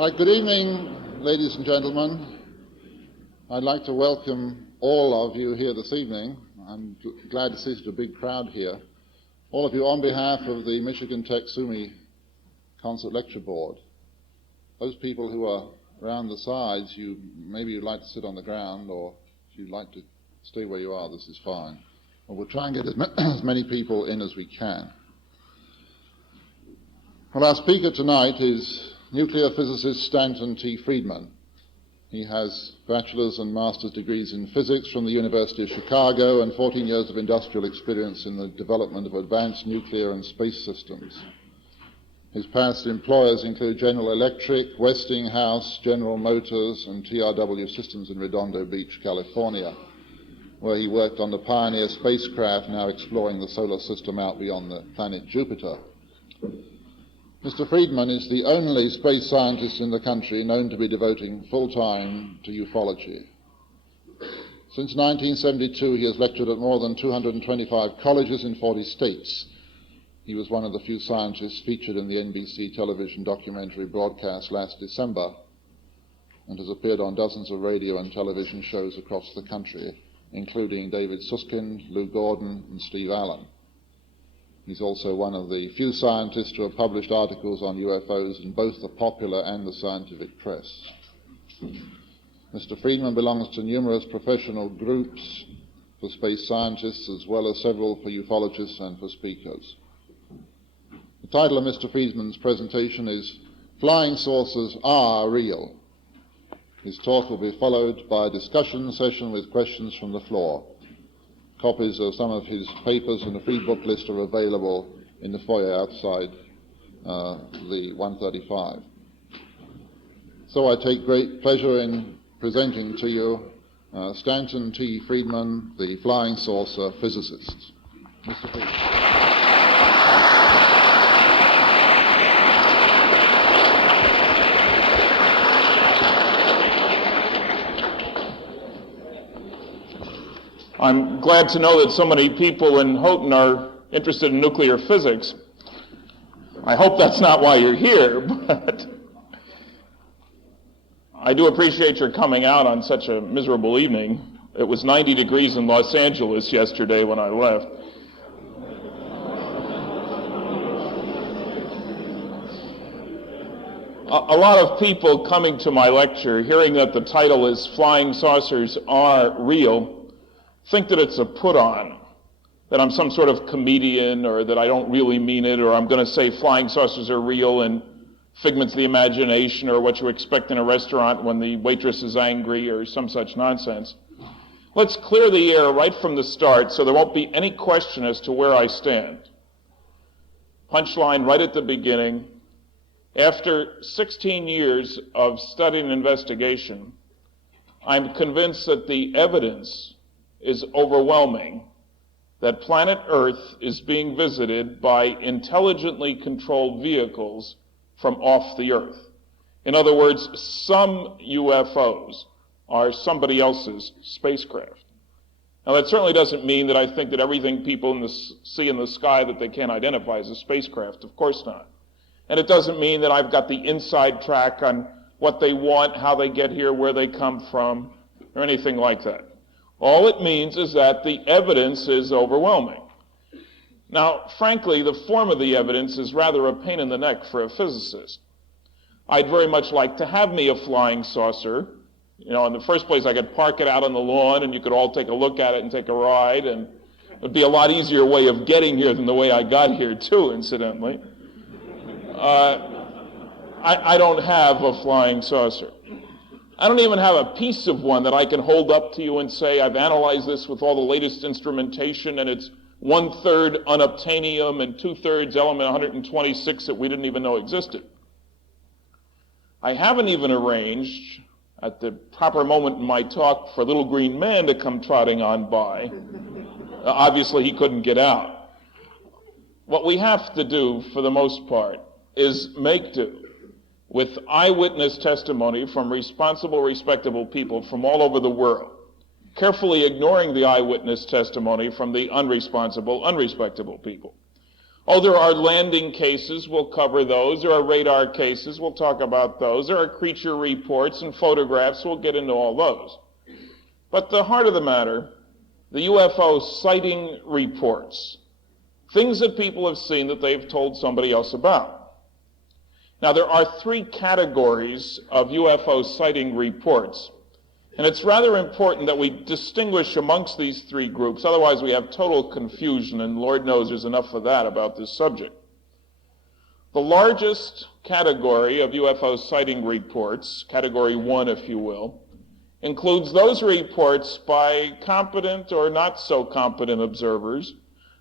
Good evening, ladies and gentlemen. I'd like to welcome all of you here this evening. I'm glad to see such a big crowd here. All of you on behalf of the Michigan Tech SUNY Concert Lecture Board. Those people who are around the sides, maybe you'd like to sit on the ground, or if you'd like to stay where you are, this is fine. Well, we'll try and get as many people in as we can. Well, our speaker tonight is nuclear physicist Stanton T. Friedman. He has bachelor's and master's degrees in physics from the University of Chicago and 14 years of industrial experience in the development of advanced nuclear and space systems. His past employers include General Electric, Westinghouse, General Motors, and TRW Systems in Redondo Beach, California, where he worked on the Pioneer spacecraft now exploring the solar system out beyond the planet Jupiter. Mr. Friedman is the only space scientist in the country known to be devoting full time to ufology. Since 1972, he has lectured at more than 225 colleges in 40 states. He was one of the few scientists featured in the NBC television documentary broadcast last December and has appeared on dozens of radio and television shows across the country, including David Susskind, Lou Gordon, and Steve Allen. He's also one of the few scientists who have published articles on UFOs in both the popular and the scientific press. Mr. Friedman belongs to numerous professional groups for space scientists, as well as several for ufologists and for speakers. The title of Mr. Friedman's presentation is Flying Saucers Are Real. His talk will be followed by a discussion session with questions from the floor. Copies of some of his papers and a free book list are available in the foyer outside the 135. So I take great pleasure in presenting to you Stanton T. Friedman, the flying saucer physicist. Mr. Friedman. I'm glad to know that so many people in Houghton are interested in nuclear physics. I hope that's not why you're here, but I do appreciate your coming out on such a miserable evening. It was 90 degrees in Los Angeles yesterday when I left. A lot of people coming to my lecture, hearing that the title is Flying Saucers Are Real, think that it's a put-on, that I'm some sort of comedian, or that I don't really mean it, or I'm going to say flying saucers are real and figments of the imagination, or what you expect in a restaurant when the waitress is angry, or some such nonsense. Let's clear the air right from the start so there won't be any question as to where I stand. Punchline right at the beginning. After 16 years of study and investigation, I'm convinced that the evidence is overwhelming that planet Earth is being visited by intelligently controlled vehicles from off the Earth. In other words, some UFOs are somebody else's spacecraft. Now, that certainly doesn't mean that I think that everything people see in the sky that they can't identify is a spacecraft. Of course not. And it doesn't mean that I've got the inside track on what they want, how they get here, where they come from, or anything like that. All it means is that the evidence is overwhelming. Now, frankly, the form of the evidence is rather a pain in the neck for a physicist. I'd very much like to have me a flying saucer. You know, in the first place, I could park it out on the lawn and you could all take a look at it and take a ride, and it would be a lot easier way of getting here than the way I got here, too, incidentally. I don't have a flying saucer. I don't even have a piece of one that I can hold up to you and say, I've analyzed this with all the latest instrumentation, and it's 1/3 unobtainium and 2/3 element 126 that we didn't even know existed. I haven't even arranged, at the proper moment in my talk, for Little Green Man to come trotting on by. Obviously, he couldn't get out. What we have to do, for the most part, is make do with eyewitness testimony from responsible, respectable people from all over the world, carefully ignoring the eyewitness testimony from the unresponsible, unrespectable people. Oh, there are landing cases, we'll cover those. There are radar cases, we'll talk about those. There are creature reports and photographs, we'll get into all those. But the heart of the matter, the UFO sighting reports, things that people have seen that they've told somebody else about. Now, there are three categories of UFO sighting reports, and it's rather important that we distinguish amongst these three groups, otherwise we have total confusion, and Lord knows there's enough of that about this subject. The largest category of UFO sighting reports, category 1 if you will, includes those reports by competent or not so competent observers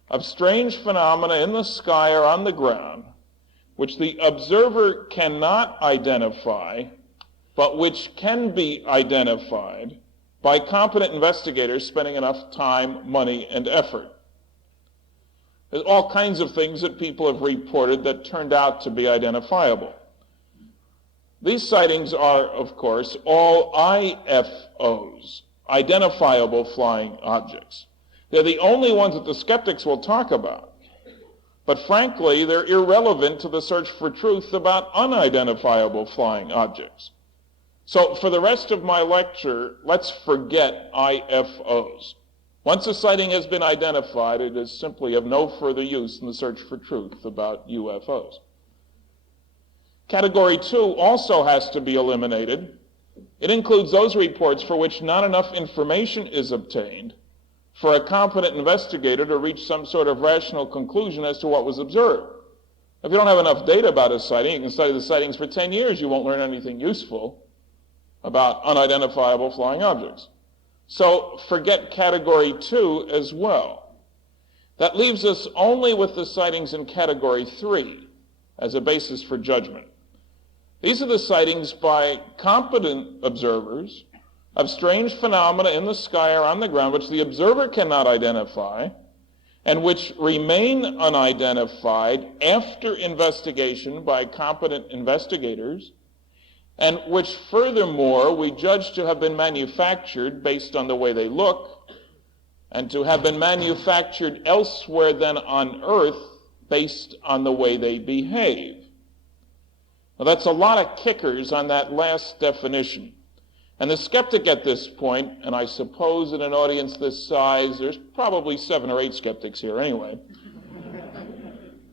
of strange phenomena in the sky or on the ground, which the observer cannot identify, but which can be identified by competent investigators spending enough time, money, and effort. There's all kinds of things that people have reported that turned out to be identifiable. These sightings are, of course, all IFOs, identifiable flying objects. They're the only ones that the skeptics will talk about. But frankly, they're irrelevant to the search for truth about unidentifiable flying objects. So for the rest of my lecture, let's forget IFOs. Once a sighting has been identified, it is simply of no further use in the search for truth about UFOs. Category 2 also has to be eliminated. It includes those reports for which not enough information is obtained for a competent investigator to reach some sort of rational conclusion as to what was observed. If you don't have enough data about a sighting, you can study the sightings for 10 years, you won't learn anything useful about unidentifiable flying objects. So forget category 2 as well. That leaves us only with the sightings in category 3 as a basis for judgment. These are the sightings by competent observers of strange phenomena in the sky or on the ground which the observer cannot identify and which remain unidentified after investigation by competent investigators, and which furthermore we judge to have been manufactured based on the way they look and to have been manufactured elsewhere than on Earth based on the way they behave. Now that's a lot of kickers on that last definition. And the skeptic at this point, and I suppose in an audience this size, there's probably 7 or 8 skeptics here anyway.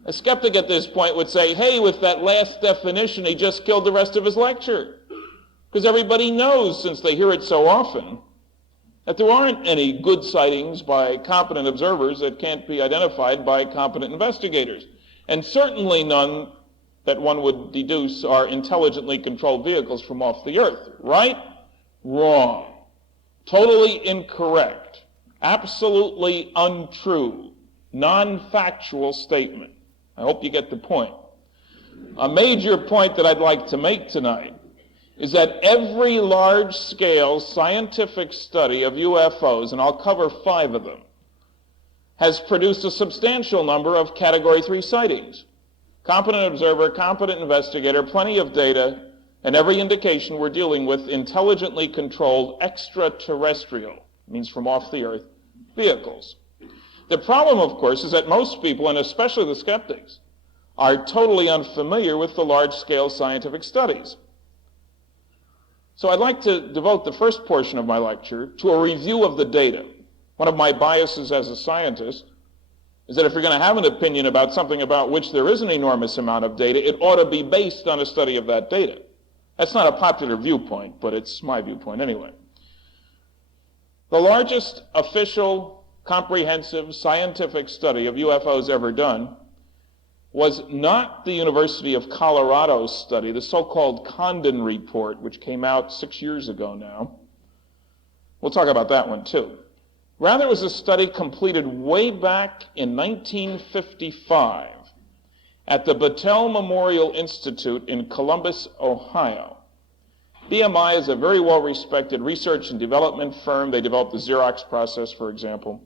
A skeptic at this point would say, hey, with that last definition, he just killed the rest of his lecture. Because everybody knows, since they hear it so often, that there aren't any good sightings by competent observers that can't be identified by competent investigators. And certainly none that one would deduce are intelligently controlled vehicles from off the Earth. Right? Wrong. Totally incorrect. Absolutely untrue. Non-factual statement. I hope you get the point. A major point that I'd like to make tonight is that every large-scale scientific study of UFOs, and I'll cover 5 of them, has produced a substantial number of Category 3 sightings. Competent observer, competent investigator, plenty of data, and every indication we're dealing with intelligently controlled extraterrestrial, means from off the Earth, vehicles. The problem, of course, is that most people, and especially the skeptics, are totally unfamiliar with the large-scale scientific studies. So I'd like to devote the first portion of my lecture to a review of the data. One of my biases as a scientist is that if you're going to have an opinion about something about which there is an enormous amount of data, it ought to be based on a study of that data. That's not a popular viewpoint, but it's my viewpoint anyway. The largest official, comprehensive, scientific study of UFOs ever done was not the University of Colorado's study, the so-called Condon report, which came out 6 years ago now. We'll talk about that one too. Rather, it was a study completed way back in 1955 at the Battelle Memorial Institute in Columbus, Ohio. BMI is a very well-respected research and development firm. They developed the Xerox process, for example.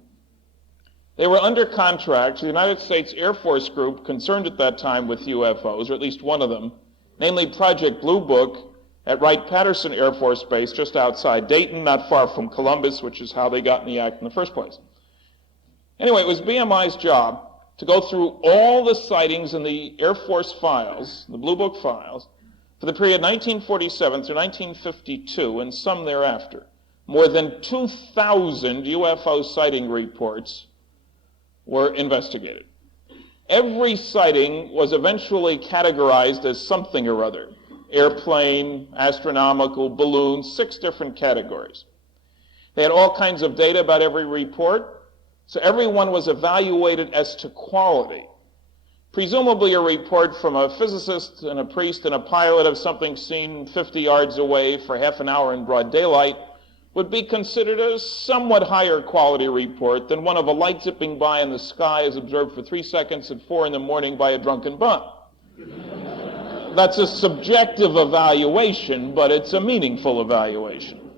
They were under contract to the United States Air Force group concerned at that time with UFOs, or at least one of them, namely Project Blue Book, at Wright-Patterson Air Force Base just outside Dayton, not far from Columbus, which is how they got in the act in the first place. Anyway, it was BMI's job to go through all the sightings in the Air Force files, the Blue Book files, for the period 1947 through 1952 and some thereafter. More than 2,000 UFO sighting reports were investigated. Every sighting was eventually categorized as something or other: airplane, astronomical, balloon, 6 different categories. They had all kinds of data about every report, so everyone was evaluated as to quality. Presumably a report from a physicist and a priest and a pilot of something seen 50 yards away for half an hour in broad daylight would be considered a somewhat higher quality report than one of a light zipping by in the sky as observed for 3 seconds at 4 in the morning by a drunken bum. That's a subjective evaluation, but it's a meaningful evaluation.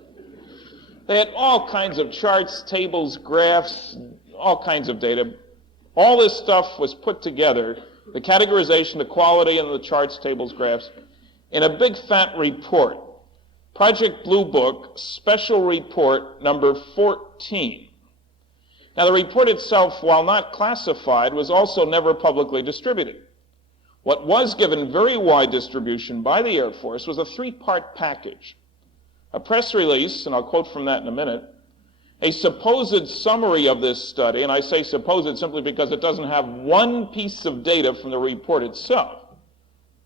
They had all kinds of charts, tables, graphs, all kinds of data. All this stuff was put together, the categorization, the quality, and the charts, tables, graphs, in a big fat report. Project Blue Book, Special Report number 14. Now, the report itself, while not classified, was also never publicly distributed. What was given very wide distribution by the Air Force was a 3-part package. A press release, and I'll quote from that in a minute, a supposed summary of this study, and I say supposed simply because it doesn't have one piece of data from the report itself.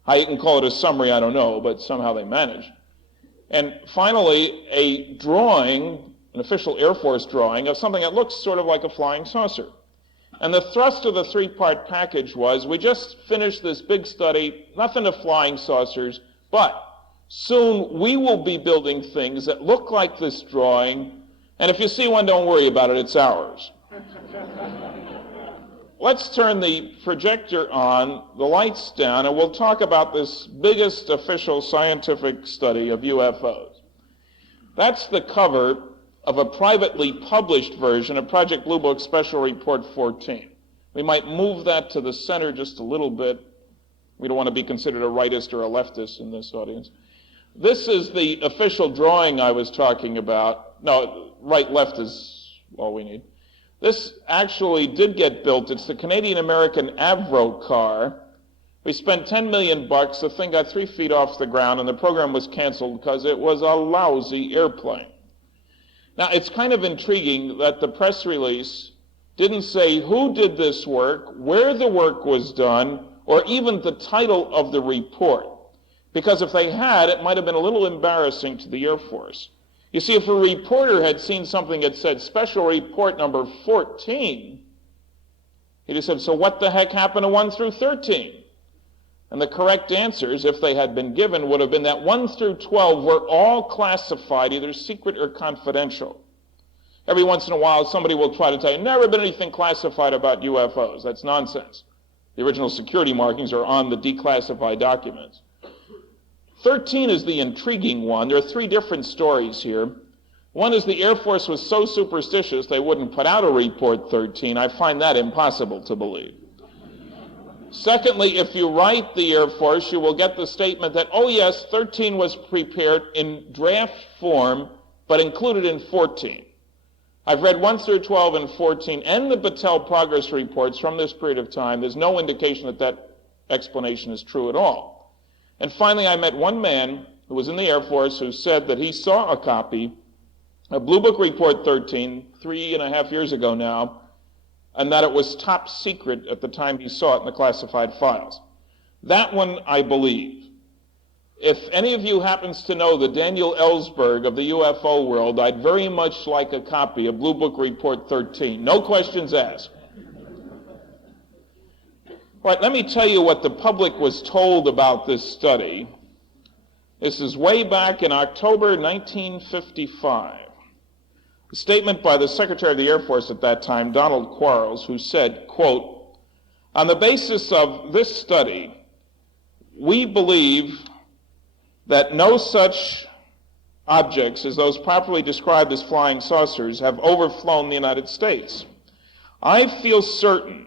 How you can call it a summary, I don't know, but somehow they managed. And finally, a drawing, an official Air Force drawing, of something that looks sort of like a flying saucer. And the thrust of the 3-part package was, we just finished this big study, nothing to flying saucers, but soon we will be building things that look like this drawing, and if you see one, don't worry about it, it's ours. Let's turn the projector on, the lights down, and we'll talk about this biggest official scientific study of UFOs. That's the cover of a privately published version of Project Blue Book Special Report 14. We might move that to the center just a little bit. We don't want to be considered a rightist or a leftist in this audience. This is the official drawing I was talking about. No, right, left is all we need. This actually did get built. It's the Canadian-American Avro car. We spent $10 million. The thing got 3 feet off the ground, and the program was canceled because it was a lousy airplane. Now, it's kind of intriguing that the press release didn't say who did this work, where the work was done, or even the title of the report. Because if they had, it might have been a little embarrassing to the Air Force. You see, if a reporter had seen something that said Special Report number 14, he'd have said, so what the heck happened to 1 through 13? And the correct answers, if they had been given, would have been that 1 through 12 were all classified, either secret or confidential. Every once in a while, somebody will try to tell you, never been anything classified about UFOs. That's nonsense. The original security markings are on the declassified documents. 13 is the intriguing one. There are 3 different stories here. One is the Air Force was so superstitious they wouldn't put out a report 13. I find that impossible to believe. Secondly, if you write the Air Force, you will get the statement that, oh yes, 13 was prepared in draft form, but included in 14. I've read 1 through 12 and 14 and the Battelle progress reports from this period of time. There's no indication that that explanation is true at all. And finally, I met one man who was in the Air Force who said that he saw a copy of Blue Book Report 13 3.5 years ago now, and that it was top secret at the time he saw it in the classified files. That one I believe. If any of you happens to know the Daniel Ellsberg of the UFO world, I'd very much like a copy of Blue Book Report 13. No questions asked. Right, let me tell you what the public was told about this study. This is way back in October 1955. A statement by the Secretary of the Air Force at that time, Donald Quarles, who said, quote, on the basis of this study, we believe that no such objects as those properly described as flying saucers have overflown the United States. I feel certain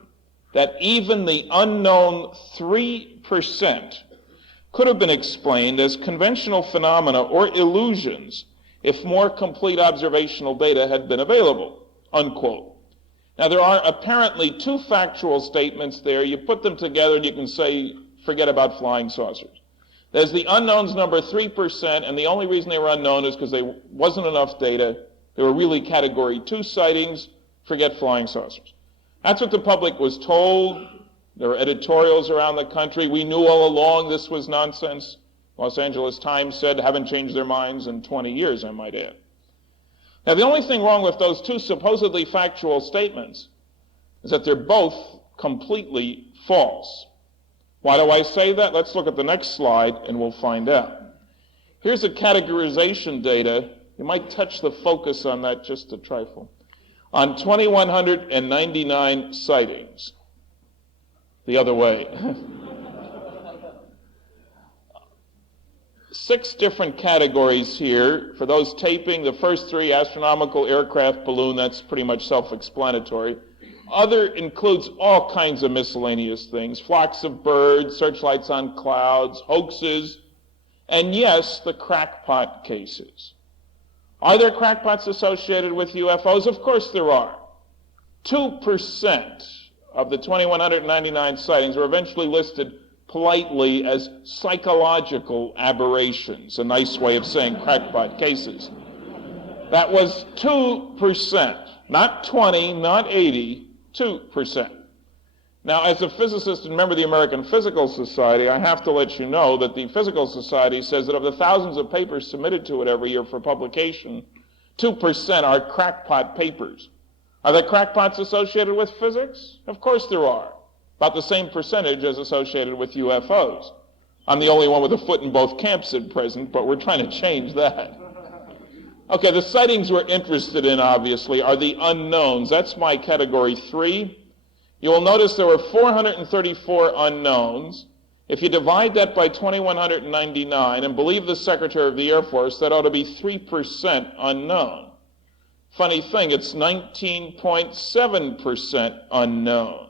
that even the unknown 3% could have been explained as conventional phenomena or illusions if more complete observational data had been available, unquote. Now, there are apparently two factual statements there. You put them together and you can say, forget about flying saucers. There's the unknowns number 3%, and the only reason they were unknown is because there wasn't enough data. They were really Category 2 sightings. Forget flying saucers. That's what the public was told. There were editorials around the country. We knew all along this was nonsense. Los Angeles Times said, haven't changed their minds in 20 years, I might add. Now, the only thing wrong with those two supposedly factual statements is that they're both completely false. Why do I say that? Let's look at the next slide and we'll find out. Here's the categorization data. You might touch the focus on that just a trifle. On 2,199 sightings. The other way. 6 different categories here. For those taping, the first 3, astronomical, aircraft, balloon, that's pretty much self-explanatory. Other includes all kinds of miscellaneous things, flocks of birds, searchlights on clouds, hoaxes, and yes, the crackpot cases. Are there crackpots associated with UFOs? Of course there are. 2% of the 2,199 sightings were eventually listed politely as psychological aberrations, a nice way of saying crackpot cases. That was 2%, not 20, not 80, 2%. Now, as a physicist and member of the American Physical Society, I have to let you know that the Physical Society says that of the thousands of papers submitted to it every year for publication, 2% are crackpot papers. Are there crackpots associated with physics? Of course there are. About the same percentage as associated with UFOs. I'm the only one with a foot in both camps at present, but we're trying to change that. Okay, the sightings we're interested in, obviously, are the unknowns. That's my Category 3. You will notice there were 434 unknowns. If you divide that by 2,199 and believe the Secretary of the Air Force, that ought to be 3% unknown. Funny thing, it's 19.7% unknown.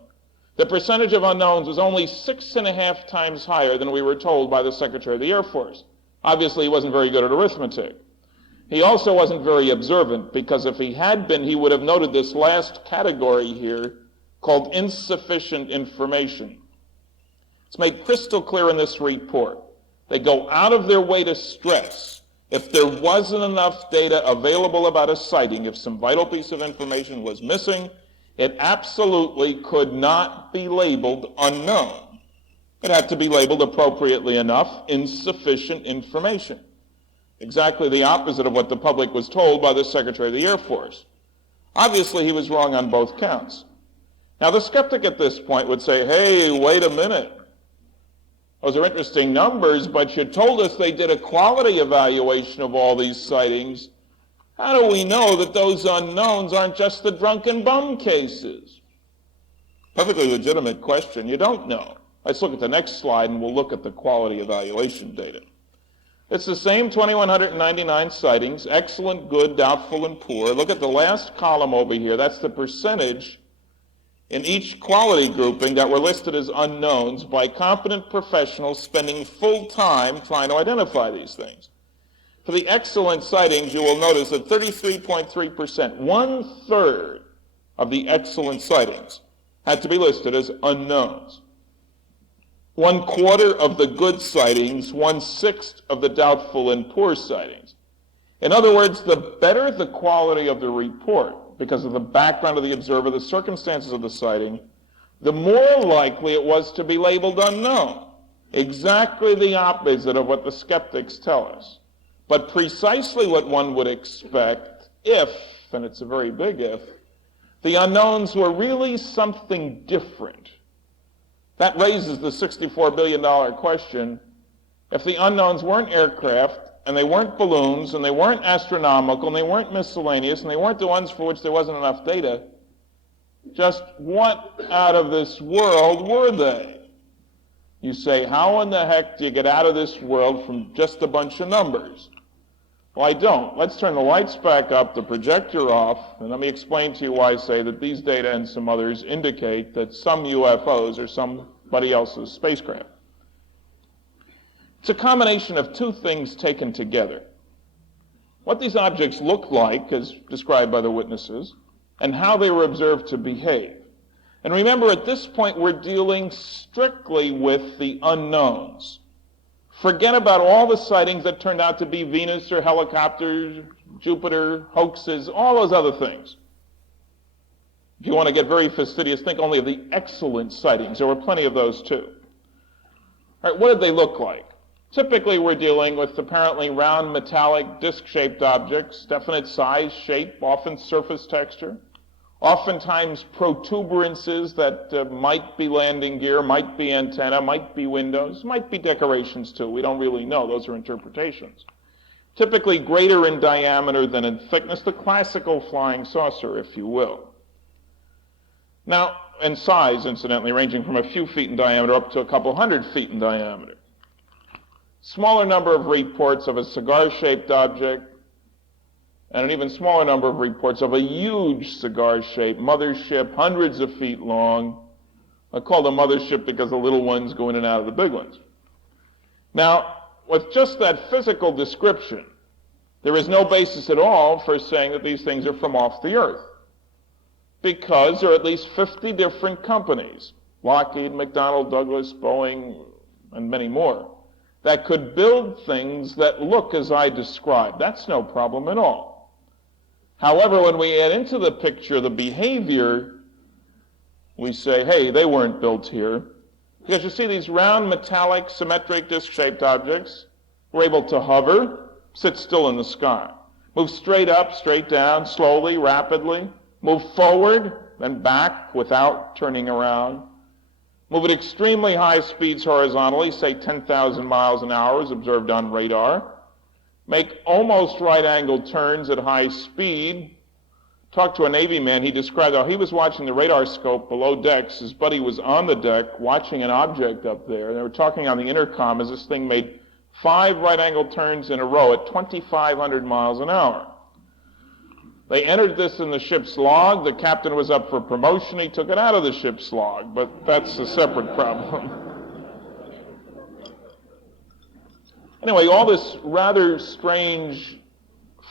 The percentage of unknowns was only 6.5 times higher than we were told by the Secretary of the Air Force. Obviously, he wasn't very good at arithmetic. He also wasn't very observant, because if he had been, he would have noted this last category here called insufficient information. It's made crystal clear in this report. They go out of their way to stress if there wasn't enough data available about a sighting, if some vital piece of information was missing, it absolutely could not be labeled unknown. It had to be labeled appropriately enough, insufficient information. Exactly the opposite of what the public was told by the Secretary of the Air Force. Obviously, he was wrong on both counts. Now, the skeptic at this point would say, hey, wait a minute. Those are interesting numbers, but you told us they did a quality evaluation of all these sightings. How do we know that those unknowns aren't just the drunken bum cases? Perfectly legitimate question. You don't know. Let's look at the next slide and we'll look at the quality evaluation data. It's the same 2,199 sightings, excellent, good, doubtful, and poor. Look at the last column over here. That's the percentage in each quality grouping that were listed as unknowns by competent professionals spending full time trying to identify these things. For the excellent sightings, you will notice that 33.3%, 1/3 of the excellent sightings, had to be listed as unknowns. 1/4 of the good sightings, 1/6 of the doubtful and poor sightings. In other words, the better the quality of the report, because of the background of the observer, the circumstances of the sighting, the more likely it was to be labeled unknown. Exactly the opposite of what the skeptics tell us. But precisely what one would expect if, and it's a very big if, the unknowns were really something different. That raises the $64 billion question. If the unknowns weren't aircraft, and they weren't balloons, and they weren't astronomical, and they weren't miscellaneous, and they weren't the ones for which there wasn't enough data, just what out of this world were they? You say, how in the heck do you get out of this world from just a bunch of numbers? Well, I don't. Let's turn the lights back up, the projector off, and let me explain to you why I say that these data and some others indicate that some UFOs are somebody else's spacecraft. It's a combination of two things taken together. What these objects look like, as described by the witnesses, and how they were observed to behave. And remember, at this point, we're dealing strictly with the unknowns. Forget about all the sightings that turned out to be Venus or helicopters, Jupiter, hoaxes, all those other things. If you want to get very fastidious, think only of the excellent sightings. There were plenty of those too. All right, what did they look like? Typically, we're dealing with apparently round, metallic, disc-shaped objects, definite size, shape, often surface texture. Oftentimes protuberances that might be landing gear, might be antenna, might be windows, might be decorations too. We don't really know. Those are interpretations. Typically greater in diameter than in thickness, the classical flying saucer, if you will. Now, and size, incidentally, ranging from a few feet in diameter up to a couple hundred feet in diameter. Smaller number of reports of a cigar-shaped object, and an even smaller number of reports of a huge cigar-shaped mothership, hundreds of feet long. I call them mothership because the little ones go in and out of the big ones. Now, with just that physical description, there is no basis at all for saying that these things are from off the earth, because there are at least 50 different companies, Lockheed, McDonnell, Douglas, Boeing, and many more, that could build things that look as I described. That's no problem at all. However, when we add into the picture the behavior, we say, hey, they weren't built here. Because you see, these round, metallic, symmetric, disc-shaped objects were able to hover, sit still in the sky, move straight up, straight down, slowly, rapidly, move forward, then back without turning around, move at extremely high speeds horizontally, say 10,000 miles an hour as observed on radar, make almost right-angled turns at high speed. Talked to a Navy man. He described how he was watching the radar scope below decks. His buddy was on the deck watching an object up there. They were talking on the intercom as this thing made 5 right-angled turns in a row at 2,500 miles an hour. They entered this in the ship's log. The captain was up for promotion. He took it out of the ship's log, but that's a separate problem. Anyway, all this rather strange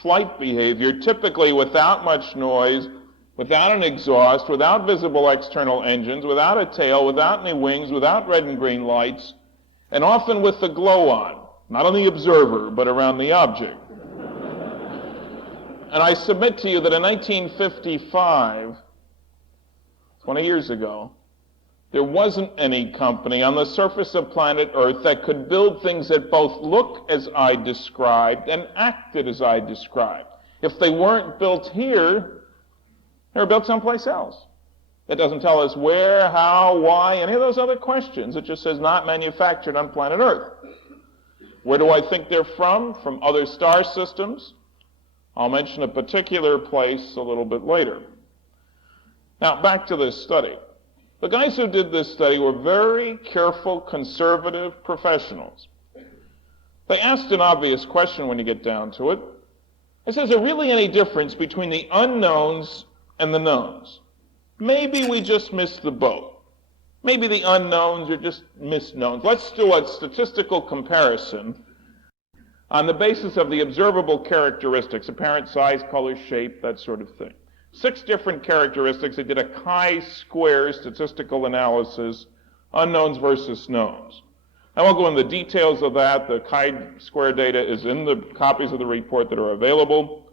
flight behavior, typically without much noise, without an exhaust, without visible external engines, without a tail, without any wings, without red and green lights, and often with the glow on, not on the observer, but around the object. And I submit to you that in 1955, 20 years ago, there wasn't any company on the surface of planet Earth that could build things that both look as I described and acted as I described. If they weren't built here, they were built someplace else. It doesn't tell us where, how, why, any of those other questions. It just says not manufactured on planet Earth. Where do I think they're from? From other star systems. I'll mention a particular place a little bit later. Now, back to this study. The guys who did this study were very careful, conservative professionals. They asked an obvious question when you get down to it. They said, is there really any difference between the unknowns and the knowns? Maybe we just missed the boat. Maybe the unknowns are just misknowns. Let's do a statistical comparison on the basis of the observable characteristics, apparent size, color, shape, that sort of thing. 6 different characteristics. They did a chi-square statistical analysis, unknowns versus knowns. I won't go into the details of that. The chi-square data is in the copies of the report that are available.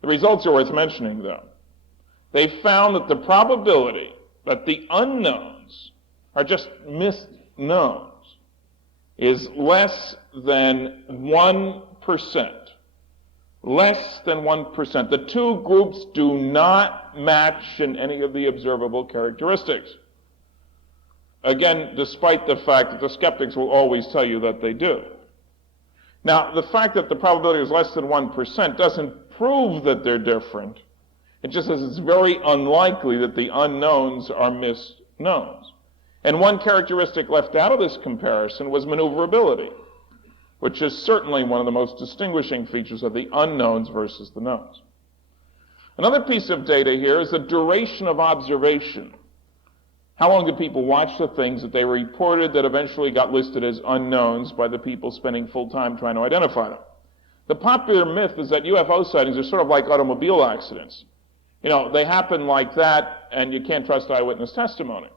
The results are worth mentioning, though. They found that the probability that the unknowns are just misknowns is less than 1%. Less than 1%. The two groups do not match in any of the observable characteristics. Again, despite the fact that the skeptics will always tell you that they do. Now, the fact that the probability is less than 1% doesn't prove that they're different. It just says it's very unlikely that the unknowns are misknowns. And one characteristic left out of this comparison was maneuverability, which is certainly one of the most distinguishing features of the unknowns versus the knowns. Another piece of data here is the duration of observation. How long did people watch the things that they reported that eventually got listed as unknowns by the people spending full time trying to identify them? The popular myth is that UFO sightings are sort of like automobile accidents. They happen like that, and you can't trust eyewitness testimony.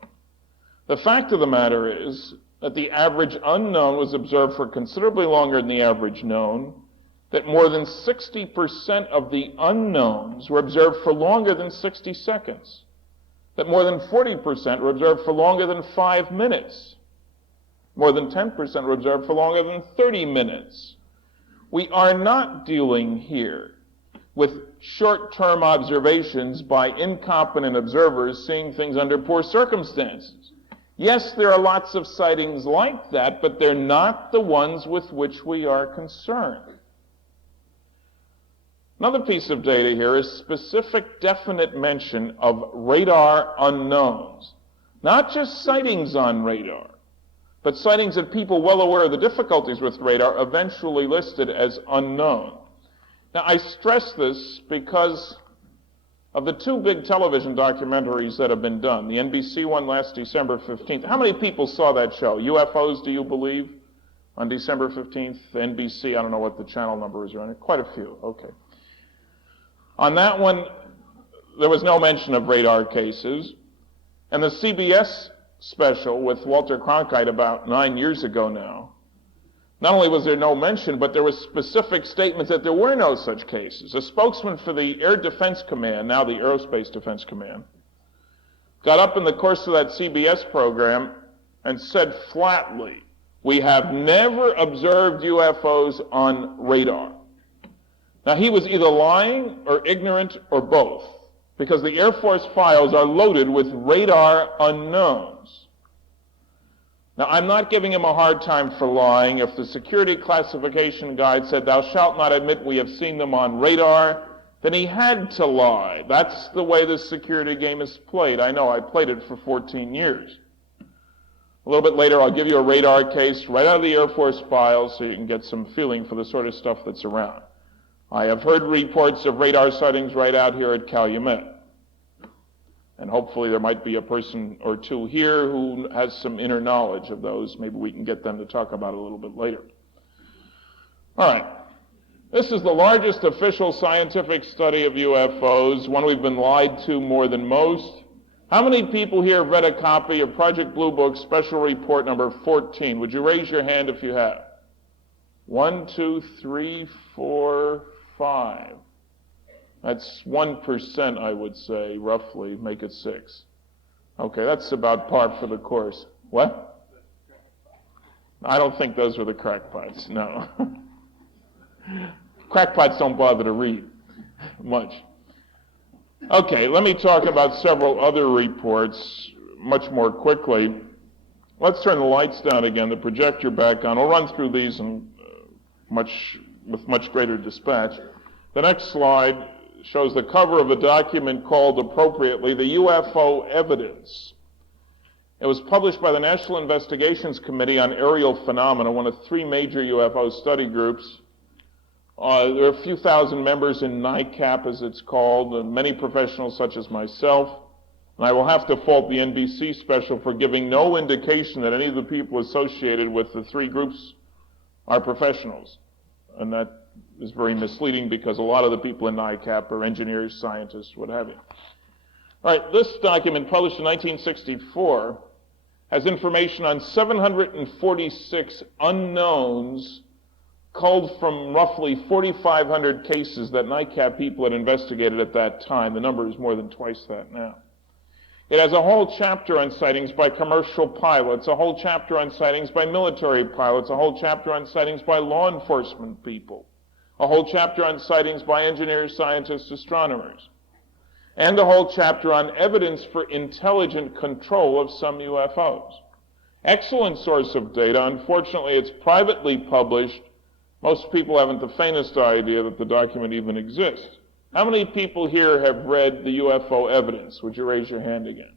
The fact of the matter is that the average unknown was observed for considerably longer than the average known, that more than 60% of the unknowns were observed for longer than 60 seconds, that more than 40% were observed for longer than 5 minutes, more than 10% were observed for longer than 30 minutes. We are not dealing here with short-term observations by incompetent observers seeing things under poor circumstances. Yes, there are lots of sightings like that, but they're not the ones with which we are concerned. Another piece of data here is specific, definite mention of radar unknowns. Not just sightings on radar, but sightings that people well aware of the difficulties with radar eventually listed as unknown. Now, I stress this because of the two big television documentaries that have been done. The NBC one last December 15th. How many people saw that show? UFOs, do you believe? On December 15th, NBC, I don't know what the channel number is on it. Quite a few, okay. On that one, there was no mention of radar cases. And the CBS special with Walter Cronkite about 9 years ago now, not only was there no mention, but there was specific statements that there were no such cases. A spokesman for the Air Defense Command, now the Aerospace Defense Command, got up in the course of that CBS program and said flatly, "We have never observed UFOs on radar." Now, he was either lying or ignorant or both, because the Air Force files are loaded with radar unknowns. Now, I'm not giving him a hard time for lying. If the security classification guide said, "Thou shalt not admit we have seen them on radar," then he had to lie. That's the way the security game is played. I know, I played it for 14 years. A little bit later, I'll give you a radar case right out of the Air Force files so you can get some feeling for the sort of stuff that's around. I have heard reports of radar sightings right out here at Calumet. And hopefully there might be a person or two here who has some inner knowledge of those. Maybe we can get them to talk about it a little bit later. All right. This is the largest official scientific study of UFOs, one we've been lied to more than most. How many people here have read a copy of Project Blue Book Special Report number 14? Would you raise your hand if you have? 1, 2, 3, 4, 5. That's 1%, I would say, roughly. Make it 6. Okay, that's about par for the course. What? I don't think those were the crackpots, no. Crackpots don't bother to read much. Okay, let me talk about several other reports much more quickly. Let's turn the lights down again, the projector back on. I'll run through these with much greater dispatch. The next slide shows the cover of a document called, appropriately, the UFO Evidence. It was published by the National Investigations Committee on Aerial Phenomena, one of 3 major UFO study groups. There are a few thousand members in NICAP, as it's called, and many professionals such as myself. And I will have to fault the NBC special for giving no indication that any of the people associated with the 3 groups are professionals. And that is very misleading because a lot of the people in NICAP are engineers, scientists, what have you. All right, this document, published in 1964, has information on 746 unknowns culled from roughly 4,500 cases that NICAP people had investigated at that time. The number is more than twice that now. It has a whole chapter on sightings by commercial pilots, a whole chapter on sightings by military pilots, a whole chapter on sightings by law enforcement people, a whole chapter on sightings by engineers, scientists, astronomers, and a whole chapter on evidence for intelligent control of some UFOs. Excellent source of data. Unfortunately, it's privately published. Most people haven't the faintest idea that the document even exists. How many people here have read the UFO Evidence? Would you raise your hand again?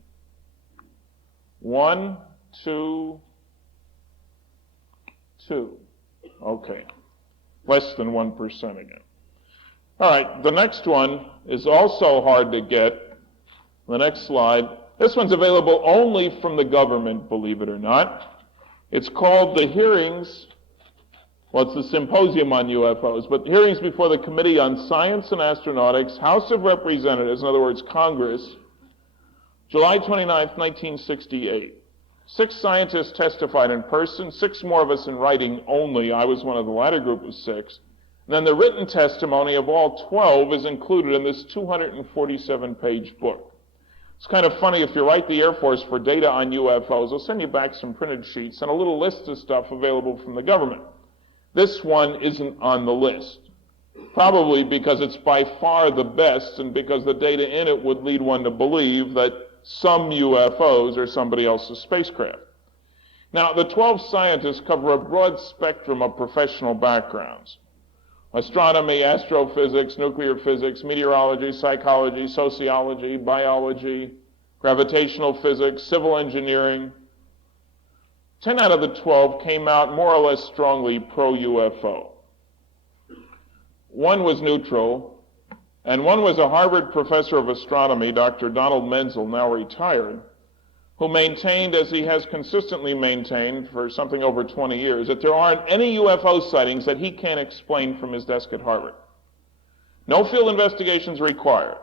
1, 2, 2. Okay. Less than 1% again. All right, the next one is also hard to get. The next slide. This one's available only from the government, believe it or not. It's called The Hearings Well, it's the Symposium on UFOs, but hearings before the Committee on Science and Astronautics, House of Representatives, in other words, Congress, July 29th, 1968. 6 scientists testified in person, 6 more of us in writing only. I was one of the latter group of 6. And then the written testimony of all 12 is included in this 247-page book. It's kind of funny, if you write the Air Force for data on UFOs, they'll send you back some printed sheets and a little list of stuff available from the government. This one isn't on the list, probably because it's by far the best and because the data in it would lead one to believe that some UFOs are somebody else's spacecraft. Now, the 12 scientists cover a broad spectrum of professional backgrounds: astronomy, astrophysics, nuclear physics, meteorology, psychology, sociology, biology, gravitational physics, civil engineering. 10 out of the 12 came out more or less strongly pro-UFO. 1 was neutral, and 1 was a Harvard professor of astronomy, Dr. Donald Menzel, now retired, who maintained, as he has consistently maintained for something over 20 years, that there aren't any UFO sightings that he can't explain from his desk at Harvard. No field investigations required.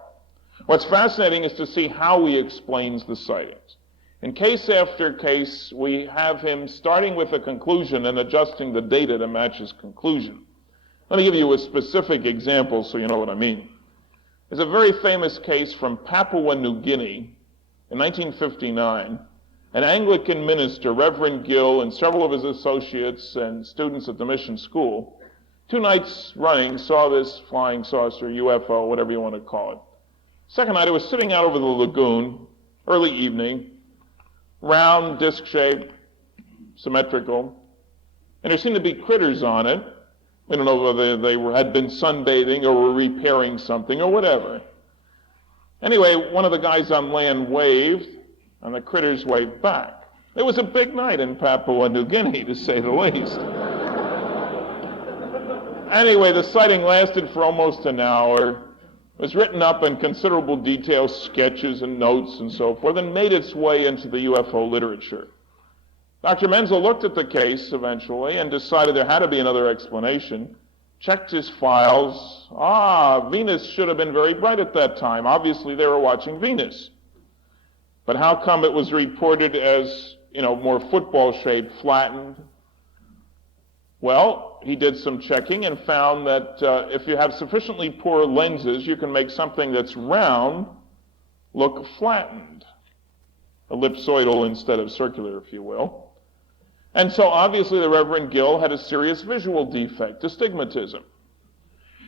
What's fascinating is to see how he explains the sightings. In case after case, we have him starting with a conclusion and adjusting the data to match his conclusion. Let me give you a specific example so you know what I mean. There's a very famous case from Papua New Guinea in 1959. An Anglican minister, Reverend Gill, and several of his associates and students at the mission school, 2 nights running, saw this flying saucer, UFO, whatever you want to call it. Second night, it was sitting out over the lagoon, early evening, round, disc-shaped, symmetrical, and there seemed to be critters on it. We don't know whether they had been sunbathing or were repairing something or whatever. Anyway, one of the guys on land waved, and the critters waved back. It was a big night in Papua New Guinea, to say the least. Anyway, the sighting lasted for almost an hour. It was written up in considerable detail, sketches and notes and so forth, and made its way into the UFO literature. Dr. Menzel looked at the case eventually and decided there had to be another explanation, checked his files. Venus should have been very bright at that time. Obviously, they were watching Venus. But how come it was reported as, more football-shaped, flattened? Well, he did some checking and found that if you have sufficiently poor lenses, you can make something that's round look flattened, ellipsoidal instead of circular, if you will. And so obviously the Reverend Gill had a serious visual defect, astigmatism.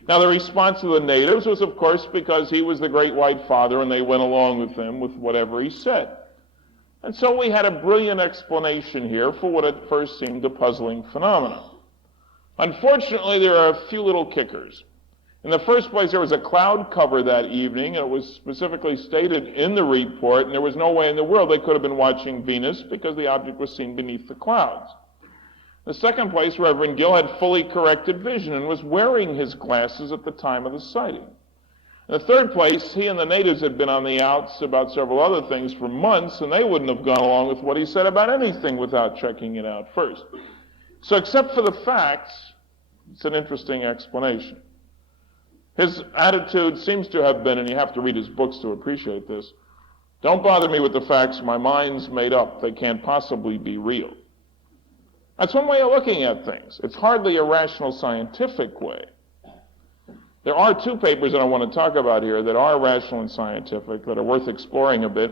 Now the response of the natives was, of course, because he was the great white father and they went along with him with whatever he said. And so we had a brilliant explanation here for what at first seemed a puzzling phenomenon. Unfortunately, there are a few little kickers. In the first place, there was a cloud cover that evening, and it was specifically stated in the report, and there was no way in the world they could have been watching Venus because the object was seen beneath the clouds. In the second place, Reverend Gill had fully corrected vision and was wearing his glasses at the time of the sighting. In the third place, he and the natives had been on the outs about several other things for months, and they wouldn't have gone along with what he said about anything without checking it out first. So except for the facts, it's an interesting explanation. His attitude seems to have been, and you have to read his books to appreciate this, don't bother me with the facts, my mind's made up, they can't possibly be real. That's one way of looking at things. It's hardly a rational scientific way. There are 2 papers that I want to talk about here that are rational and scientific, that are worth exploring a bit.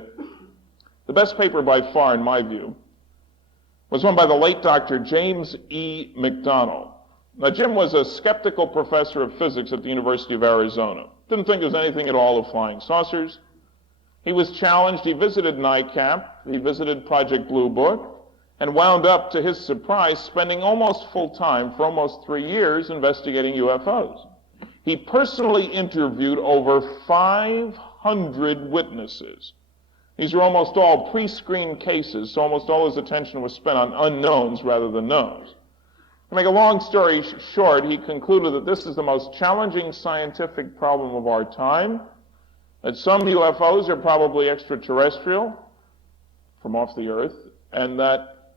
The best paper by far, in my view, was one by the late Dr. James E. McDonnell. Now, Jim was a skeptical professor of physics at the University of Arizona. Didn't think there was anything at all of flying saucers. He was challenged. He visited NICAP. He visited Project Blue Book, and wound up, to his surprise, spending almost full time for almost 3 years investigating UFOs. He personally interviewed over 500 witnesses. These were almost all pre-screened cases, so almost all his attention was spent on unknowns rather than knowns. To make a long story short, he concluded that this is the most challenging scientific problem of our time, that some UFOs are probably extraterrestrial from off the Earth, and that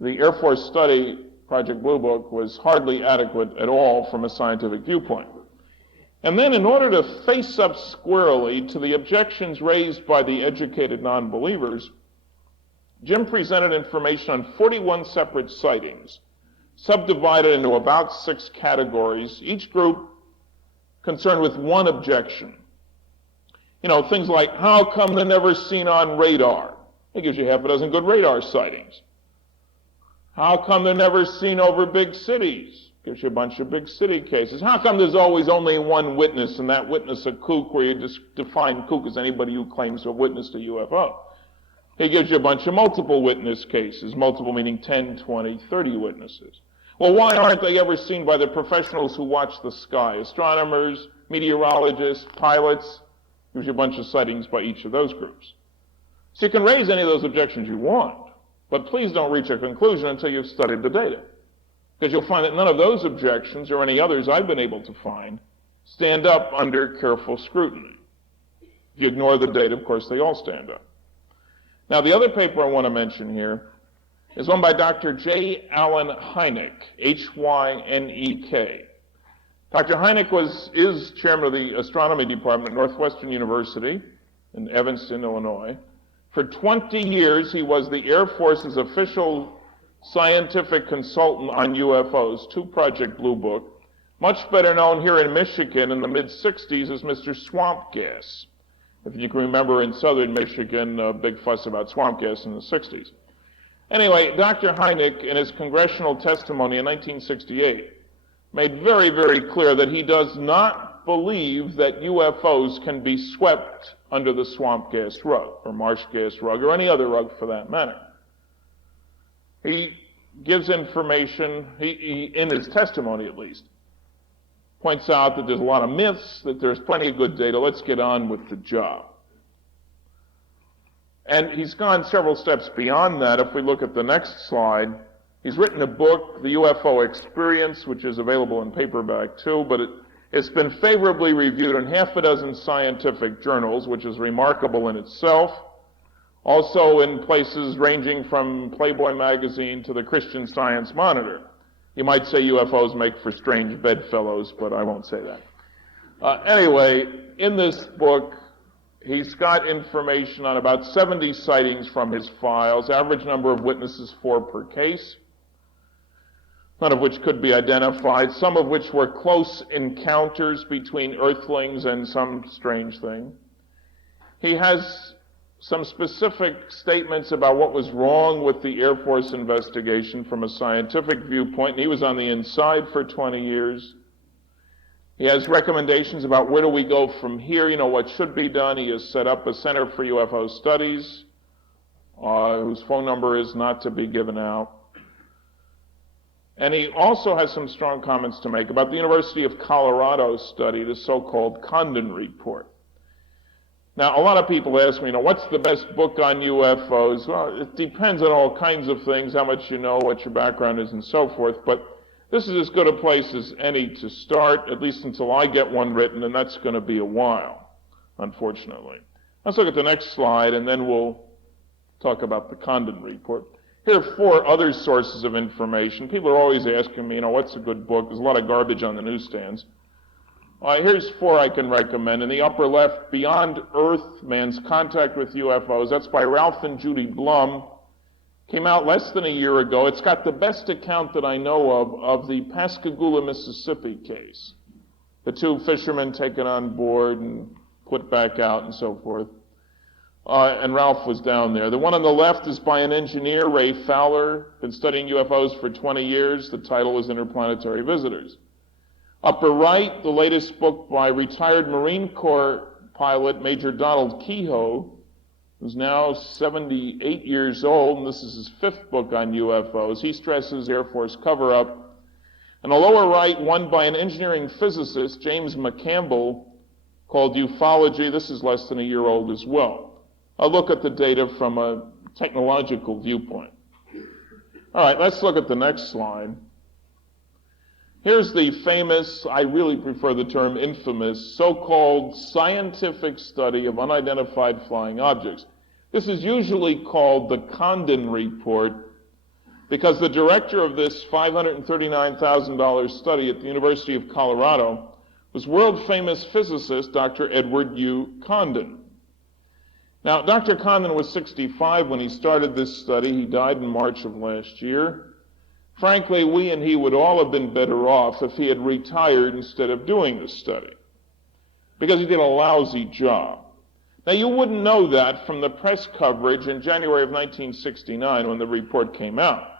the Air Force study Project Blue Book was hardly adequate at all from a scientific viewpoint. And then in order to face up squarely to the objections raised by the educated non-believers, Jim presented information on 41 separate sightings, subdivided into about 6 categories, each group concerned with one objection. You know, things like, how come they're never seen on radar? It gives you half a dozen good radar sightings. How come they're never seen over big cities? Gives you a bunch of big city cases. How come there's always only one witness, and that witness a kook, where you just define kook as anybody who claims to have witnessed a UFO? He gives you a bunch of multiple witness cases, multiple meaning 10, 20, 30 witnesses. Well, why aren't they ever seen by the professionals who watch the sky? Astronomers, meteorologists, pilots. Gives you a bunch of sightings by each of those groups. So you can raise any of those objections you want, but please don't reach a conclusion until you've studied the data. Because you'll find that none of those objections, or any others I've been able to find, stand up under careful scrutiny. If you ignore the data, of course, they all stand up. Now, the other paper I want to mention here is one by Dr. J. Allen Hynek, H-Y-N-E-K. Dr. Hynek is chairman of the astronomy department at Northwestern University in Evanston, Illinois. For 20 years, he was the Air Force's official scientific consultant on UFOs, to Project Blue Book, much better known here in Michigan in the mid-60s as Mr. Swamp Gas. If you can remember, in southern Michigan, a big fuss about swamp gas in the 60s. Anyway, Dr. Hynek, in his congressional testimony in 1968, made very, very clear that he does not believe that UFOs can be swept under the swamp gas rug, or marsh gas rug, or any other rug for that matter. He gives information, he in his testimony at least, points out that there's a lot of myths, that there's plenty of good data. Let's get on with the job. And he's gone several steps beyond that. If we look at the next slide, he's written a book, The UFO Experience, which is available in paperback too, but it's been favorably reviewed in half a dozen scientific journals, which is remarkable in itself. Also in places ranging from Playboy magazine to the Christian Science Monitor. You might say UFOs make for strange bedfellows, but I won't say that. Anyway, in this book, he's got information on about 70 sightings from his files, average number of witnesses 4 per case, none of which could be identified, some of which were close encounters between earthlings and some strange thing. He has some specific statements about what was wrong with the Air Force investigation from a scientific viewpoint, and he was on the inside for 20 years. He has recommendations about where do we go from here, you know, what should be done. He has set up a Center for UFO Studies, whose phone number is not to be given out. And he also has some strong comments to make about the University of Colorado study, the so-called Condon Report. Now, a lot of people ask me, you know, what's the best book on UFOs? Well, it depends on all kinds of things, how much you know, what your background is, and so forth. But this is as good a place as any to start, at least until I get one written, and that's going to be a while, unfortunately. Let's look at the next slide, and then we'll talk about the Condon Report. Here are 4 other sources of information. People are always asking me, you know, what's a good book? There's a lot of garbage on the newsstands. Here's 4 I can recommend. In the upper left, Beyond Earth, Man's Contact with UFOs. That's by Ralph and Judy Blum. Came out less than a year ago. It's got the best account that I know of the Pascagoula, Mississippi case. The 2 fishermen taken on board and put back out and so forth. And Ralph was down there. The one on the left is by an engineer, Ray Fowler, been studying UFOs for 20 years. The title is Interplanetary Visitors. Upper right, the latest book by retired Marine Corps pilot Major Donald Kehoe, who's now 78 years old, and this is his 5th book on UFOs. He stresses Air Force cover-up. And the lower right, one by an engineering physicist, James McCampbell, called Ufology. This is less than a year old as well. I'll look at the data from a technological viewpoint. All right, let's look at the next slide. Here's the famous, I really prefer the term infamous, so-called scientific study of unidentified flying objects. This is usually called the Condon Report because the director of this $539,000 study at the University of Colorado was world-famous physicist Dr. Edward U. Condon. Now, Dr. Condon was 65 when he started this study. He died in March of last year. Frankly, we and he would all have been better off if he had retired instead of doing this study, because he did a lousy job. Now, you wouldn't know that from the press coverage in January of 1969 when the report came out.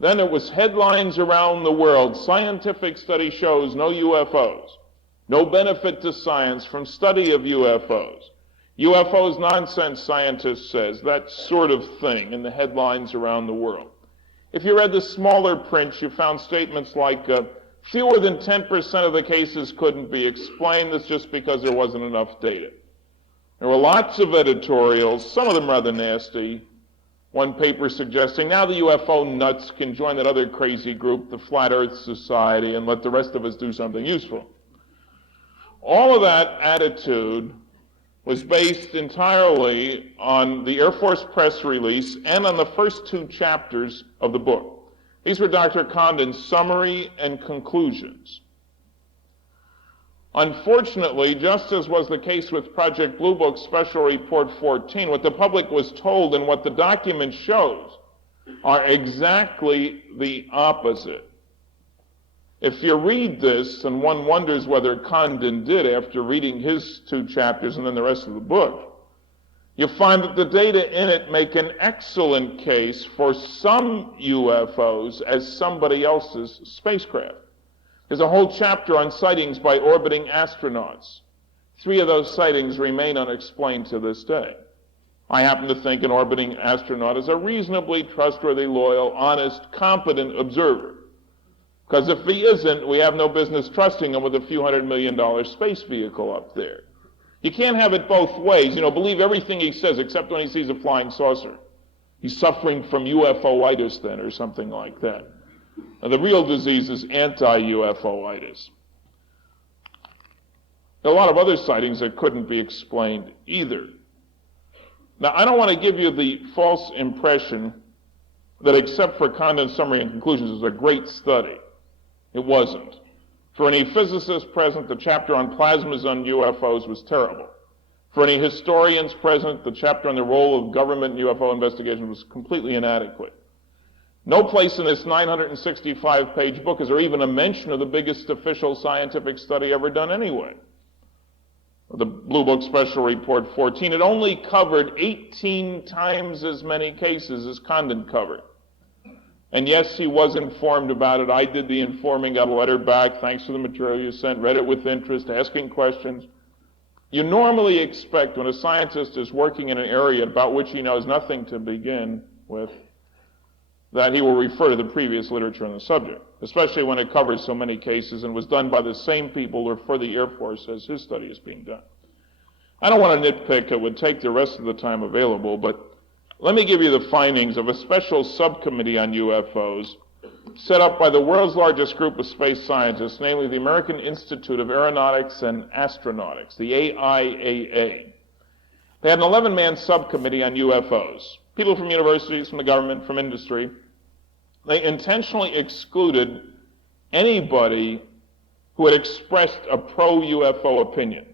Then it was headlines around the world: scientific study shows no UFOs, no benefit to science from study of UFOs. UFOs nonsense, scientist says, that sort of thing in the headlines around the world. If you read the smaller print, you found statements like, fewer than 10% of the cases couldn't be explained. That's just because there wasn't enough data. There were lots of editorials, some of them rather nasty. One paper suggesting now the UFO nuts can join that other crazy group, the Flat Earth Society, and let the rest of us do something useful. All of that attitude was based entirely on the Air Force press release and on the first two chapters of the book. These were Dr. Condon's summary and conclusions. Unfortunately, just as was the case with Project Blue Book Special Report 14, what the public was told and what the document shows are exactly the opposite. If you read this, and one wonders whether Condon did after reading his two chapters and then the rest of the book, you find that the data in it make an excellent case for some UFOs as somebody else's spacecraft. There's a whole chapter on sightings by orbiting astronauts. 3 of those sightings remain unexplained to this day. I happen to think an orbiting astronaut is a reasonably trustworthy, loyal, honest, competent observer. Because if he isn't, we have no business trusting him with a few $100 million space vehicle up there. You can't have it both ways. Believe everything he says except when he sees a flying saucer. He's suffering from UFO-itis then, or something like that. Now, the real disease is anti-UFO-itis. There are a lot of other sightings that couldn't be explained either. Now, I don't want to give you the false impression that except for Condon's summary and conclusions, it was a great study. It wasn't. For any physicists present, the chapter on plasmas on UFOs was terrible. For any historians present, the chapter on the role of government in UFO investigation was completely inadequate. No place in this 965-page book is there even a mention of the biggest official scientific study ever done anyway. The Blue Book Special Report 14, it only covered 18 times as many cases as Condon covered. And yes, he was informed about it. I did the informing, got a letter back, thanks for the material you sent, read it with interest, asking questions. You normally expect when a scientist is working in an area about which he knows nothing to begin with, that he will refer to the previous literature on the subject, especially when it covers so many cases and was done by the same people or for the Air Force as his study is being done. I don't want to nitpick, it would take the rest of the time available, but let me give you the findings of a special subcommittee on UFOs set up by the world's largest group of space scientists, namely the American Institute of Aeronautics and Astronautics, the AIAA. They had an 11-man subcommittee on UFOs, people from universities, from the government, from industry. They intentionally excluded anybody who had expressed a pro-UFO opinion.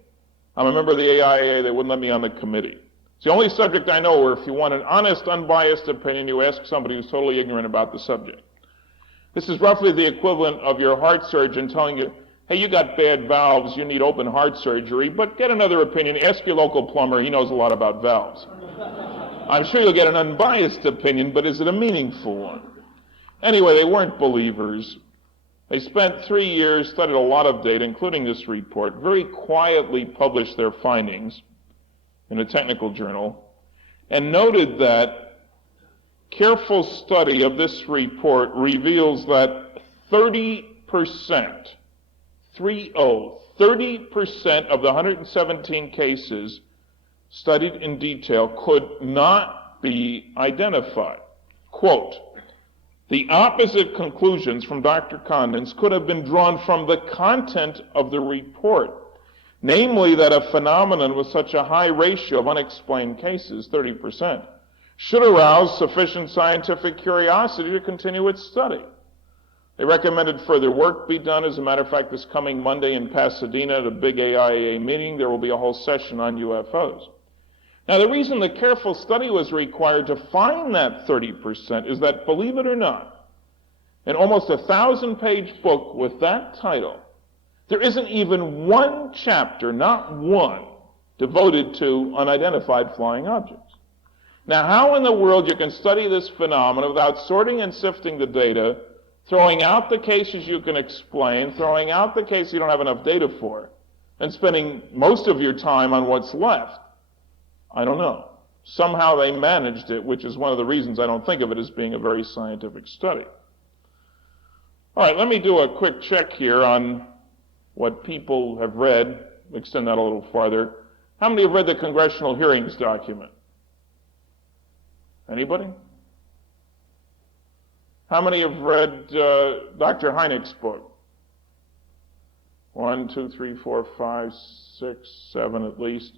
I'm a member of the AIAA, they wouldn't let me on the committee. It's the only subject I know where if you want an honest, unbiased opinion, you ask somebody who's totally ignorant about the subject. This is roughly the equivalent of your heart surgeon telling you, hey, you got bad valves, you need open heart surgery, but get another opinion, ask your local plumber, he knows a lot about valves. I'm sure you'll get an unbiased opinion, but is it a meaningful one? Anyway, they weren't believers. They spent 3 years, studied a lot of data, including this report, very quietly published their findings in a technical journal, and noted that careful study of this report reveals that 30% of the 117 cases studied in detail could not be identified. Quote, the opposite conclusions from Dr. Condon's could have been drawn from the content of the report, namely that a phenomenon with such a high ratio of unexplained cases, 30%, should arouse sufficient scientific curiosity to continue its study. They recommended further work be done. As a matter of fact, this coming Monday in Pasadena at a big AIA meeting, there will be a whole session on UFOs. Now, the reason the careful study was required to find that 30% is that, believe it or not, in almost a 1,000-page book with that title, there isn't even one chapter, not one, devoted to unidentified flying objects. Now, how in the world you can study this phenomenon without sorting and sifting the data, throwing out the cases you can explain, throwing out the cases you don't have enough data for, and spending most of your time on what's left? I don't know. Somehow they managed it, which is one of the reasons I don't think of it as being a very scientific study. All right, let me do a quick check here on what people have read. Extend that a little farther. How many have read the congressional hearings document? Anybody? How many have read Dr. Hynek's book? 1, 2, 3, 4, 5, 6, 7 at least.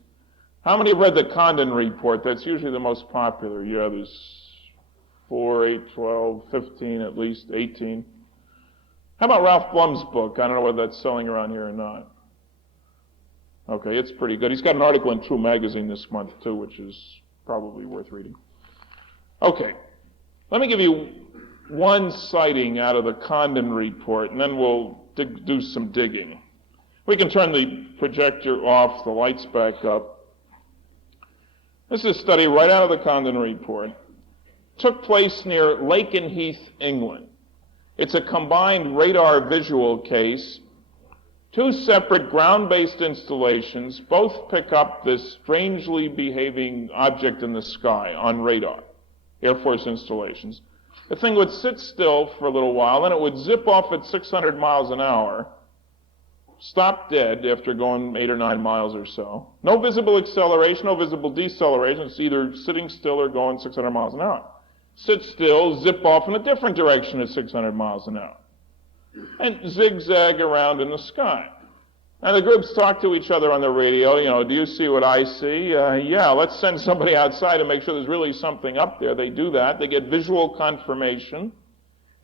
How many have read the Condon report? That's usually the most popular. Yeah, there's 4, 8, 12, 15 at least, 18. How about Ralph Blum's book? I don't know whether that's selling around here or not. Okay, it's pretty good. He's got an article in True Magazine this month, too, which is probably worth reading. Okay, let me give you one sighting out of the Condon report, and then we'll do some digging. We can turn the projector off, the lights back up. This is a study right out of the Condon report. Took place near Lakenheath, England. It's a combined radar visual case. 2 separate ground-based installations both pick up this strangely behaving object in the sky on radar, Air Force installations. The thing would sit still for a little while, then it would zip off at 600 miles an hour, stop dead after going 8 or 9 miles or so. No visible acceleration, no visible deceleration. It's either sitting still or going 600 miles an hour. Sit still, zip off in a different direction at 600 miles an hour, and zigzag around in the sky. And the groups talk to each other on the radio, do you see what I see? Yeah, let's send somebody outside to make sure there's really something up there. They do that. They get visual confirmation.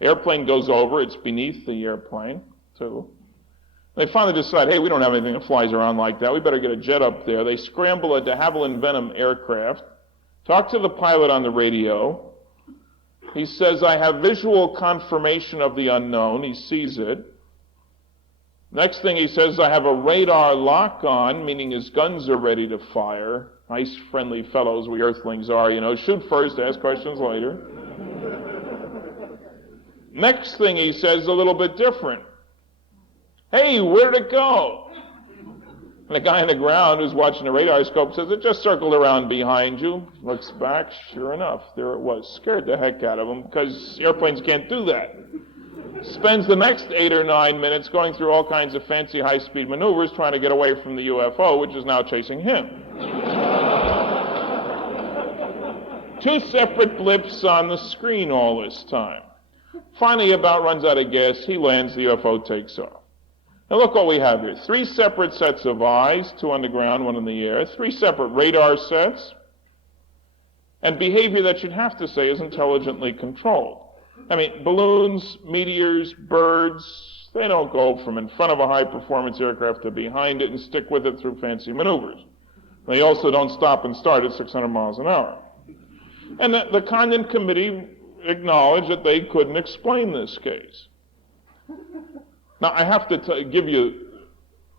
Airplane goes over. It's beneath the airplane, too. They finally decide, hey, we don't have anything that flies around like that. We better get a jet up there. They scramble a de Havilland Venom aircraft, talk to the pilot on the radio. He says, I have visual confirmation of the unknown. He sees it. Next thing he says, I have a radar lock on, meaning his guns are ready to fire. Nice, friendly fellows we Earthlings are, Shoot first, ask questions later. Next thing he says, a little bit different. Hey, where'd it go? And the guy on the ground who's watching the radar scope says, it just circled around behind you. Looks back, sure enough, there it was. Scared the heck out of him, because airplanes can't do that. Spends the next 8 or 9 minutes going through all kinds of fancy high-speed maneuvers trying to get away from the UFO, which is now chasing him. 2 separate blips on the screen all this time. Finally, about runs out of gas, he lands, the UFO takes off. Now look what we have here. 3 separate sets of eyes, 2 on the ground, 1 in the air, 3 separate radar sets, and behavior that you'd have to say is intelligently controlled. I mean, balloons, meteors, birds, they don't go from in front of a high-performance aircraft to behind it and stick with it through fancy maneuvers. They also don't stop and start at 600 miles an hour. And the Condon Committee acknowledged that they couldn't explain this case. Now, I have to give you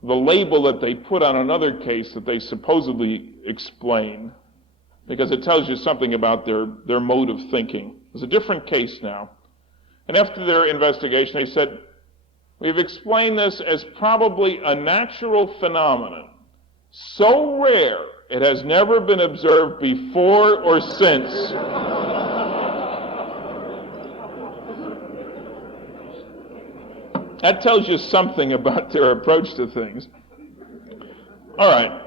the label that they put on another case that they supposedly explain, because it tells you something about their mode of thinking. It's a different case now. And after their investigation, they said, we've explained this as probably a natural phenomenon, so rare it has never been observed before or since. That tells you something about their approach to things. All right.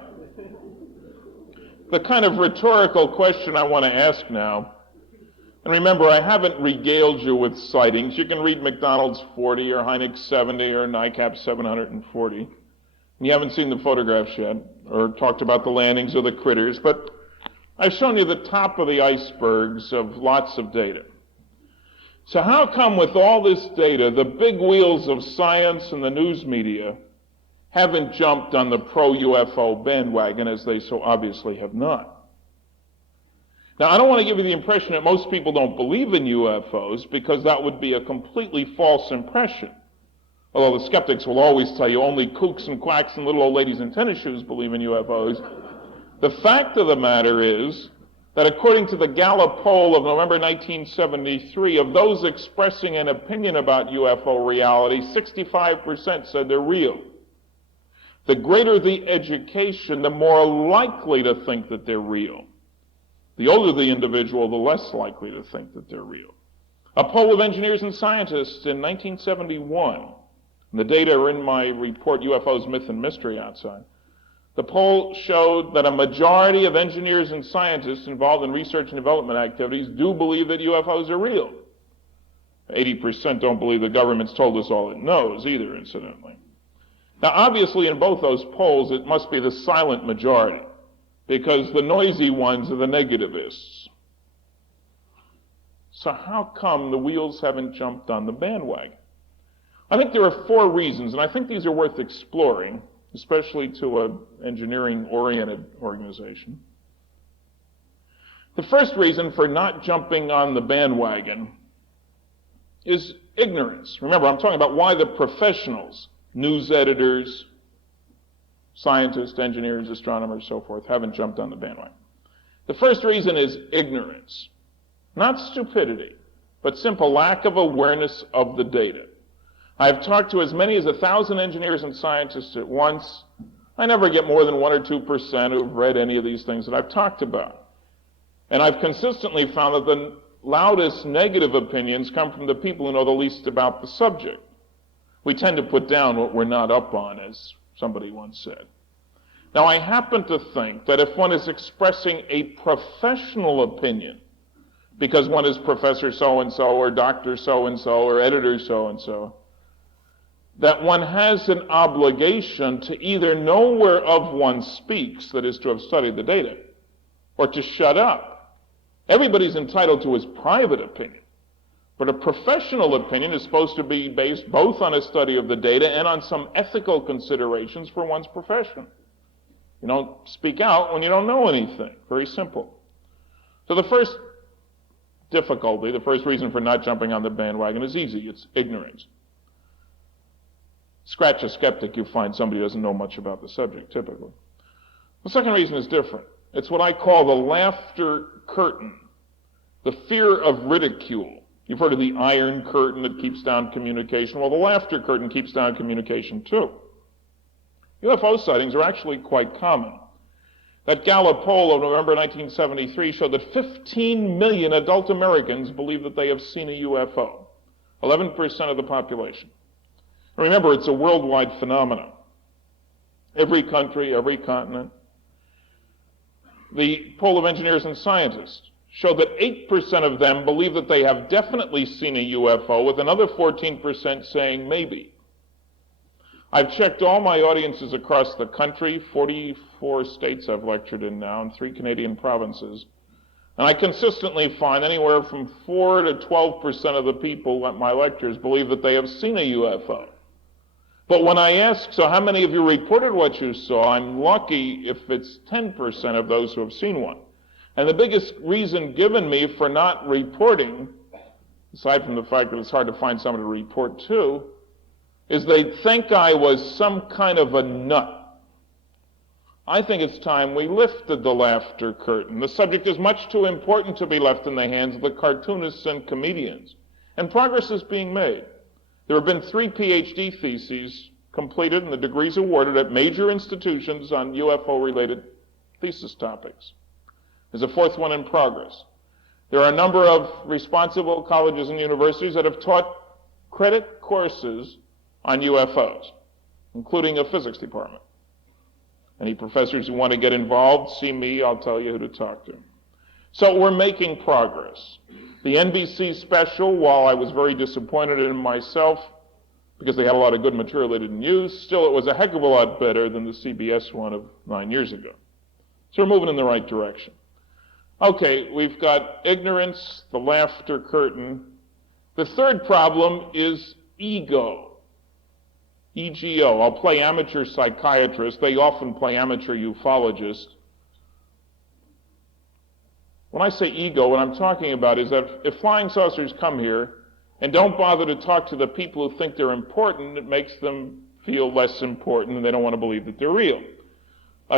The kind of rhetorical question I want to ask now, and remember, I haven't regaled you with sightings. You can read McDonald's 40 or Hynek's 70 or NICAP 740. And you haven't seen the photographs yet or talked about the landings or the critters, but I've shown you the top of the icebergs of lots of data. So how come with all this data, the big wheels of science and the news media haven't jumped on the pro-UFO bandwagon as they so obviously have not? Now, I don't want to give you the impression that most people don't believe in UFOs, because that would be a completely false impression. Although the skeptics will always tell you only kooks and quacks and little old ladies in tennis shoes believe in UFOs. The fact of the matter is that according to the Gallup poll of November 1973, of those expressing an opinion about UFO reality, 65% said they're real. The greater the education, the more likely to think that they're real. The older the individual, the less likely to think that they're real. A poll of engineers and scientists in 1971, and the data are in my report, UFOs, Myth and Mystery, outside. The poll showed that a majority of engineers and scientists involved in research and development activities do believe that UFOs are real. 80% don't believe the government's told us all it knows either, incidentally. Now, obviously, in both those polls, it must be the silent majority, because the noisy ones are the negativists. So how come the wheels haven't jumped on the bandwagon? I think there are 4 reasons, and I think these are worth exploring, especially to an engineering-oriented organization. The first reason for not jumping on the bandwagon is ignorance. Remember, I'm talking about why the professionals, news editors, scientists, engineers, astronomers, so forth, haven't jumped on the bandwagon. The first reason is ignorance. Not stupidity, but simple lack of awareness of the data. I've talked to as many as 1,000 engineers and scientists at once. I never get more than 1 or 2% who've read any of these things that I've talked about. And I've consistently found that the loudest negative opinions come from the people who know the least about the subject. We tend to put down what we're not up on, as somebody once said. Now, I happen to think that if one is expressing a professional opinion, because one is Professor so-and-so or Dr. so-and-so or Editor so-and-so, that one has an obligation to either know whereof one speaks, that is to have studied the data, or to shut up. Everybody's entitled to his private opinion, but a professional opinion is supposed to be based both on a study of the data and on some ethical considerations for one's profession. You don't speak out when you don't know anything. Very simple. So the first difficulty, the first reason for not jumping on the bandwagon is easy. It's ignorance. Scratch a skeptic, you find somebody who doesn't know much about the subject, typically. The second reason is different. It's what I call the laughter curtain, the fear of ridicule. You've heard of the iron curtain that keeps down communication. Well, the laughter curtain keeps down communication, too. UFO sightings are actually quite common. That Gallup poll of November 1973 showed that 15 million adult Americans believe that they have seen a UFO, 11% of the population. Remember, it's a worldwide phenomenon. Every country, every continent. The poll of engineers and scientists showed that 8% of them believe that they have definitely seen a UFO, with another 14% saying maybe. I've checked all my audiences across the country, 44 states I've lectured in now, and 3 Canadian provinces. And I consistently find anywhere from 4 to 12% of the people at my lectures believe that they have seen a UFO. But when I ask, so how many of you reported what you saw, I'm lucky if it's 10% of those who have seen one. And the biggest reason given me for not reporting, aside from the fact that it's hard to find someone to report to, is they think I was some kind of a nut. I think it's time we lifted the laughter curtain. The subject is much too important to be left in the hands of the cartoonists and comedians. And progress is being made. There have been 3 PhD theses completed and the degrees awarded at major institutions on UFO-related thesis topics. There's a 4th one in progress. There are a number of responsible colleges and universities that have taught credit courses on UFOs, including a physics department. Any professors who want to get involved, see me, I'll tell you who to talk to. So we're making progress. The NBC special, while I was very disappointed in myself because they had a lot of good material they didn't use, still it was a heck of a lot better than the CBS one of 9 years ago. So we're moving in the right direction. Okay, we've got ignorance, the laughter curtain. The third problem is ego. EGO. I'll play amateur psychiatrist. They often play amateur ufologist. When I say ego, what I'm talking about is that if flying saucers come here and don't bother to talk to the people who think they're important, it makes them feel less important and they don't want to believe that they're real.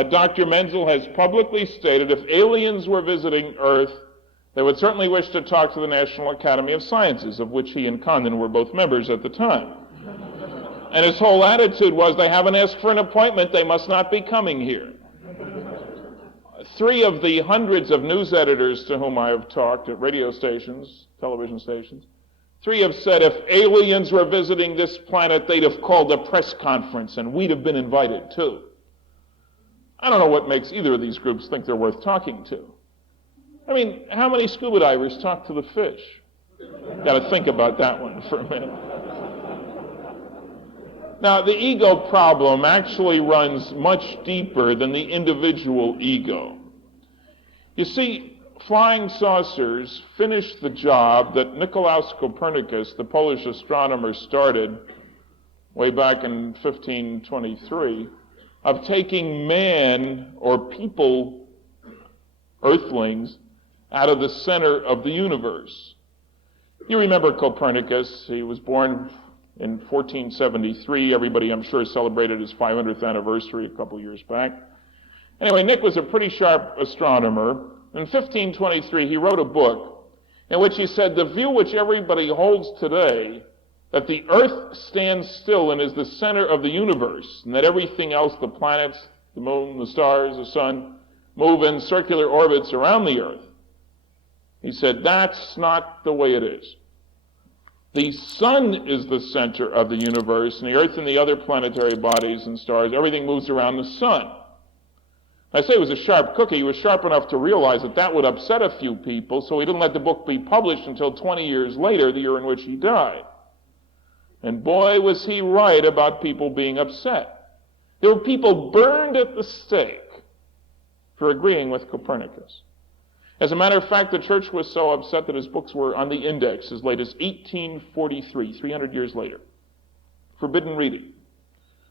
Dr. Menzel has publicly stated if aliens were visiting Earth, they would certainly wish to talk to the National Academy of Sciences, of which he and Condon were both members at the time. And his whole attitude was, they haven't asked for an appointment, they must not be coming here. 3 of the hundreds of news editors to whom I have talked at radio stations, television stations, 3 have said if aliens were visiting this planet, they'd have called a press conference and we'd have been invited too. I don't know what makes either of these groups think they're worth talking to. I mean, how many scuba divers talk to the fish? Got to think about that one for a minute. Now, the ego problem actually runs much deeper than the individual ego. You see, flying saucers finished the job that Nicolaus Copernicus, the Polish astronomer, started way back in 1523, of taking man, or people, earthlings, out of the center of the universe. You remember Copernicus. He was born in 1473. Everybody, I'm sure, celebrated his 500th anniversary a couple years back. Anyway, Nick was a pretty sharp astronomer. In 1523, he wrote a book in which he said the view which everybody holds today, that the Earth stands still and is the center of the universe, and that everything else, the planets, the moon, the stars, the sun, move in circular orbits around the Earth. He said, that's not the way it is. The sun is the center of the universe, and the Earth and the other planetary bodies and stars, everything moves around the sun. I say he was a sharp cookie. He was sharp enough to realize that that would upset a few people, so he didn't let the book be published until 20 years later, the year in which he died. And boy, was he right about people being upset. There were people burned at the stake for agreeing with Copernicus. As a matter of fact, the church was so upset that his books were on the index as late as 1843, 300 years later. Forbidden reading.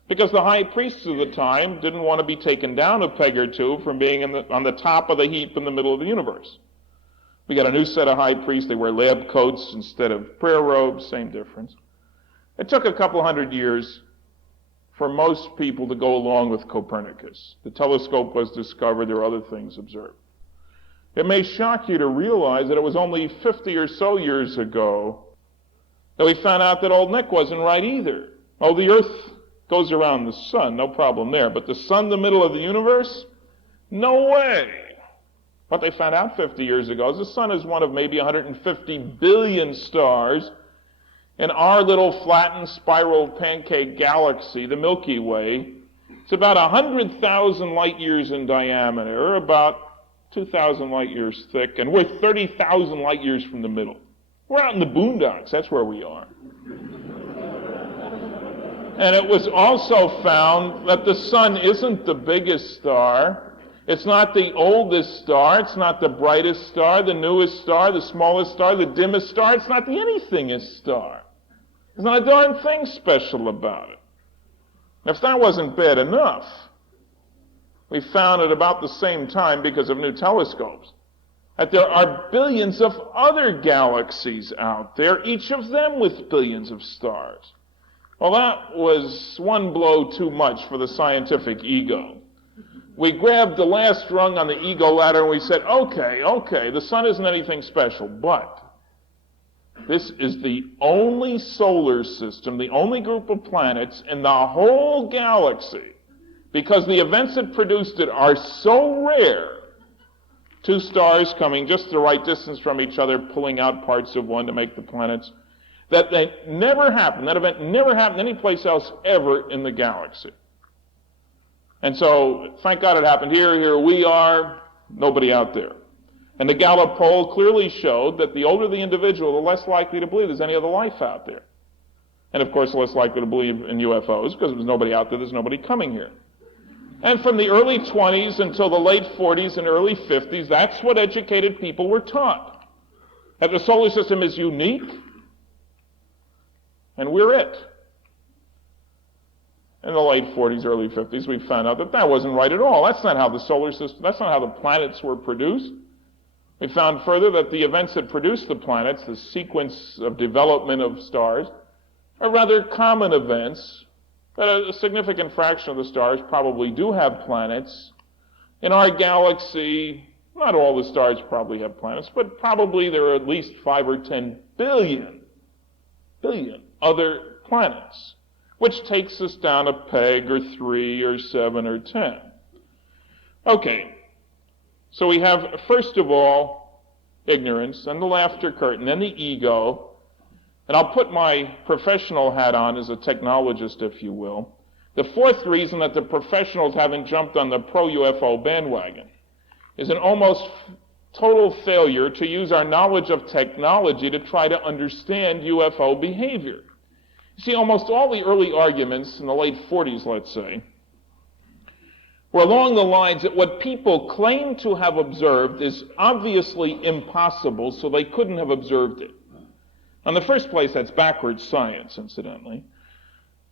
Because the high priests of the time didn't want to be taken down a peg or two from being on the top of the heap in the middle of the universe. We got a new set of high priests. They wear lab coats instead of prayer robes, same difference. It took a couple hundred years for most people to go along with Copernicus. The telescope was discovered. There were other things observed. It may shock you to realize that it was only 50 or so years ago that we found out that old Nick wasn't right either. Oh, the Earth goes around the sun, no problem there. But the sun, the middle of the universe? No way. What they found out 50 years ago is the sun is one of maybe 150 billion stars. In our little flattened spiral pancake galaxy, the Milky Way, it's about 100,000 light years in diameter, about 2,000 light years thick, and we're 30,000 light years from the middle. We're out in the boondocks, that's where we are. And it was also found that the sun isn't the biggest star. It's not the oldest star. It's not the brightest star, the newest star, the smallest star, the dimmest star. It's not the anythingest star. There's not a darn thing special about it. If that wasn't bad enough, we found at about the same time, because of new telescopes, that there are billions of other galaxies out there, each of them with billions of stars. Well, that was one blow too much for the scientific ego. We grabbed the last rung on the ego ladder and we said, okay, the sun isn't anything special, but this is the only solar system, the only group of planets in the whole galaxy, because the events that produced it are so rare, two stars coming just the right distance from each other, pulling out parts of one to make the planets, that never happened. That event never happened anyplace else ever in the galaxy. And so, thank God it happened here. Here we are, nobody out there. And the Gallup poll clearly showed that the older the individual, the less likely to believe there's any other life out there. And of course, less likely to believe in UFOs, because there's nobody out there, there's nobody coming here. And from the early 20s until the late 40s and early 50s, that's what educated people were taught. That the solar system is unique, and we're it. In the late 40s, early 50s, we found out that that wasn't right at all. That's not how the solar system, that's not how the planets were produced. We found further that the events that produce the planets, the sequence of development of stars, are rather common events, that a significant fraction of the stars probably do have planets. In our galaxy, not all the stars probably have planets, but probably there are at least 5 or 10 billion other planets, which takes us down a peg or 3 or 7 or 10. Okay, so we have, first of all, ignorance, and the laughter curtain, and the ego. And I'll put my professional hat on as a technologist, if you will. The fourth reason that the professionals haven't jumped on the pro-UFO bandwagon is an almost total failure to use our knowledge of technology to try to understand UFO behavior. You see, almost all the early arguments in the late 40s, let's say, were along the lines that what people claim to have observed is obviously impossible, so they couldn't have observed it. In the first place, that's backwards science, incidentally. In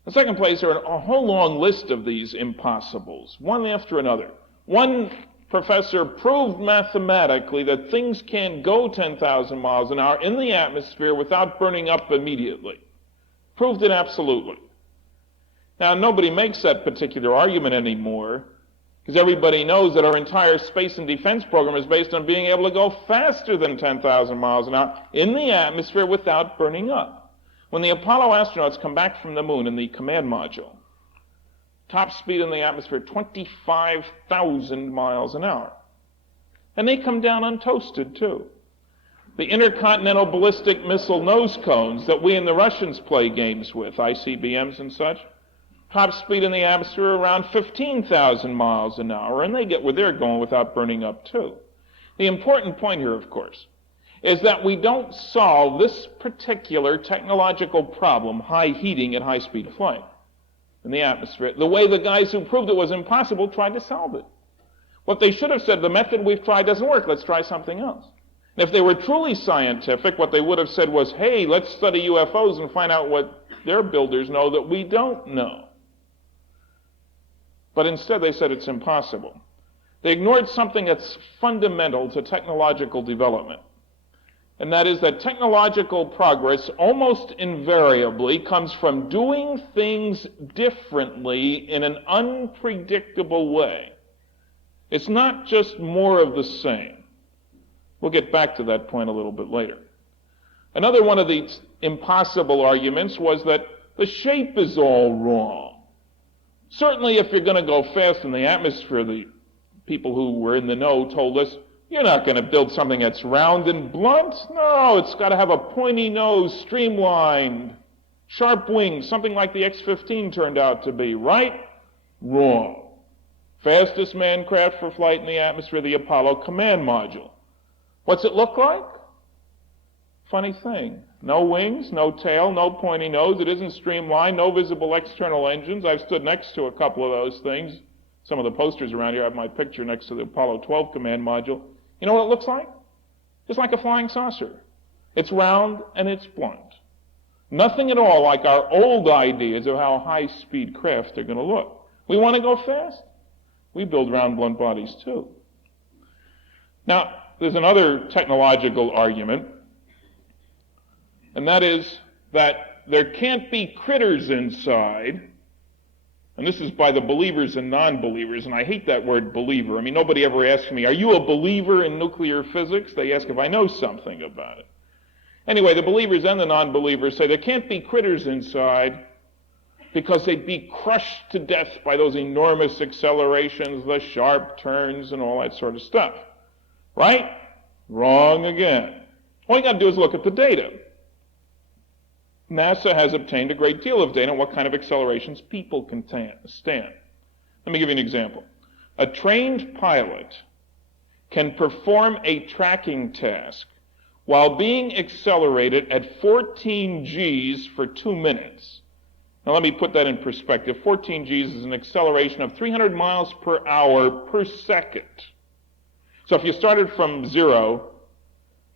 the second place, there are a whole long list of these impossibles, one after another. One professor proved mathematically that things can't go 10,000 miles an hour in the atmosphere without burning up immediately. Proved it absolutely. Now, nobody makes that particular argument anymore, because everybody knows that our entire space and defense program is based on being able to go faster than 10,000 miles an hour in the atmosphere without burning up. When the Apollo astronauts come back from the moon in the command module, top speed in the atmosphere, 25,000 miles an hour. And they come down untoasted, too. The intercontinental ballistic missile nose cones that we and the Russians play games with, ICBMs and such, top speed in the atmosphere around 15,000 miles an hour, and they get where they're going without burning up too. The important point here, of course, is that we don't solve this particular technological problem, high heating at high speed flight in the atmosphere, the way the guys who proved it was impossible tried to solve it. What they should have said, the method we've tried doesn't work, let's try something else. And if they were truly scientific, what they would have said was, hey, let's study UFOs and find out what their builders know that we don't know. But instead they said it's impossible. They ignored something that's fundamental to technological development. And that is that technological progress almost invariably comes from doing things differently in an unpredictable way. It's not just more of the same. We'll get back to that point a little bit later. Another one of these impossible arguments was that the shape is all wrong. Certainly, if you're going to go fast in the atmosphere, the people who were in the know told us, you're not going to build something that's round and blunt. No, it's got to have a pointy nose, streamlined, sharp wings, something like the X-15 turned out to be. Right? Wrong. Fastest manned craft for flight in the atmosphere, the Apollo command module. What's it look like? Funny thing. No wings, no tail, no pointy nose. It isn't streamlined, no visible external engines. I've stood next to a couple of those things. Some of the posters around here have my picture next to the Apollo 12 command module. You know what it looks like? It's like a flying saucer. It's round and it's blunt. Nothing at all like our old ideas of how high-speed craft are going to look. We want to go fast? We build round, blunt bodies too. Now, there's another technological argument, and that is that there can't be critters inside, and this is by the believers and non-believers, and I hate that word believer. I mean, nobody ever asks me, are you a believer in nuclear physics? They ask if I know something about it. Anyway, the believers and the non-believers say there can't be critters inside because they'd be crushed to death by those enormous accelerations, the sharp turns, and all that sort of stuff. Right? Wrong again. All you got to do is look at the data. NASA has obtained a great deal of data on what kind of accelerations people can stand. Let me give you an example. A trained pilot can perform a tracking task while being accelerated at 14 Gs for 2 minutes. Now let me put that in perspective. 14 Gs is an acceleration of 300 miles per hour per second. So if you started from 0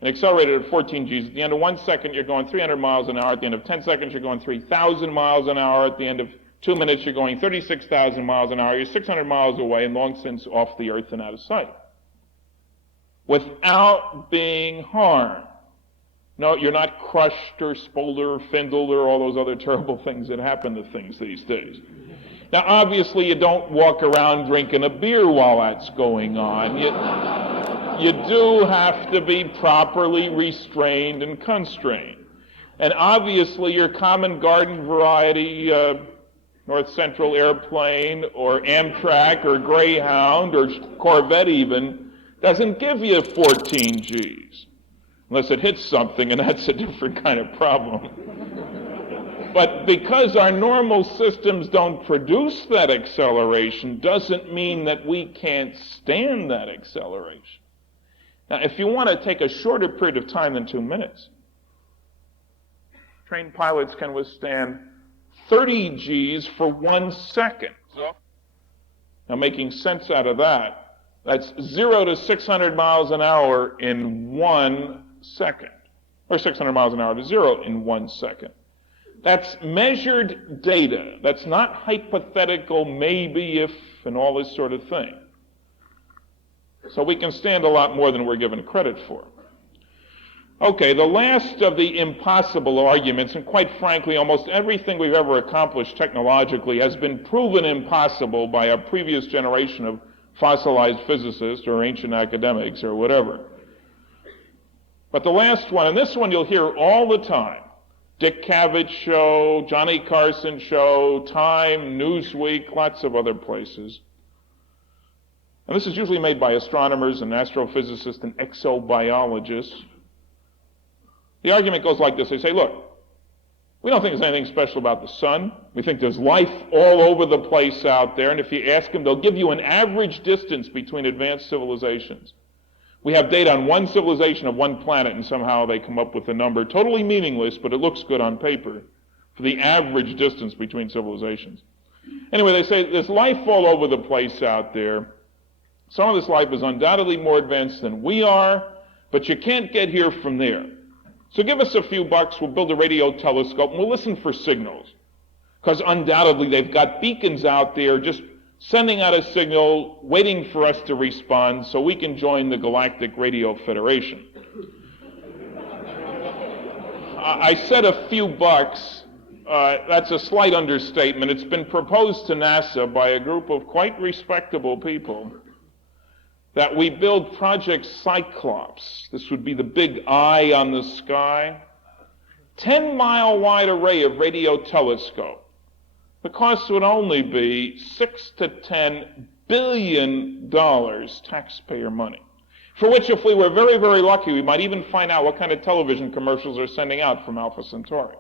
and accelerated at 14 Gs, at the end of 1 second you're going 300 miles an hour. At the end of 10 seconds you're going 3,000 miles an hour. At the end of 2 minutes you're going 36,000 miles an hour. You're 600 miles away and long since off the earth and out of sight, without being harmed. No, you're not crushed or spolder or findled or all those other terrible things that happen to things these days. Now, obviously, you don't walk around drinking a beer while that's going on. You do have to be properly restrained and constrained. And obviously, your common garden variety North Central airplane or Amtrak or Greyhound or Corvette even doesn't give you 14 Gs. Unless it hits something, and that's a different kind of problem. But because our normal systems don't produce that acceleration, doesn't mean that we can't stand that acceleration. Now, if you want to take a shorter period of time than 2 minutes, trained pilots can withstand 30 Gs for 1 second. Now, making sense out of that, that's 0 to 600 miles an hour in 1 second, or 600 miles an hour to 0 in 1 second. That's measured data. That's not hypothetical, maybe if, and all this sort of thing. So we can stand a lot more than we're given credit for. Okay, the last of the impossible arguments, and quite frankly, almost everything we've ever accomplished technologically has been proven impossible by a previous generation of fossilized physicists or ancient academics or whatever. But the last one, and this one you'll hear all the time, Dick Cavett show, Johnny Carson show, Time, Newsweek, lots of other places. And this is usually made by astronomers and astrophysicists and exobiologists. The argument goes like this. They say, look, we don't think there's anything special about the sun. We think there's life all over the place out there, and if you ask them, they'll give you an average distance between advanced civilizations. We have data on one civilization of one planet, and somehow they come up with a number totally meaningless, but it looks good on paper, for the average distance between civilizations. Anyway, they say there's life all over the place out there. Some of this life is undoubtedly more advanced than we are, but you can't get here from there. So give us a few bucks, we'll build a radio telescope, and we'll listen for signals. Because undoubtedly they've got beacons out there just sending out a signal, waiting for us to respond so we can join the Galactic Radio Federation. I said a few bucks. That's a slight understatement. It's been proposed to NASA by a group of quite respectable people that we build Project Cyclops. This would be the big eye on the sky. 10-mile wide array of radio telescope. The cost would only be $6 to $10 billion taxpayer money, for which if we were very, very lucky, we might even find out what kind of television commercials are sending out from Alpha Centauri.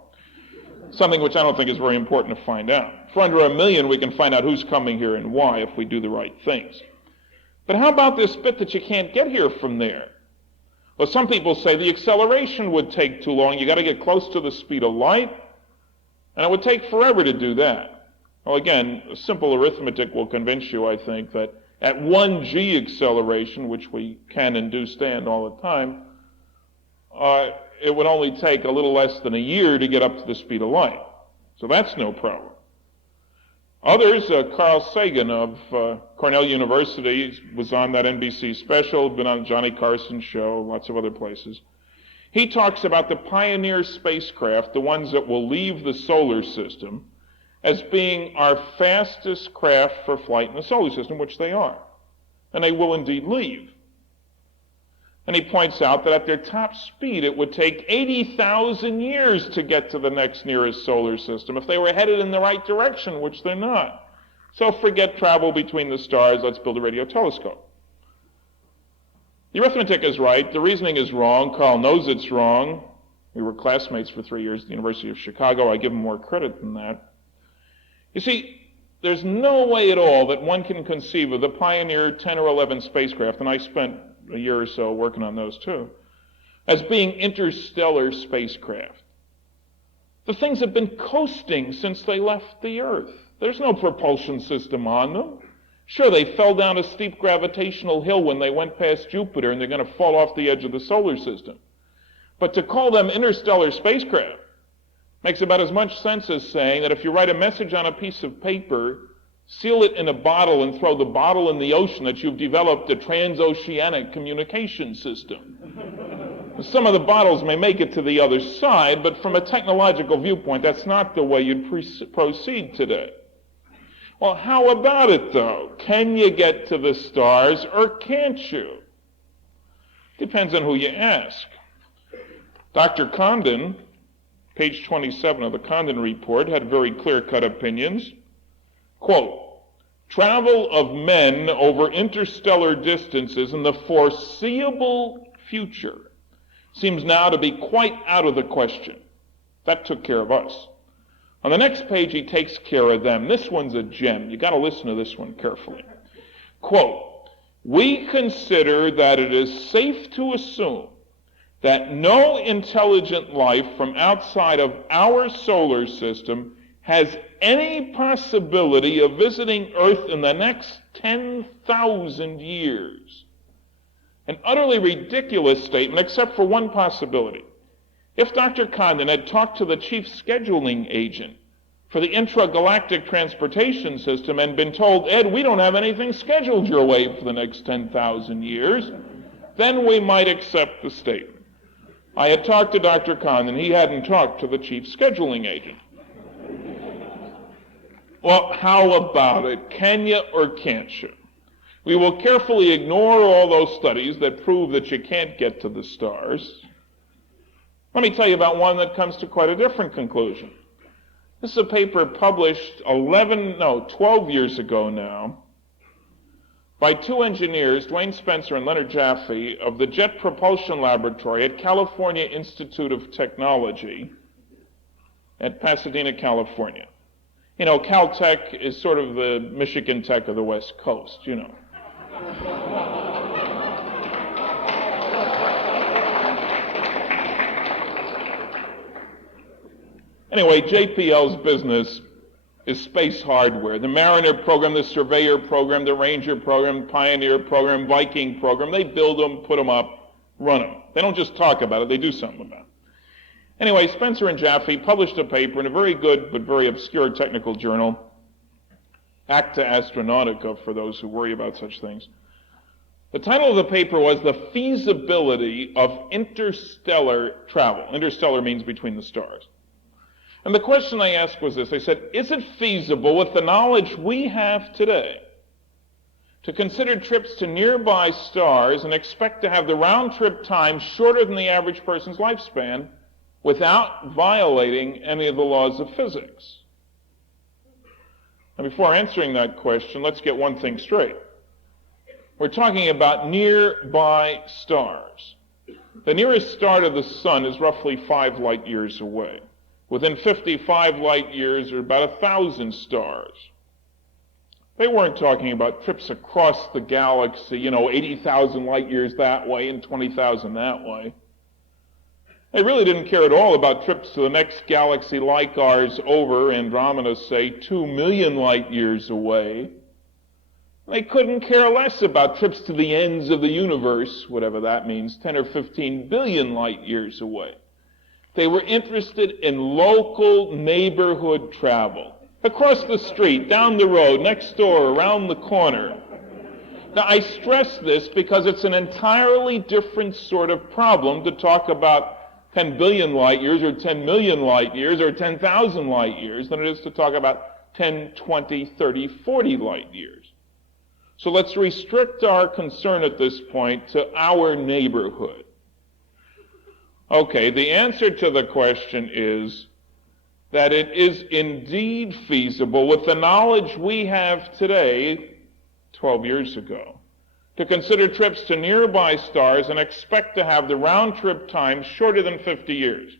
Something which I don't think is very important to find out. For under $1 million, we can find out who's coming here and why if we do the right things. But how about this bit that you can't get here from there? Well, some people say the acceleration would take too long. You got to get close to the speed of light, and it would take forever to do that. Well, again, simple arithmetic will convince you, I think, that at 1 G acceleration, which we can and do stand all the time, it would only take a little less than a year to get up to the speed of light. So that's no problem. Others, Carl Sagan of Cornell University, was on that NBC special, been on Johnny Carson show, lots of other places. He talks about the Pioneer spacecraft, the ones that will leave the solar system, as being our fastest craft for flight in the solar system, which they are. And they will indeed leave. And he points out that at their top speed, it would take 80,000 years to get to the next nearest solar system if they were headed in the right direction, which they're not. So forget travel between the stars, let's build a radio telescope. The arithmetic is right, the reasoning is wrong, Carl knows it's wrong. We were classmates for 3 years at the University of Chicago, I give him more credit than that. You see, there's no way at all that one can conceive of the Pioneer 10 or 11 spacecraft, and I spent a year or so working on those too, as being interstellar spacecraft. The things have been coasting since they left the Earth. There's no propulsion system on them. Sure, they fell down a steep gravitational hill when they went past Jupiter, and they're going to fall off the edge of the solar system. But to call them interstellar spacecraft makes about as much sense as saying that if you write a message on a piece of paper, seal it in a bottle, and throw the bottle in the ocean, that you've developed a transoceanic communication system. Some of the bottles may make it to the other side, but from a technological viewpoint, that's not the way you'd proceed today. Well, how about it, though? Can you get to the stars, or can't you? Depends on who you ask. Dr. Condon, page 27 of the Condon Report, had very clear-cut opinions. Quote, travel of men over interstellar distances in the foreseeable future seems now to be quite out of the question. That took care of us. On the next page, he takes care of them. This one's a gem. You got to listen to this one carefully. Quote, we consider that it is safe to assume that no intelligent life from outside of our solar system has any possibility of visiting Earth in the next 10,000 years. An utterly ridiculous statement, except for one possibility. If Dr. Condon had talked to the chief scheduling agent for the intragalactic transportation system and been told, Ed, we don't have anything scheduled your way for the next 10,000 years, then we might accept the statement. I had talked to Dr. Condon. He hadn't talked to the chief scheduling agent. Well, how about it? Can you or can't you? We will carefully ignore all those studies that prove that you can't get to the stars. Let me tell you about one that comes to quite a different conclusion. This is a paper published 12 years ago now by two engineers, Dwayne Spencer and Leonard Jaffe, of the Jet Propulsion Laboratory at California Institute of Technology at Pasadena, California. You know, Caltech is sort of the Michigan Tech of the West Coast, you know. Anyway, JPL's business is space hardware. The Mariner program, the Surveyor program, the Ranger program, Pioneer program, Viking program, they build them, put them up, run them. They don't just talk about it, they do something about it. Anyway, Spencer and Jaffe published a paper in a very good but very obscure technical journal, Acta Astronautica, for those who worry about such things. The title of the paper was The Feasibility of Interstellar Travel. Interstellar means between the stars. And the question I asked was this. I said, is it feasible with the knowledge we have today to consider trips to nearby stars and expect to have the round-trip time shorter than the average person's lifespan without violating any of the laws of physics? Now, before answering that question, let's get one thing straight. We're talking about nearby stars. The nearest star to the sun is roughly 5 light years away. Within 55 light years are about 1,000 stars. They weren't talking about trips across the galaxy, 80,000 light years that way and 20,000 that way. They really didn't care at all about trips to the next galaxy like ours over, Andromeda, say, 2 million light years away. They couldn't care less about trips to the ends of the universe, whatever that means, 10 or 15 billion light years away. They were interested in local neighborhood travel. Across the street, down the road, next door, around the corner. Now, I stress this because it's an entirely different sort of problem to talk about 10 billion light years or 10 million light years or 10,000 light years than it is to talk about 10, 20, 30, 40 light years. So let's restrict our concern at this point to our neighborhood. Okay, the answer to the question is that it is indeed feasible with the knowledge we have today, 12 years ago, to consider trips to nearby stars and expect to have the round-trip time shorter than 50 years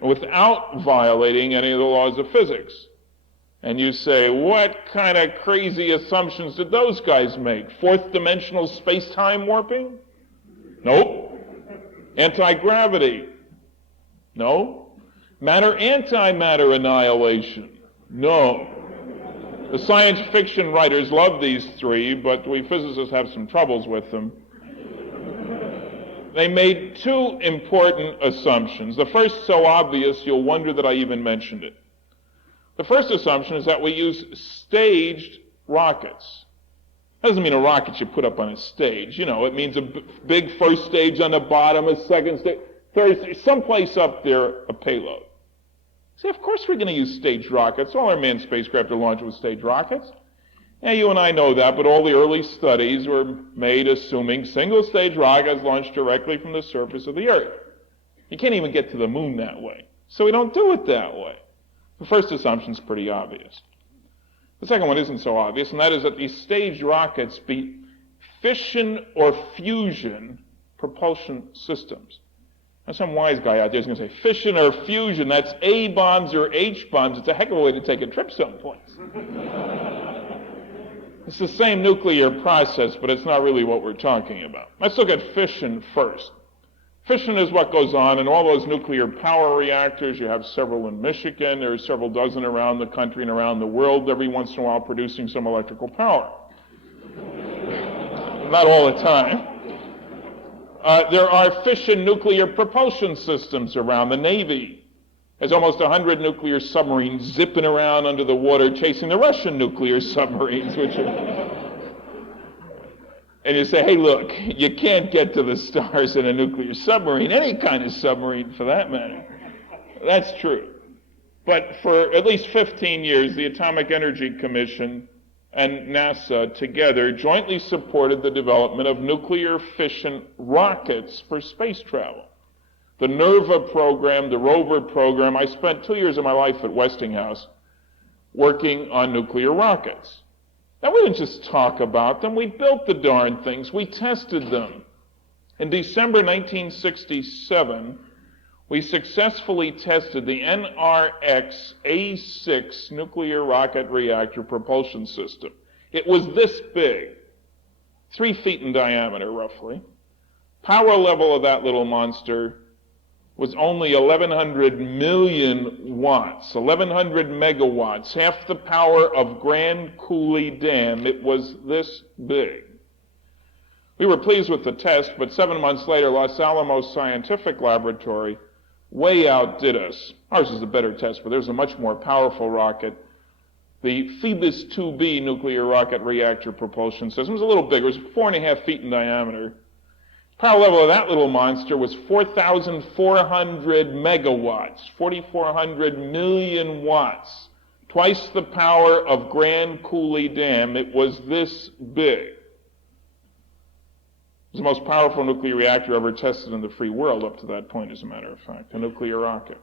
without violating any of the laws of physics. And you say, what kind of crazy assumptions did those guys make? Fourth-dimensional space-time warping? Nope. Anti-gravity? No. Matter-antimatter annihilation. No. The science fiction writers love these three, but we physicists have some troubles with them. They made two important assumptions. The first so obvious you'll wonder that I even mentioned it. The first assumption is that we use staged rockets. That doesn't mean a rocket you put up on a stage. You know, it means a big first stage on the bottom, a second stage, third stage, someplace up there, a payload. See, of course we're going to use staged rockets. All our manned spacecraft are launched with staged rockets. Yeah, you and I know that, but all the early studies were made assuming single-stage rockets launched directly from the surface of the Earth. You can't even get to the moon that way, so we don't do it that way. The first assumption is pretty obvious. The second one isn't so obvious, and that is that these staged rockets be fission or fusion propulsion systems. Now, some wise guy out there is going to say, fission or fusion, that's A bombs or H bombs. It's a heck of a way to take a trip someplace. It's the same nuclear process, but it's not really what we're talking about. Let's look at fission first. Fission is what goes on in all those nuclear power reactors. You have several in Michigan. There are several dozen around the country and around the world, every once in a while producing some electrical power. Not all the time. There are fission nuclear propulsion systems around. The Navy has almost 100 nuclear submarines zipping around under the water chasing the Russian nuclear submarines, which are... And you say, hey, look, you can't get to the stars in a nuclear submarine, any kind of submarine for that matter. That's true. But for at least 15 years, the Atomic Energy Commission and NASA together jointly supported the development of nuclear fission rockets for space travel. The NERVA program, the rover program, I spent 2 years of my life at Westinghouse working on nuclear rockets. Now, we didn't just talk about them, we built the darn things, we tested them. In December 1967, we successfully tested the NRX-A6 nuclear rocket reactor propulsion system. It was this big, 3 feet in diameter roughly. Power level of that little monster was only 1,100 million watts, 1,100 megawatts, half the power of Grand Coulee Dam. It was this big. We were pleased with the test, but 7 months later, Los Alamos Scientific Laboratory way outdid us. Ours is a better test, but there's a much more powerful rocket. The Phoebus 2B nuclear rocket reactor propulsion system was a little bigger. It was 4.5 feet in diameter. Power level of that little monster was 4,400 megawatts, 4,400 million watts, twice the power of Grand Coulee Dam. It was this big. It was the most powerful nuclear reactor ever tested in the free world up to that point, as a matter of fact, a nuclear rocket.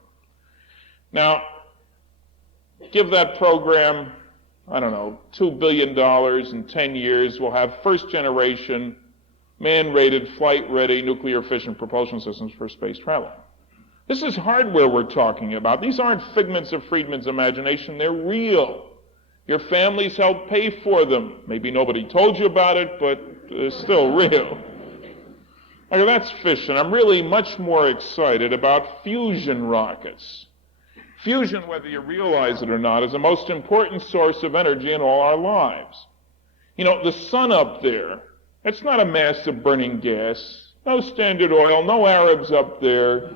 Now, give that program, I don't know, $2 billion in 10 years. We'll have first generation man-rated, flight-ready nuclear fission propulsion systems for space travel. This is hardware we're talking about. These aren't figments of Friedman's imagination. They're real. Your families helped pay for them. Maybe nobody told you about it, but they're still real. Okay, that's fission. I'm really much more excited about fusion rockets. Fusion, whether you realize it or not, is the most important source of energy in all our lives. You know, the sun up there, it's not a mass of burning gas. No Standard Oil, no Arabs up there.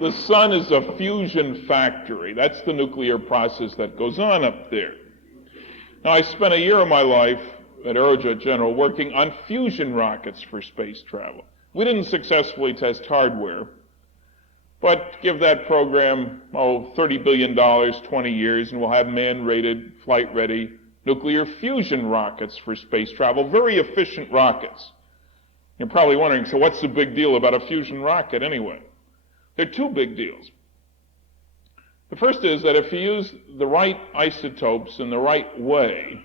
The sun is a fusion factory. That's the nuclear process that goes on up there. Now, I spent a year of my life at Aerojet General working on fusion rockets for space travel. We didn't successfully test hardware, but give that program, $30 billion, 20 years, and we'll have man-rated, flight-ready nuclear fusion rockets for space travel, very efficient rockets. You're probably wondering, so what's the big deal about a fusion rocket anyway? There are two big deals. The first is that if you use the right isotopes in the right way,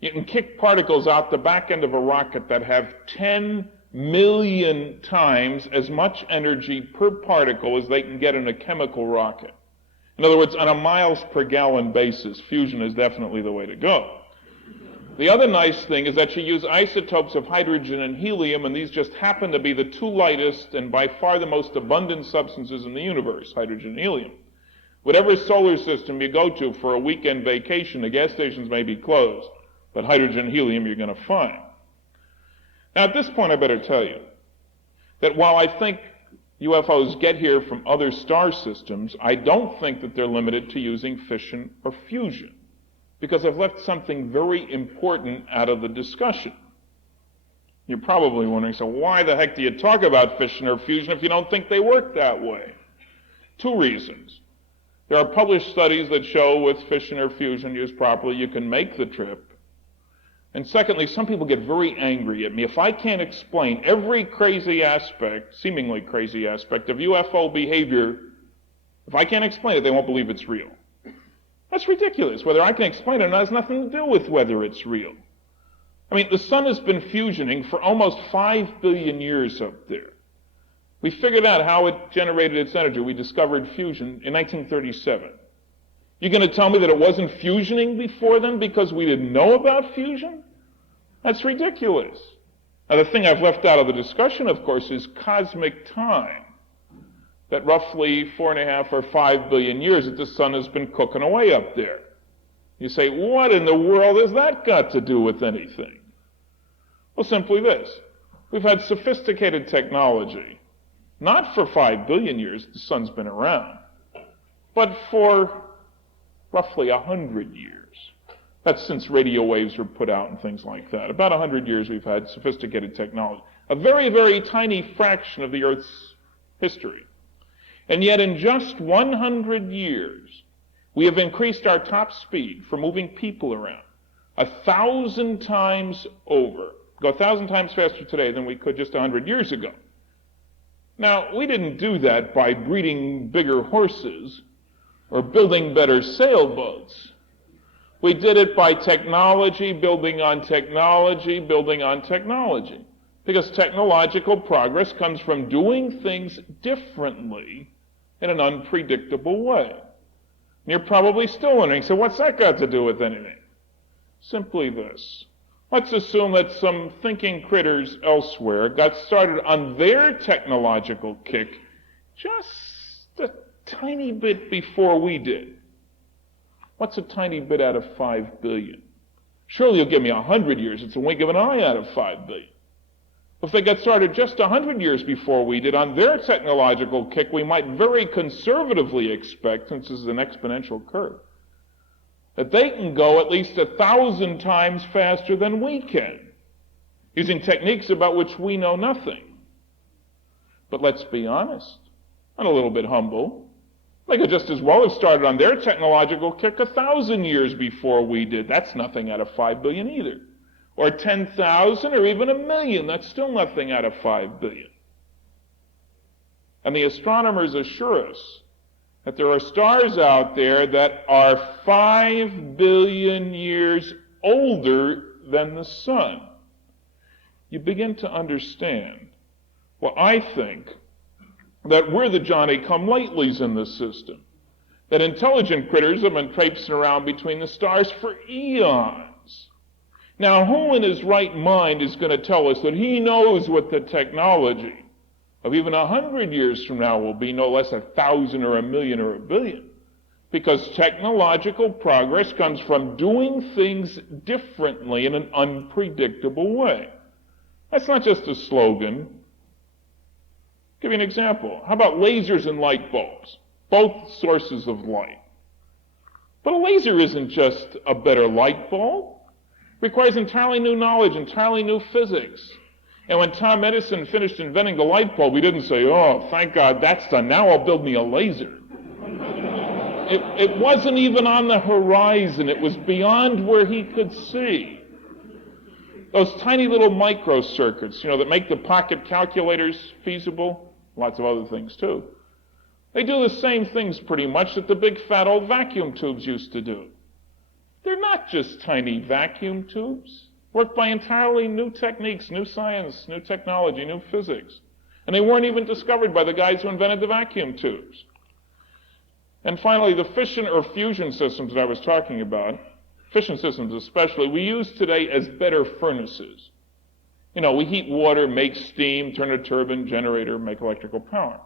you can kick particles out the back end of a rocket that have 10 million times as much energy per particle as they can get in a chemical rocket. In other words, on a miles per gallon basis, fusion is definitely the way to go. The other nice thing is that you use isotopes of hydrogen and helium, and these just happen to be the two lightest and by far the most abundant substances in the universe, hydrogen and helium. Whatever solar system you go to for a weekend vacation, the gas stations may be closed, but hydrogen and helium you're going to find. Now, at this point, I better tell you that while I think UFOs get here from other star systems, I don't think that they're limited to using fission or fusion, because I've left something very important out of the discussion. You're probably wondering, so why the heck do you talk about fission or fusion if you don't think they work that way? Two reasons. There are published studies that show with fission or fusion used properly, you can make the trip. And secondly, some people get very angry at me if I can't explain every crazy aspect, seemingly crazy aspect of UFO behavior. If I can't explain it, they won't believe it's real. That's ridiculous. Whether I can explain it or not has nothing to do with whether it's real. I mean, the sun has been fusioning for almost 5 billion years up there. We figured out how it generated its energy. We discovered fusion in 1937. You're going to tell me that it wasn't fusioning before then because we didn't know about fusion? That's ridiculous. Now, the thing I've left out of the discussion, of course, is cosmic time. That roughly 4.5 or 5 billion years that the sun has been cooking away up there. You say, what in the world has that got to do with anything? Well, simply this. We've had sophisticated technology, not for 5 billion years, the sun's been around, but for roughly 100 years. That's since radio waves were put out and things like that. About 100 years we've had sophisticated technology. A very, very tiny fraction of the Earth's history. And yet in just 100 years, we have increased our top speed for moving people around 1,000 times over. Go 1,000 times faster today than we could just 100 years ago. Now, we didn't do that by breeding bigger horses or building better sailboats. We did it by technology, building on technology, building on technology. Because technological progress comes from doing things differently in an unpredictable way. And you're probably still wondering, so what's that got to do with anything? Simply this. Let's assume that some thinking critters elsewhere got started on their technological kick just a tiny bit before we did. What's a tiny bit out of 5 billion? Surely you'll give me 100 years. It's a wink of an eye out of 5 billion. If they got started just 100 years before we did on their technological kick, we might very conservatively expect, since this is an exponential curve, that they can go at least 1,000 times faster than we can, using techniques about which we know nothing. But let's be honest, and a little bit humble, they could just as well have started on their technological kick 1,000 years before we did. That's nothing out of 5 billion either. Or 10,000 or even 1,000,000. That's still nothing out of 5 billion. And the astronomers assure us that there are stars out there that are 5 billion years older than the sun. You begin to understand, well, I think that we're the Johnny-come-latelys in this system, that intelligent critters have been traipsing around between the stars for eons. Now, who in his right mind is going to tell us that he knows what the technology of even 100 years from now will be, no less 1,000 or 1,000,000 or 1,000,000,000? Because technological progress comes from doing things differently in an unpredictable way. That's not just a slogan. I'll give you an example. How about lasers and light bulbs? Both sources of light. But a laser isn't just a better light bulb. It requires entirely new knowledge, entirely new physics. And when Tom Edison finished inventing the light bulb, he didn't say, oh, thank God that's done. Now I'll build me a laser. It wasn't even on the horizon. It was beyond where he could see. Those tiny little microcircuits, that make the pocket calculators feasible, lots of other things too. They do the same things pretty much that the big fat old vacuum tubes used to do. They're not just tiny vacuum tubes, worked by entirely new techniques, new science, new technology, new physics. And they weren't even discovered by the guys who invented the vacuum tubes. And finally, the fission or fusion systems that I was talking about, fission systems especially, we use today as better furnaces. You know, we heat water, make steam, turn a turbine, generator, make electrical power.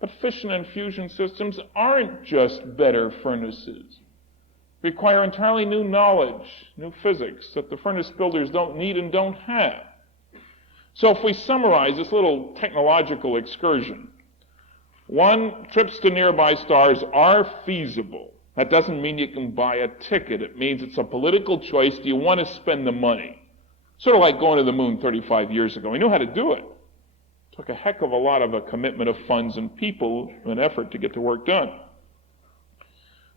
But fission and fusion systems aren't just better furnaces. Require entirely new knowledge, new physics that the furnace builders don't need and don't have. So if we summarize this little technological excursion, one, trips to nearby stars are feasible. That doesn't mean you can buy a ticket. It means it's a political choice. Do you want to spend the money? Sort of like going to the moon 35 years ago. We knew how to do it. Took a heck of a lot of a commitment of funds and people, an effort to get the work done.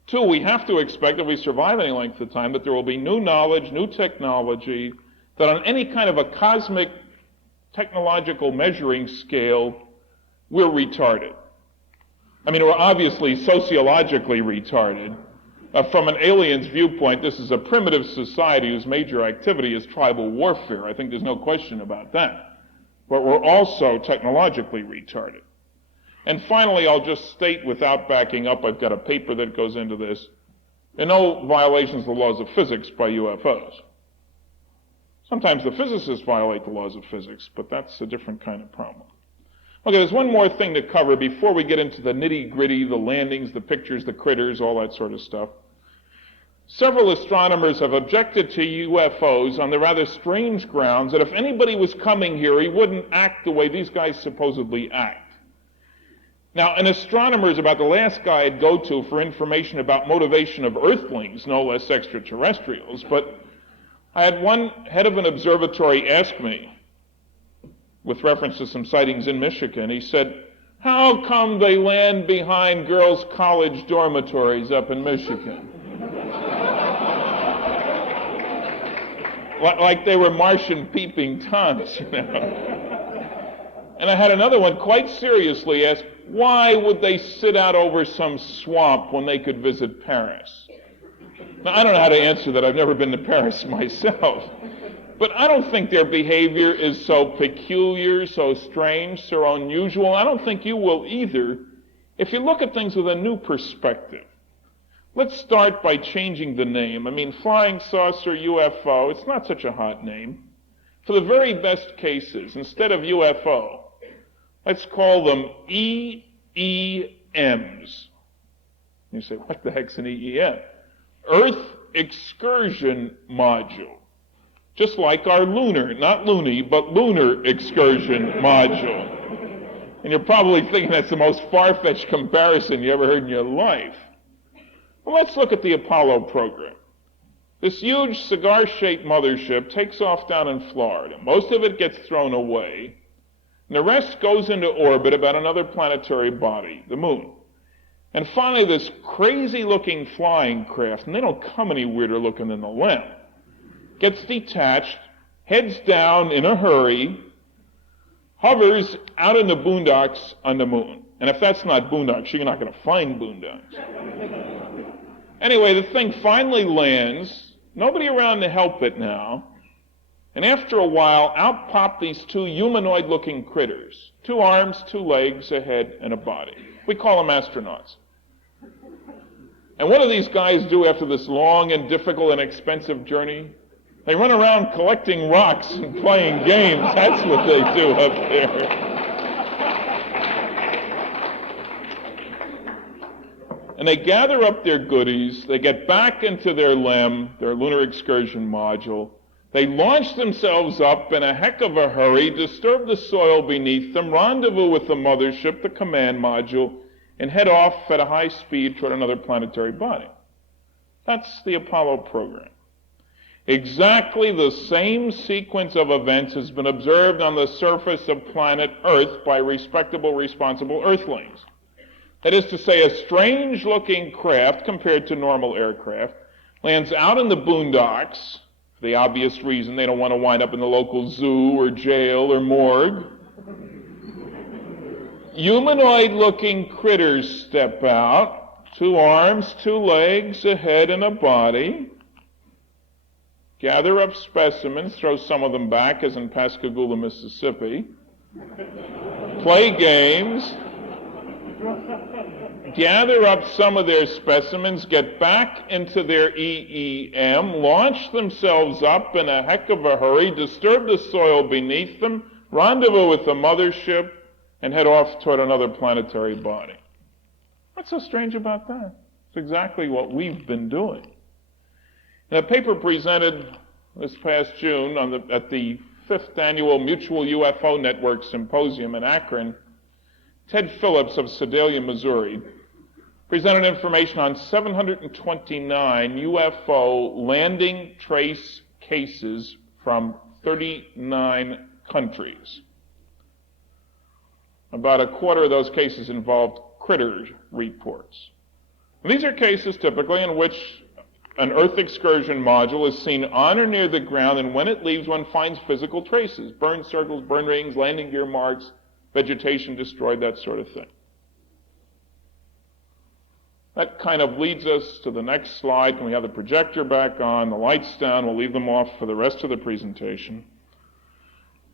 Two, we have to expect, if we survive any length of time, that there will be new knowledge, new technology, that on any kind of a cosmic technological measuring scale, we're retarded. I mean, we're obviously sociologically retarded. From an alien's viewpoint, this is a primitive society whose major activity is tribal warfare. I think there's no question about that. But we're also technologically retarded. And finally, I'll just state without backing up, I've got a paper that goes into this, there are no violations of the laws of physics by UFOs. Sometimes the physicists violate the laws of physics, but that's a different kind of problem. Okay, there's one more thing to cover before we get into the nitty-gritty, the landings, the pictures, the critters, all that sort of stuff. Several astronomers have objected to UFOs on the rather strange grounds that if anybody was coming here, he wouldn't act the way these guys supposedly act. Now, an astronomer is about the last guy I'd go to for information about motivation of Earthlings, no less extraterrestrials, but I had one head of an observatory ask me, with reference to some sightings in Michigan, he said, "How come they land behind girls' college dormitories up in Michigan?" Like they were Martian peeping Toms, you know. And I had another one quite seriously ask, why would they sit out over some swamp when they could visit Paris? Now, I don't know how to answer that. I've never been to Paris myself. But I don't think their behavior is so peculiar, so strange, so unusual. I don't think you will either if you look at things with a new perspective. Let's start by changing the name. I mean, flying saucer, UFO, it's not such a hot name. For the very best cases, instead of UFO, let's call them EEMs. You say, what the heck's an EEM? Earth Excursion Module. Just like our lunar, not loony, but lunar excursion module. And you're probably thinking that's the most far-fetched comparison you ever heard in your life. Well, let's look at the Apollo program. This huge cigar-shaped mothership takes off down in Florida. Most of it gets thrown away, and the rest goes into orbit about another planetary body, the moon. And finally, this crazy-looking flying craft, and they don't come any weirder looking than the LEM, gets detached, heads down in a hurry, hovers out in the boondocks on the moon. And if that's not boondocks, you're not going to find boondocks. Anyway, the thing finally lands, nobody around to help it now, and after a while, out pop these two humanoid-looking critters. 2 arms, 2 legs, a head, and a body. We call them astronauts. And what do these guys do after this long and difficult and expensive journey? They run around collecting rocks and playing games. That's what they do up there. And they gather up their goodies, they get back into their LEM, their Lunar Excursion Module, they launch themselves up in a heck of a hurry, disturb the soil beneath them, rendezvous with the mothership, the command module, and head off at a high speed toward another planetary body. That's the Apollo program. Exactly the same sequence of events has been observed on the surface of planet Earth by respectable, responsible Earthlings. That is to say, a strange-looking craft, compared to normal aircraft, lands out in the boondocks, for the obvious reason they don't want to wind up in the local zoo or jail or morgue. Humanoid-looking critters step out, 2 arms, 2 legs, a head, and a body, gather up specimens, throw some of them back, as in Pascagoula, Mississippi, play games, gather up some of their specimens, get back into their EEM, launch themselves up in a heck of a hurry, disturb the soil beneath them, rendezvous with the mothership, and head off toward another planetary body. What's so strange about that? It's exactly what we've been doing. In a paper presented this past June at the 5th Annual Mutual UFO Network Symposium in Akron, Ted Phillips of Sedalia, Missouri, presented information on 729 UFO landing trace cases from 39 countries. About a quarter of those cases involved critter reports. And these are cases typically in which an Earth excursion module is seen on or near the ground, and when it leaves, one finds physical traces, burn circles, burn rings, landing gear marks, vegetation destroyed, that sort of thing. That kind of leads us to the next slide. Can we have the projector back on, the lights down? We'll leave them off for the rest of the presentation.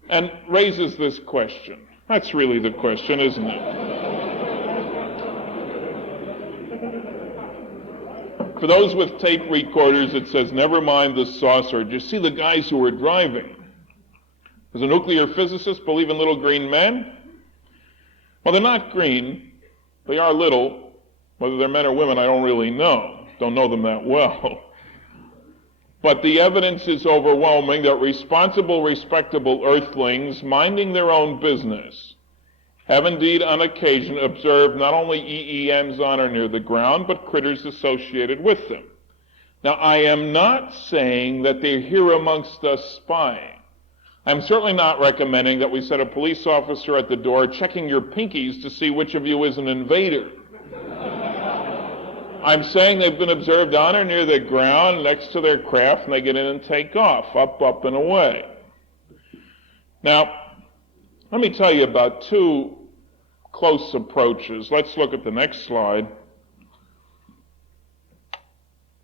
And raises this question. That's really the question, isn't it? For those with tape recorders, it says, never mind the saucer. Do you see the guys who were driving? Does a nuclear physicist believe in little green men? Well, they're not green. They are little. Whether they're men or women, I don't really know. Don't know them that well. But the evidence is overwhelming that responsible, respectable Earthlings minding their own business have indeed on occasion observed not only EEMs on or near the ground, but critters associated with them. Now, I am not saying that they're here amongst us spying. I'm certainly not recommending that we set a police officer at the door checking your pinkies to see which of you is an invader. I'm saying they've been observed on or near the ground next to their craft, and they get in and take off, up, and away. Now, let me tell you about two close approaches. Let's look at the next slide.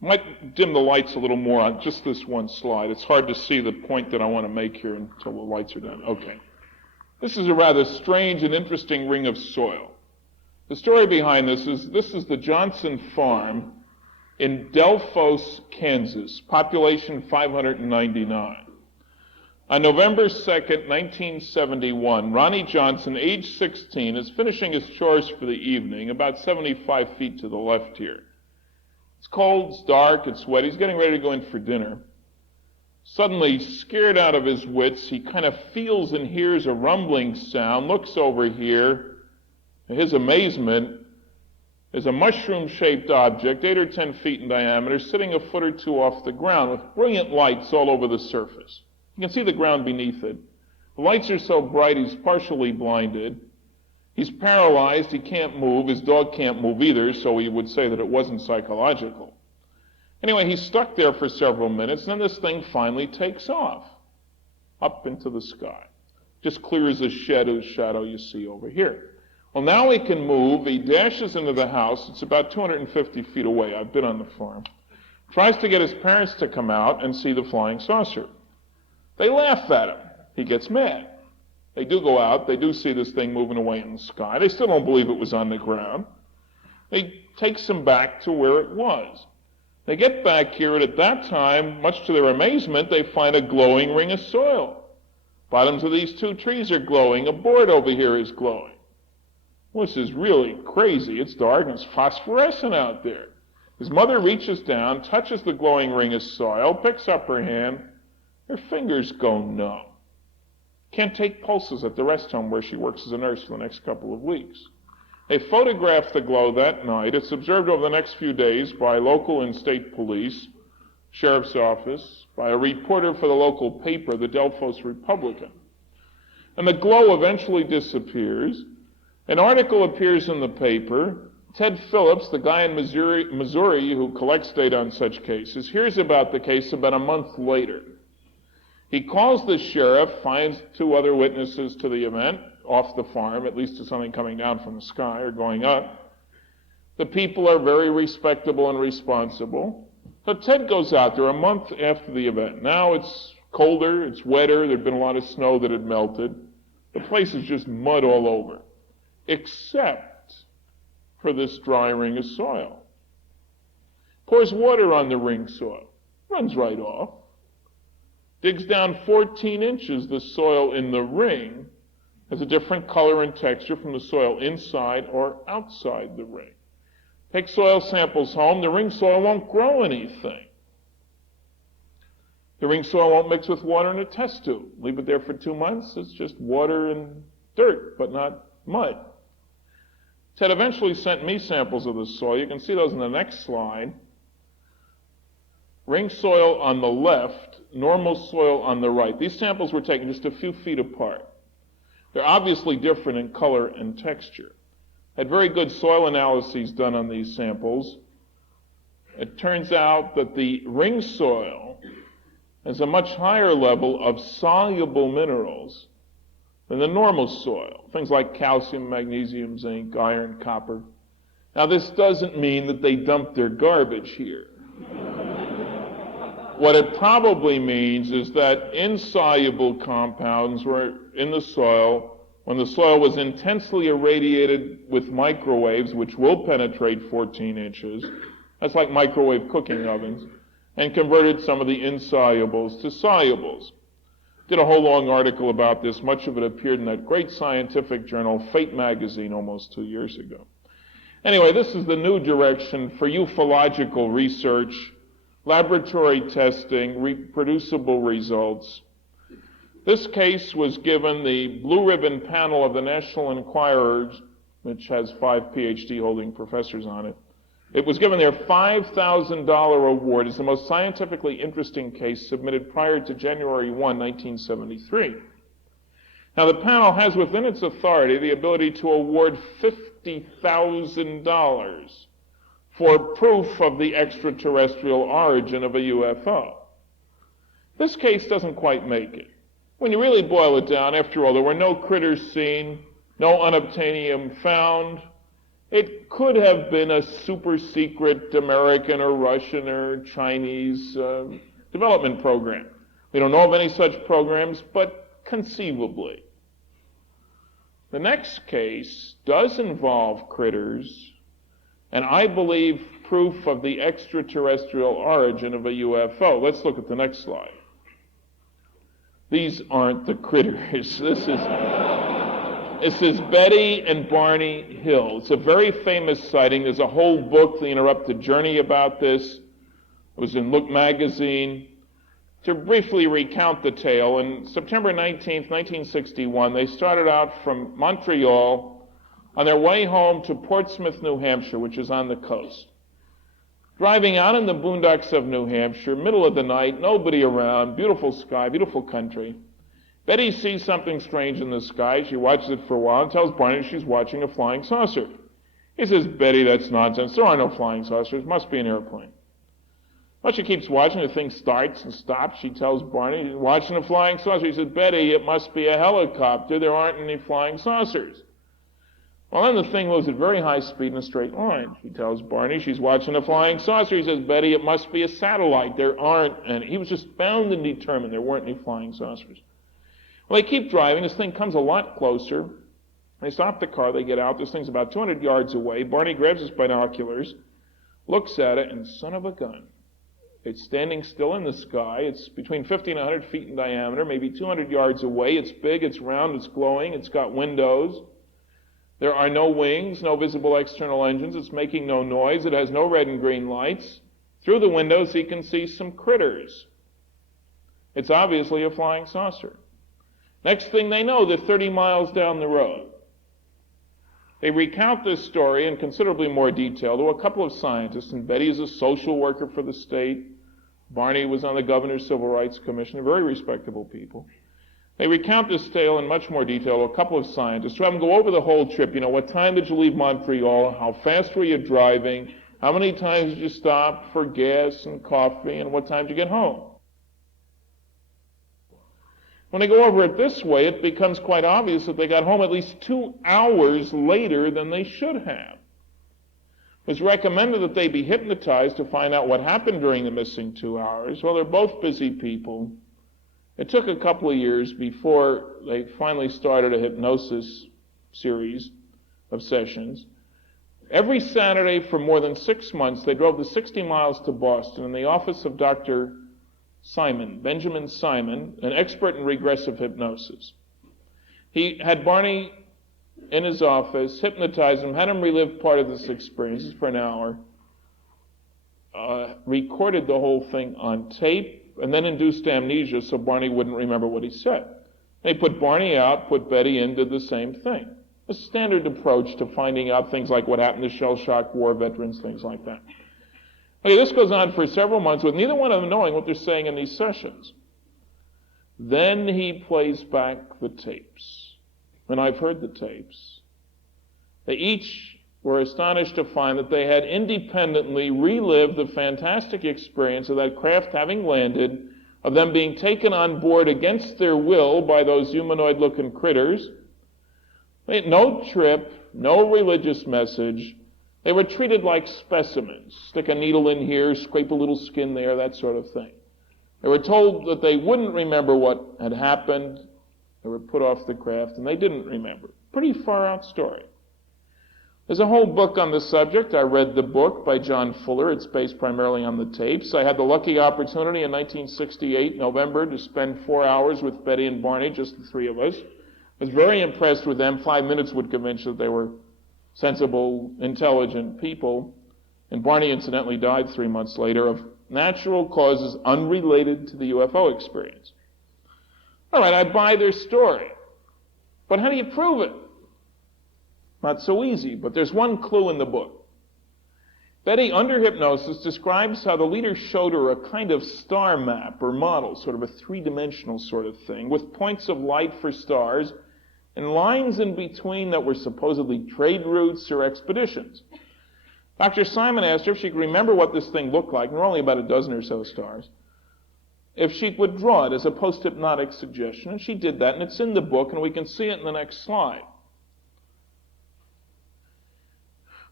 Might dim the lights a little more on just this one slide. It's hard to see the point that I want to make here until the lights are down. Okay. This is a rather strange and interesting ring of soil. The story behind this is the Johnson Farm in Delphos, Kansas, population 599. On November 2nd, 1971, Ronnie Johnson, age 16, is finishing his chores for the evening, about 75 feet to the left here. It's cold, it's dark, it's wet. He's getting ready to go in for dinner. Suddenly, scared out of his wits, he kind of feels and hears a rumbling sound, looks over here. To his amazement, there's a mushroom-shaped object, 8 or 10 feet in diameter, sitting a foot or two off the ground with brilliant lights all over the surface. You can see the ground beneath it. The lights are so bright he's partially blinded. He's paralyzed, he can't move, his dog can't move either, so he would say that it wasn't psychological. Anyway, he's stuck there for several minutes, and then this thing finally takes off, up into the sky. Just clears the shadow you see over here. Well, now he can move, he dashes into the house, it's about 250 feet away, I've been on the farm. Tries to get his parents to come out and see the flying saucer. They laugh at him. He gets mad. They do go out. They do see this thing moving away in the sky. They still don't believe it was on the ground. They takes him back to where it was. They get back here, and at that time, much to their amazement, they find a glowing ring of soil. Bottoms of these two trees are glowing. A board over here is glowing. Well, this is really crazy. It's dark, and it's phosphorescent out there. His mother reaches down, touches the glowing ring of soil, picks up her hand. Her fingers go numb. Can't take pulses at the rest home where she works as a nurse for the next couple of weeks. They photographed the glow that night. It's observed over the next few days by local and state police, sheriff's office, by a reporter for the local paper, the Delphos Republican. And the glow eventually disappears. An article appears in the paper. Ted Phillips, the guy in Missouri who collects data on such cases, hears about the case about a month later. He calls the sheriff, finds 2 other witnesses to the event, off the farm, at least to something coming down from the sky or going up. The people are very respectable and responsible. So Ted goes out there a month after the event. Now it's colder, it's wetter, there'd been a lot of snow that had melted. The place is just mud all over. Except for this dry ring of soil. Pours water on the ring soil, runs right off. Digs down 14 inches, the soil in the ring has a different color and texture from the soil inside or outside the ring. Take soil samples home, the ring soil won't grow anything. The ring soil won't mix with water in a test tube. Leave it there for 2 months, it's just water and dirt, but not mud. Ted eventually sent me samples of the soil. You can see those in the next slide. Ring soil on the left, normal soil on the right. These samples were taken just a few feet apart. They're obviously different in color and texture. Had very good soil analyses done on these samples. It turns out that the ring soil has a much higher level of soluble minerals than the normal soil, things like calcium, magnesium, zinc, iron, copper. Now, this doesn't mean that they dumped their garbage here. What it probably means is that insoluble compounds were in the soil when the soil was intensely irradiated with microwaves, which will penetrate 14 inches. That's like microwave cooking ovens, and converted some of the insolubles to solubles. Did a whole long article about this. Much of it appeared in that great scientific journal, Fate magazine, almost 2 years ago. Anyway, this is the new direction for ufological research, laboratory testing, reproducible results. This case was given the blue ribbon panel of the National Enquirer, which has 5 PhD-holding professors on it. It was given their $5,000 award as the most scientifically interesting case submitted prior to January 1, 1973. Now, the panel has within its authority the ability to award $50,000 for proof of the extraterrestrial origin of a UFO. This case doesn't quite make it. When you really boil it down, after all, there were no critters seen, no unobtainium found. It could have been a super secret American or Russian or Chinese development program. We don't know of any such programs, but conceivably. The next case does involve critters, and I believe proof of the extraterrestrial origin of a UFO. Let's look at the next slide. These aren't the critters. This is Betty and Barney Hill. It's a very famous sighting. There's a whole book, The Interrupted Journey, about this. It was in Look magazine. To briefly recount the tale, on September 19th, 1961, they started out from Montreal on their way home to Portsmouth, New Hampshire, which is on the coast. Driving out in the boondocks of New Hampshire, middle of the night, nobody around, beautiful sky, beautiful country. Betty sees something strange in the sky. She watches it for a while and tells Barney she's watching a flying saucer. He says, "Betty, that's nonsense. There are no flying saucers. It must be an airplane." Well, she keeps watching. The thing starts and stops. She tells Barney, "You're watching a flying saucer." He says, "Betty, it must be a helicopter. There aren't any flying saucers." Well, then the thing moves at very high speed in a straight line. She tells Barney she's watching a flying saucer. He says, "Betty, it must be a satellite. There aren't any." He was just bound and determined there weren't any flying saucers. Well, they keep driving. This thing comes a lot closer. They stop the car. They get out. This thing's about 200 yards away. Barney grabs his binoculars, looks at it, and son of a gun, it's standing still in the sky. It's between 50 and 100 feet in diameter, maybe 200 yards away. It's big, it's round, it's glowing, it's got windows. There are no wings, no visible external engines. It's making no noise. It has no red and green lights. Through the windows, he can see some critters. It's obviously a flying saucer. Next thing they know, they're 30 miles down the road. They recount this story in considerably more detail to a couple of scientists, and Betty is a social worker for the state. Barney was on the Governor's Civil Rights Commission, very respectable people. They recount this tale in much more detail to a couple of scientists who have them go over the whole trip. You know, what time did you leave Montreal? How fast were you driving? How many times did you stop for gas and coffee? And what time did you get home? When they go over it this way, it becomes quite obvious that they got home at least 2 hours later than they should have. It was recommended that they be hypnotized to find out what happened during the missing 2 hours. Well, they're both busy people. It took a couple of years before they finally started a hypnosis series of sessions. Every Saturday for more than 6 months, they drove the 60 miles to Boston in the office of Dr. Simon, Benjamin Simon, an expert in regressive hypnosis. He had Barney in his office, hypnotized him, had him relive part of this experience for an hour, recorded the whole thing on tape, and then induced amnesia so Barney wouldn't remember what he said. They put Barney out, put Betty in, did the same thing. A standard approach to finding out things like what happened to shell-shock war veterans, things like that. Okay, this goes on for several months with neither one of them knowing what they're saying in these sessions. Then he plays back the tapes. And I've heard the tapes. They each were astonished to find that they had independently relived the fantastic experience of that craft having landed, of them being taken on board against their will by those humanoid-looking critters. No trip, no religious message. They were treated like specimens. Stick a needle in here, scrape a little skin there, that sort of thing. They were told that they wouldn't remember what had happened. They were put off the craft, and they didn't remember. Pretty far-out story. There's a whole book on the subject. I read the book by John Fuller. It's based primarily on the tapes. I had the lucky opportunity in 1968, November, to spend 4 hours with Betty and Barney, just the three of us. I was very impressed with them. 5 minutes would convince you that they were sensible, intelligent people. And Barney, incidentally, died 3 months later of natural causes unrelated to the UFO experience. All right, I buy their story. But how do you prove it? Not so easy, but there's one clue in the book. Betty, under hypnosis, describes how the leader showed her a kind of star map or model, sort of a three-dimensional sort of thing, with points of light for stars and lines in between that were supposedly trade routes or expeditions. Dr. Simon asked her if she could remember what this thing looked like, and there were only about a dozen or so stars, if she would draw it as a post-hypnotic suggestion, and she did that, and it's in the book, and we can see it in the next slide.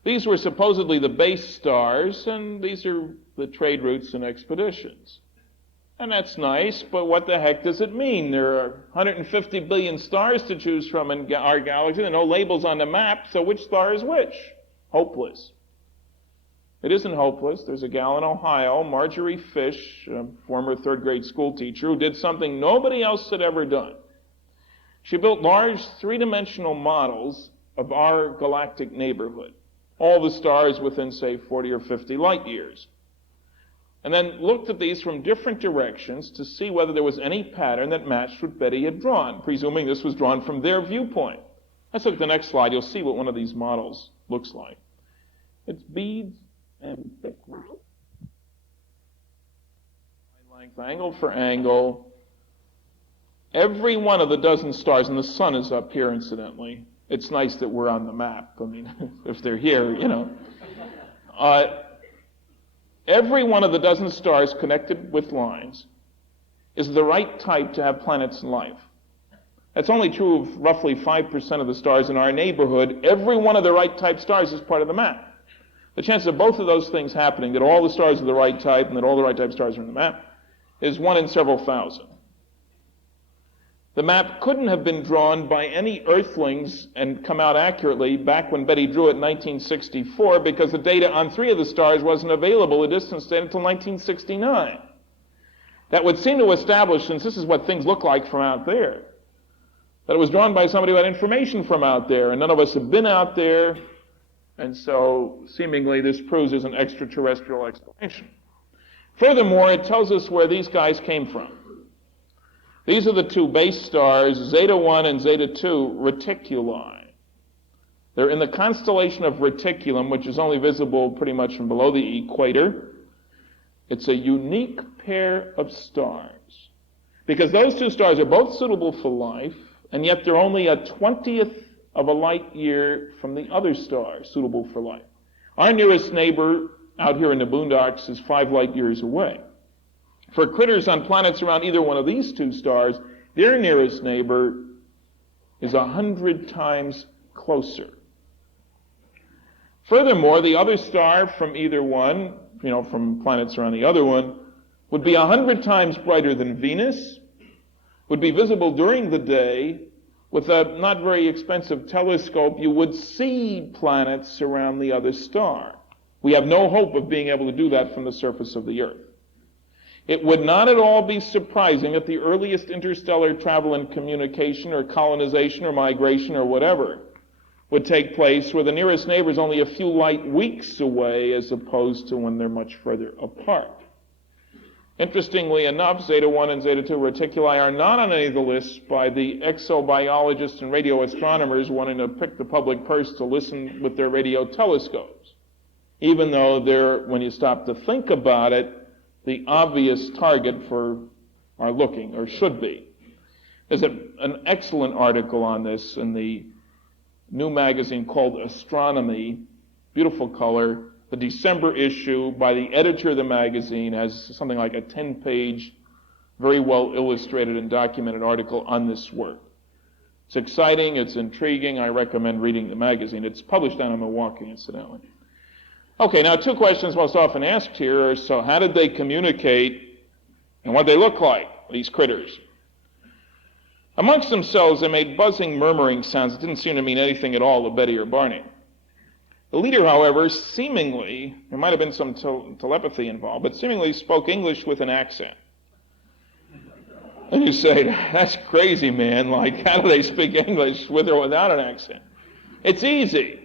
These were supposedly the base stars, and these are the trade routes and expeditions. And that's nice, but what the heck does it mean? There are 150 billion stars to choose from in our galaxy. There are no labels on the map, so which star is which? Hopeless. It isn't hopeless. There's a gal in Ohio, Marjorie Fish, a former third-grade school teacher, who did something nobody else had ever done. She built large three-dimensional models of our galactic neighborhood, all the stars within, say, 40 or 50 light years, and then looked at these from different directions to see whether there was any pattern that matched what Betty had drawn, presuming this was drawn from their viewpoint. Let's look at the next slide. You'll see what one of these models looks like. It's beads and thick length, angle for angle. Every one of the dozen stars, and the sun is up here, incidentally. It's nice that we're on the map. I mean, if they're here, you know. Every one of the dozen stars connected with lines is the right type to have planets and life. That's only true of roughly 5% of the stars in our neighborhood. Every one of the right type stars is part of the map. The chance of both of those things happening, that all the stars are the right type and that all the right type stars are in the map, is 1 in several thousand. The map couldn't have been drawn by any Earthlings and come out accurately back when Betty drew it in 1964, because the data on 3 of the stars wasn't available, the distance data, until 1969. That would seem to establish, since this is what things look like from out there, that it was drawn by somebody who had information from out there, and none of us have been out there, and so seemingly this proves there's an extraterrestrial explanation. Furthermore, it tells us where these guys came from. These are the 2 base stars, Zeta 1 and Zeta 2 reticuli. They're in the constellation of Reticulum, which is only visible pretty much from below the equator. It's a unique pair of stars, because those 2 stars are both suitable for life, and yet they're only a 20th of a light year from the other star suitable for life. Our nearest neighbor out here in the boondocks is 5 light years away. For critters on planets around either one of these 2 stars, their nearest neighbor is 100 times closer. Furthermore, the other star from either one, from planets around the other one, would be 100 times brighter than Venus, would be visible during the day, with a not very expensive telescope, you would see planets around the other star. We have no hope of being able to do that from the surface of the Earth. It would not at all be surprising that the earliest interstellar travel and communication or colonization or migration or whatever would take place where the nearest neighbor is only a few light weeks away as opposed to when they're much further apart. Interestingly enough, Zeta 1 and Zeta 2 Reticuli are not on any of the lists by the exobiologists and radio astronomers wanting to pick the public purse to listen with their radio telescopes, even though they're, when you stop to think about it, the obvious target for our looking, or should be. There's an excellent article on this in the new magazine called Astronomy, beautiful color. The December issue by the editor of the magazine has something like a 10-page, very well illustrated and documented article on this work. It's exciting, it's intriguing, I recommend reading the magazine. It's published down in Milwaukee, incidentally. Okay, now two questions most often asked here are, so how did they communicate and what they look like, these critters? Amongst themselves, they made buzzing, murmuring sounds that didn't seem to mean anything at all to Betty or Barney. The leader, however, seemingly, there might have been some telepathy involved, but seemingly spoke English with an accent. And you say, that's crazy, man. Like, how do they speak English with or without an accent? It's easy.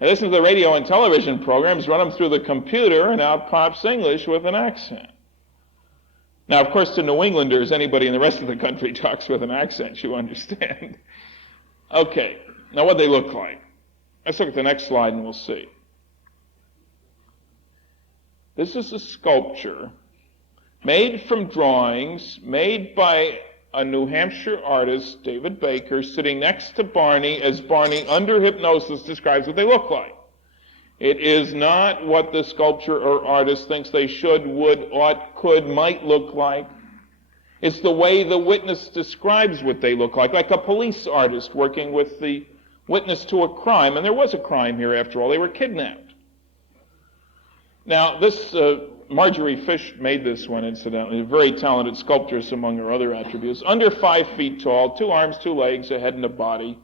I listen to the radio and television programs, run them through the computer, and out pops English with an accent. Now, of course, to New Englanders, anybody in the rest of the country talks with an accent, you understand. Okay, now what they look like. Let's look at the next slide and we'll see. This is a sculpture made from drawings made by a New Hampshire artist, David Baker, sitting next to Barney as Barney, under hypnosis, describes what they look like. It is not what the sculptor or artist thinks they should, would, ought, could, might look like. It's the way the witness describes what they look like a police artist working with the witness to a crime. And there was a crime here, after all. They were kidnapped. Now, this Marjorie Fish made this one, incidentally, a very talented sculptress among her other attributes. Under 5 feet tall, 2 arms, 2 legs, a head and a body.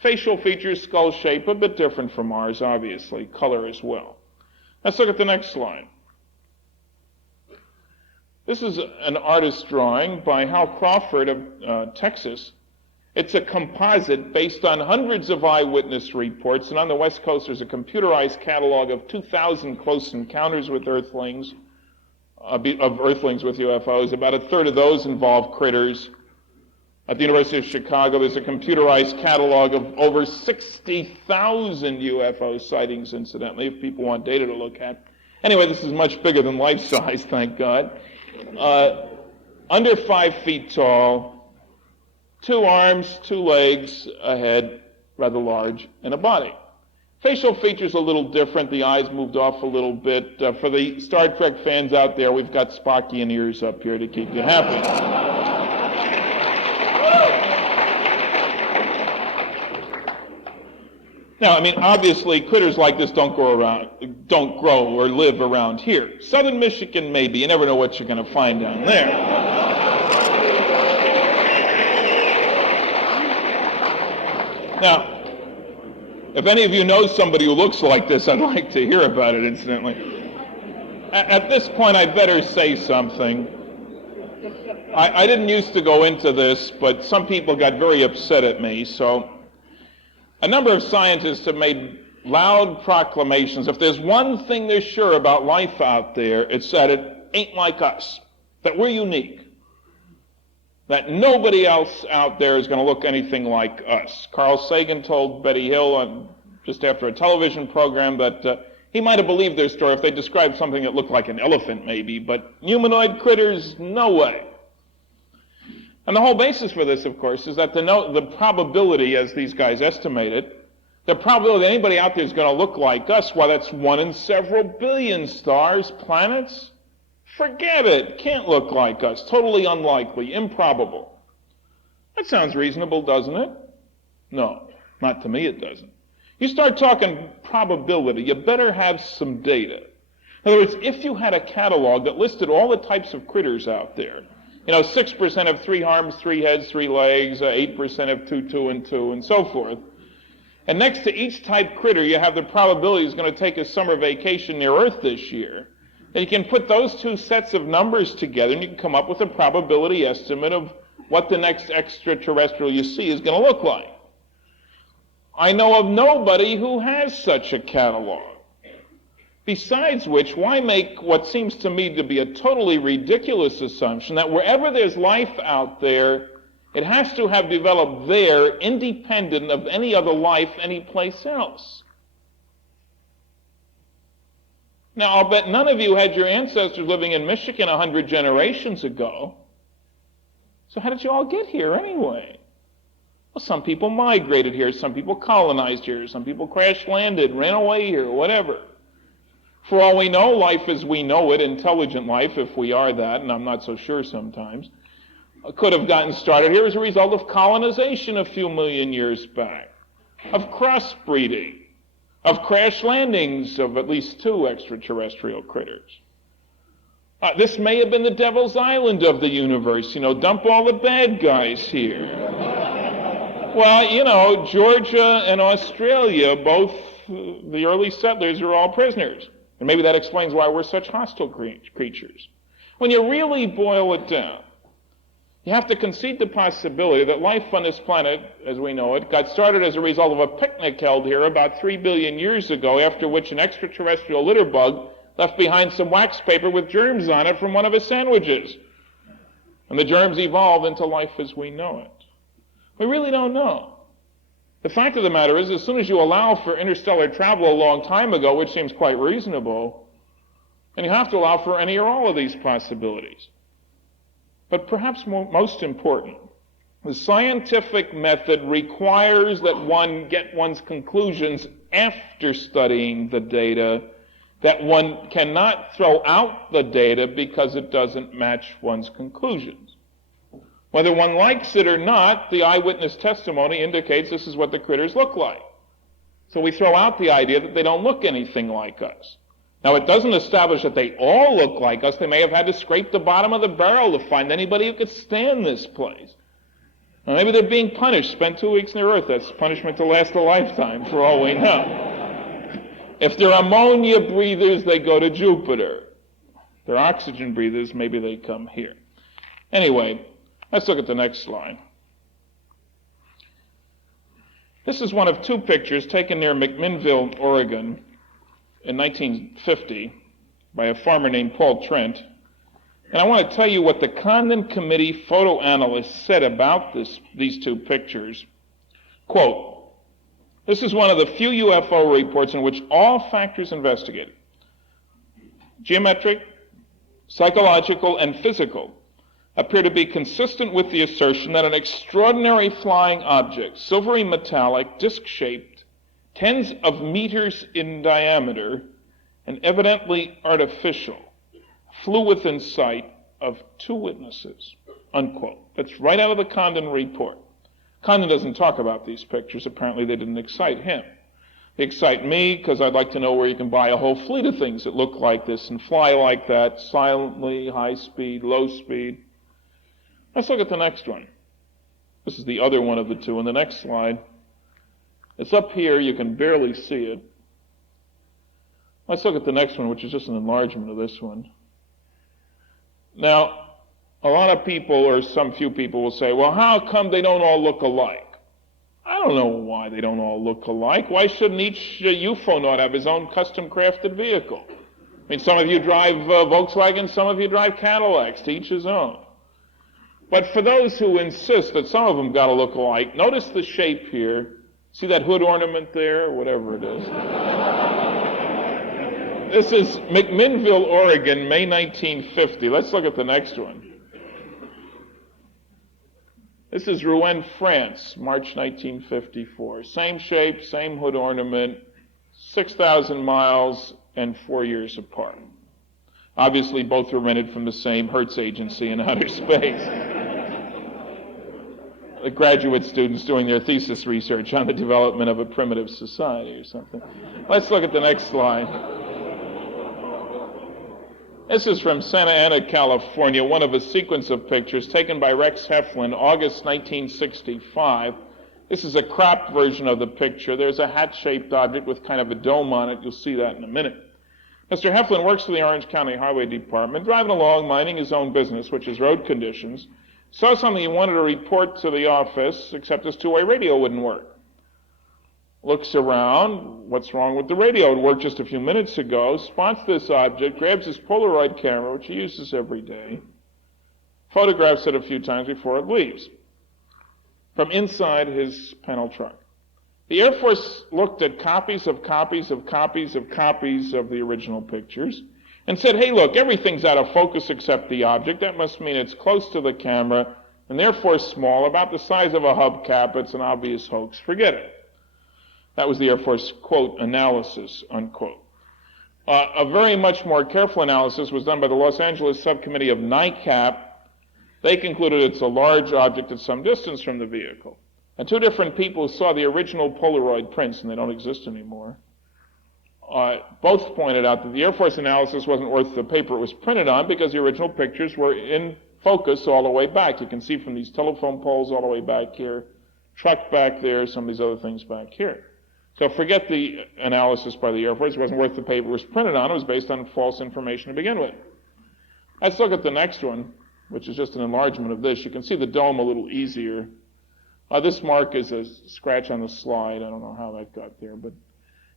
Facial features, skull shape, a bit different from ours, obviously. Color as well. Let's look at the next slide. This is an artist's drawing by Hal Crawford of Texas. It's a composite based on hundreds of eyewitness reports, and on the West Coast there's a computerized catalog of 2,000 close encounters with Earthlings, of Earthlings with UFOs. About a third of those involve critters. At the University of Chicago, there's a computerized catalog of over 60,000 UFO sightings, incidentally, if people want data to look at. Anyway, this is much bigger than life size, thank God. Under 5 feet tall, 2 arms, 2 legs, a head, rather large, and a body. Facial features a little different. The eyes moved off a little bit. For the Star Trek fans out there, we've got Spockian ears up here to keep you happy. Now, I mean, obviously, critters like this don't grow or live around here. Southern Michigan, maybe. You never know what you're going to find down there. Now, if any of you know somebody who looks like this, I'd like to hear about it, incidentally. At this point, I better say something. I didn't used to go into this, but some people got very upset at me, so a number of scientists have made loud proclamations. If there's one thing they're sure about life out there, it's that it ain't like us, that we're unique, that nobody else out there is going to look anything like us. Carl Sagan told Betty Hill just after a television program that he might have believed their story if they described something that looked like an elephant maybe, but humanoid critters, no way. And the whole basis for this, of course, is that the probability, as these guys estimate it, the probability that anybody out there is going to look like us, well, that's 1 in several billion stars, planets. Forget it. Can't look like us. Totally unlikely. Improbable. That sounds reasonable, doesn't it? No, not to me it doesn't. You start talking probability, you better have some data. In other words, if you had a catalog that listed all the types of critters out there, 6% have 3 arms, 3 heads, 3 legs, 8% have 2, 2, and 2, and so forth. And next to each type critter, you have the probability he's going to take a summer vacation near Earth this year. And you can put those 2 sets of numbers together, and you can come up with a probability estimate of what the next extraterrestrial you see is going to look like. I know of nobody who has such a catalog. Besides which, why make what seems to me to be a totally ridiculous assumption that wherever there's life out there, it has to have developed there independent of any other life anyplace else? Now, I'll bet none of you had your ancestors living in Michigan 100 generations ago. So how did you all get here anyway? Well, some people migrated here, some people colonized here, some people crash landed, ran away here, whatever. For all we know, life as we know it, intelligent life, if we are that, and I'm not so sure sometimes, could have gotten started here as a result of colonization a few million years back, of crossbreeding, of crash landings of at least 2 extraterrestrial critters. This may have been the devil's island of the universe, dump all the bad guys here. Well, Georgia and Australia, both the early settlers are all prisoners. And maybe that explains why we're such hostile creatures. When you really boil it down, you have to concede the possibility that life on this planet, as we know it, got started as a result of a picnic held here about 3 billion years ago, after which an extraterrestrial litter bug left behind some wax paper with germs on it from one of his sandwiches. And the germs evolved into life as we know it. We really don't know. The fact of the matter is, as soon as you allow for interstellar travel a long time ago, which seems quite reasonable, then you have to allow for any or all of these possibilities. But perhaps most important, the scientific method requires that one get one's conclusions after studying the data, that one cannot throw out the data because it doesn't match one's conclusions. Whether one likes it or not, the eyewitness testimony indicates this is what the critters look like. So we throw out the idea that they don't look anything like us. Now, it doesn't establish that they all look like us. They may have had to scrape the bottom of the barrel to find anybody who could stand this place. Or maybe they're being punished, spend 2 weeks near Earth. That's punishment to last a lifetime, for all we know. If they're ammonia breathers, they go to Jupiter. If they're oxygen breathers, maybe they come here. Anyway, let's look at the next slide. This is one of 2 pictures taken near McMinnville, Oregon, in 1950 by a farmer named Paul Trent. And I want to tell you what the Condon Committee photo analyst said about these 2 pictures. Quote, "This is one of the few UFO reports in which all factors investigated, geometric, psychological, and physical, appear to be consistent with the assertion that an extraordinary flying object, silvery metallic, disc-shaped, tens of meters in diameter, and evidently artificial, flew within sight of 2 witnesses," unquote. That's right out of the Condon report. Condon doesn't talk about these pictures. Apparently they didn't excite him. They excite me because I'd like to know where you can buy a whole fleet of things that look like this and fly like that, silently, high speed, low speed. Let's look at the next one. This is the other one of the 2 on the next slide. It's up here. You can barely see it. Let's look at the next one, which is just an enlargement of this one. Now, a lot of people, or some few people, will say, well, how come they don't all look alike? I don't know why they don't all look alike. Why shouldn't each UFOnaut have his own custom-crafted vehicle? I mean, some of you drive Volkswagen, some of you drive Cadillacs, to each his own. But for those who insist that some of them got to look alike, notice the shape here. See that hood ornament there, or whatever it is? This is McMinnville, Oregon, May 1950. Let's look at the next one. This is Rouen, France, March 1954. Same shape, same hood ornament, 6,000 miles and 4 years apart. Obviously, both were rented from the same Hertz agency in outer space. The graduate students doing their thesis research on the development of a primitive society or something. Let's look at the next slide. This is from Santa Ana, California, one of a sequence of pictures taken by Rex Heflin, August 1965. This is a cropped version of the picture. There's a hat-shaped object with kind of a dome on it. You'll see that in a minute. Mr. Heflin works for the Orange County Highway Department, driving along, minding his own business, which is road conditions. Saw something he wanted to report to the office, except his two-way radio wouldn't work. Looks around, what's wrong with the radio? It worked just a few minutes ago. Spots this object, grabs his Polaroid camera, which he uses every day, photographs it a few times before it leaves from inside his panel truck. The Air Force looked at copies of the original pictures and said, hey, look, everything's out of focus except the object. That must mean it's close to the camera and therefore small, about the size of a hubcap. It's an obvious hoax. Forget it. That was the Air Force, quote, analysis, unquote. A very much more careful analysis was done by the Los Angeles subcommittee of NICAP. They concluded it's a large object at some distance from the vehicle. And two different people saw the original Polaroid prints, and they don't exist anymore. Both pointed out that the Air Force analysis wasn't worth the paper it was printed on because the original pictures were in focus all the way back. You can see from these telephone poles all the way back here, truck back there, some of these other things back here. So forget the analysis by the Air Force. It wasn't worth the paper it was printed on. It was based on false information to begin with. Let's look at the next one, which is just an enlargement of this. You can see the dome a little easier. This mark is a scratch on the slide. I don't know how that got there, but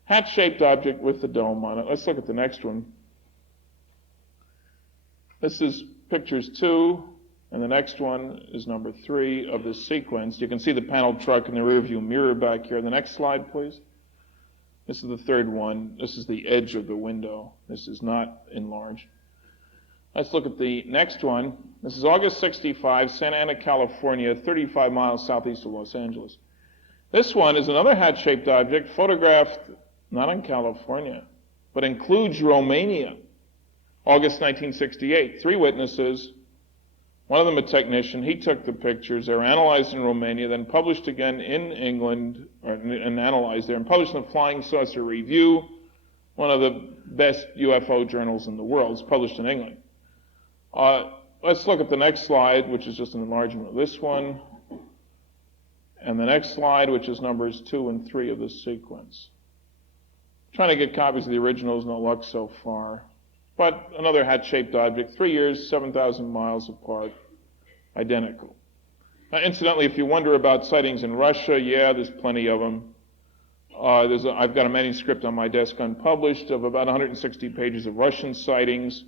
hat-shaped object with the dome on it. Let's look at the next one. This is pictures 2, and the next one is number 3 of this sequence. You can see the panel truck in the rearview mirror back here. The next slide, please. This is the third one. This is the edge of the window. This is not enlarged. Let's look at the next one. This is August 65, Santa Ana, California, 35 miles southeast of Los Angeles. This one is another hat-shaped object photographed not in California, but includes Romania. August 1968, 3 witnesses, one of them a technician. He took the pictures. They were analyzed in Romania, then published again in England, and analyzed there, and published in the Flying Saucer Review, one of the best UFO journals in the world. It's published in England. Let's look at the next slide, which is just an enlargement of this one, and the next slide, which is numbers 2 and 3 of this sequence. Trying to get copies of the originals, no luck so far. But another hat-shaped object, 3 years, 7,000 miles apart, identical. Incidentally, if you wonder about sightings in Russia, yeah, there's plenty of them. I've got a manuscript on my desk unpublished of about 160 pages of Russian sightings.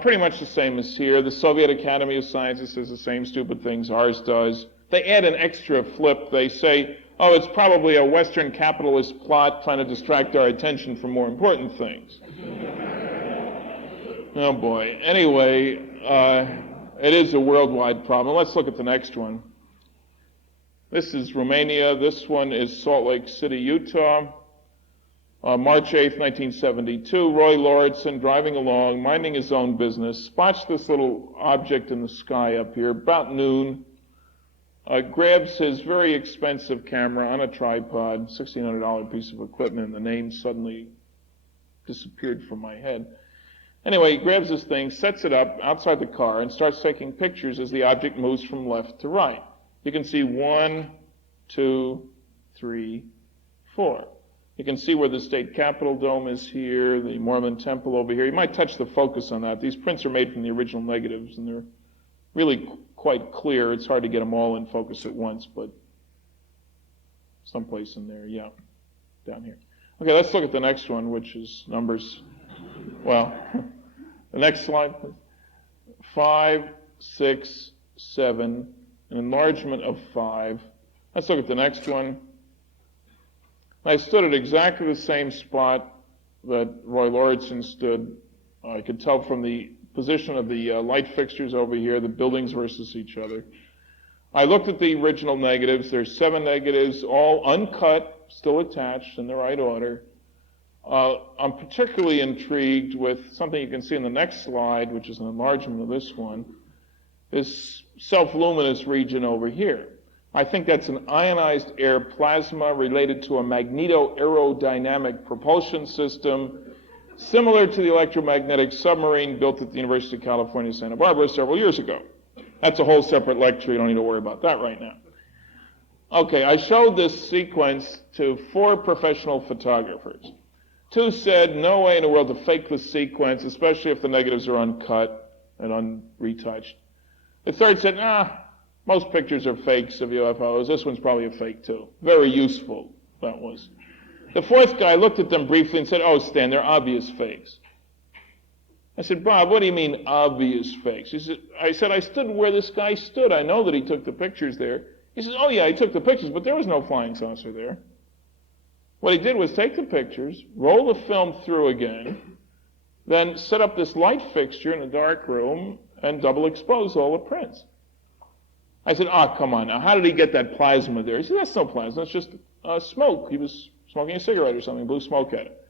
Pretty much the same as here. The Soviet Academy of Sciences says the same stupid things ours does. They add an extra flip. They say, oh, it's probably a Western capitalist plot trying to distract our attention from more important things. Oh boy. Anyway, it is a worldwide problem. Let's look at the next one. This is Romania. This one is Salt Lake City, Utah. March 8th, 1972. Roy Lauritsen, driving along, minding his own business, spots this little object in the sky up here, about noon, grabs his very expensive camera on a tripod, $1,600 piece of equipment, and the name suddenly disappeared from my head. Anyway, he grabs this thing, sets it up outside the car, and starts taking pictures as the object moves from left to right. You can see 1, 2, 3, 4. You can see where the state capitol dome is here, the Mormon temple over here. You might touch the focus on that. These prints are made from the original negatives, and they're really quite clear. It's hard to get them all in focus at once, but someplace in there, yeah, down here. Okay, let's look at the next one, which is numbers, well, the next slide, please. 5, 6, 7, an enlargement of 5. Let's look at the next one. I stood at exactly the same spot that Roy Lauritsen stood. I could tell from the position of the light fixtures over here, the buildings versus each other. I looked at the original negatives. There's 7 negatives, all uncut, still attached in the right order. I'm particularly intrigued with something you can see in the next slide, which is an enlargement of this one, this self-luminous region over here. I think that's an ionized air plasma related to a magneto-aerodynamic propulsion system. similar to the electromagnetic submarine built at the University of California, Santa Barbara several years ago. That's a whole separate lecture. You don't need to worry about that right now. Okay, I showed this sequence to 4 professional photographers. 2 said, no way in the world to fake the sequence, especially if the negatives are uncut and unretouched. The 3rd said, most pictures are fakes of UFOs. This one's probably a fake too. Very useful, that was. The 4th guy looked at them briefly and said, oh, Stan, they're obvious fakes. I said, Bob, what do you mean obvious fakes? I said, I stood where this guy stood. I know that he took the pictures there. He says, oh yeah, he took the pictures, but there was no flying saucer there. What he did was take the pictures, roll the film through again, then set up this light fixture in a dark room and double expose all the prints. I said, come on now, how did he get that plasma there? He said, that's no plasma, it's just smoke. He was smoking a cigarette or something, blew smoke at it.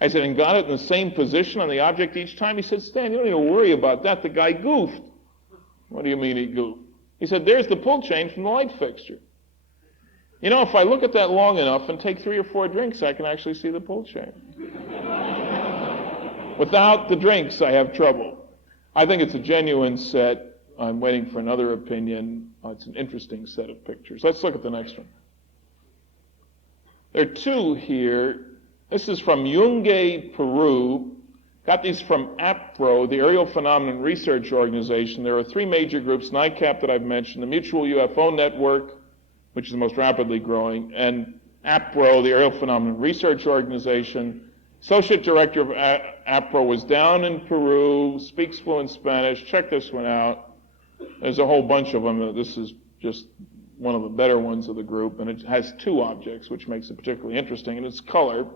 I said, and got it in the same position on the object each time? He said, Stan, you don't need to worry about that. The guy goofed. What do you mean he goofed? He said, there's the pull chain from the light fixture. You know, if I look at that long enough and take 3 or 4 drinks, I can actually see the pull chain. Without the drinks, I have trouble. I think it's a genuine set. I'm waiting for another opinion. It's an interesting set of pictures. Let's look at the next one. There are 2 here. This is from Yungay, Peru. Got these from APRO, the Aerial Phenomenon Research Organization. There are 3 major groups, NICAP that I've mentioned, the Mutual UFO Network, which is the most rapidly growing, and APRO, the Aerial Phenomenon Research Organization. Associate Director of APRO was down in Peru, speaks fluent Spanish. Check this one out. There's a whole bunch of them. This is just one of the better ones of the group, and it has 2 objects, which makes it particularly interesting, and it's color.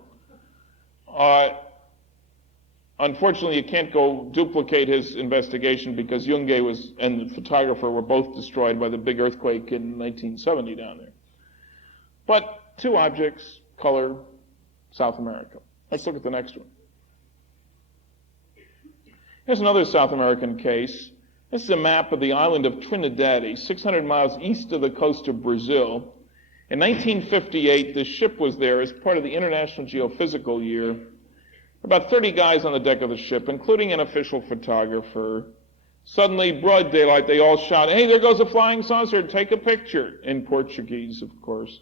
Unfortunately, you can't go duplicate his investigation because Yungay and the photographer were both destroyed by the big earthquake in 1970 down there. But 2 objects, color, South America. Let's look at the next one. Here's another South American case. This is a map of the island of Trinidad, 600 miles east of the coast of Brazil. In 1958, this ship was there as part of the International Geophysical Year. About 30 guys on the deck of the ship, including an official photographer. Suddenly, broad daylight, they all shout, hey, there goes a flying saucer, take a picture, in Portuguese, of course.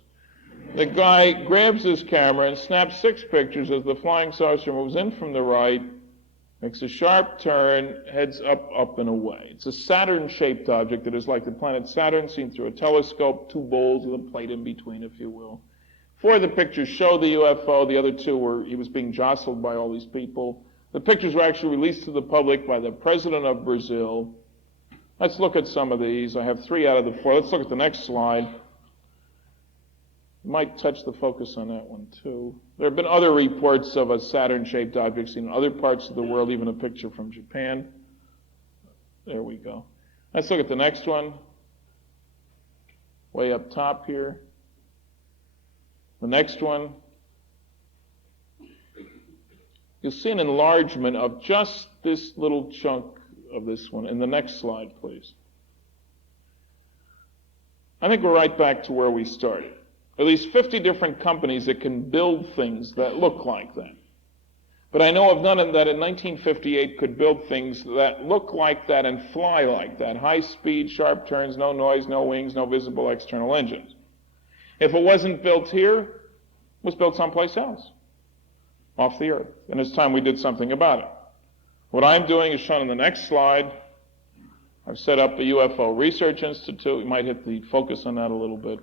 The guy grabs his camera and snaps 6 pictures as the flying saucer moves in from the right, makes a sharp turn, heads up, up, and away. It's a Saturn-shaped object that is like the planet Saturn seen through a telescope, 2 bowls with a plate in between, if you will. 4 of the pictures show the UFO. The other 2 were he was being jostled by all these people. The pictures were actually released to the public by the president of Brazil. Let's look at some of these. I have 3 out of the 4. Let's look at the next slide. You might touch the focus on that one, too. There have been other reports of a Saturn-shaped object seen in other parts of the world, even a picture from Japan. There we go. Let's look at the next one. Way up top here. The next one. You'll see an enlargement of just this little chunk of this one. In the next slide, please. I think we're right back to where we started. At least 50 different companies that can build things that look like that. But I know of none that in 1958 could build things that look like that and fly like that. High speed, sharp turns, no noise, no wings, no visible external engines. If it wasn't built here, it was built someplace else, off the Earth. And it's time we did something about it. What I'm doing is shown on the next slide. I've set up a UFO Research Institute. We might hit the focus on that a little bit.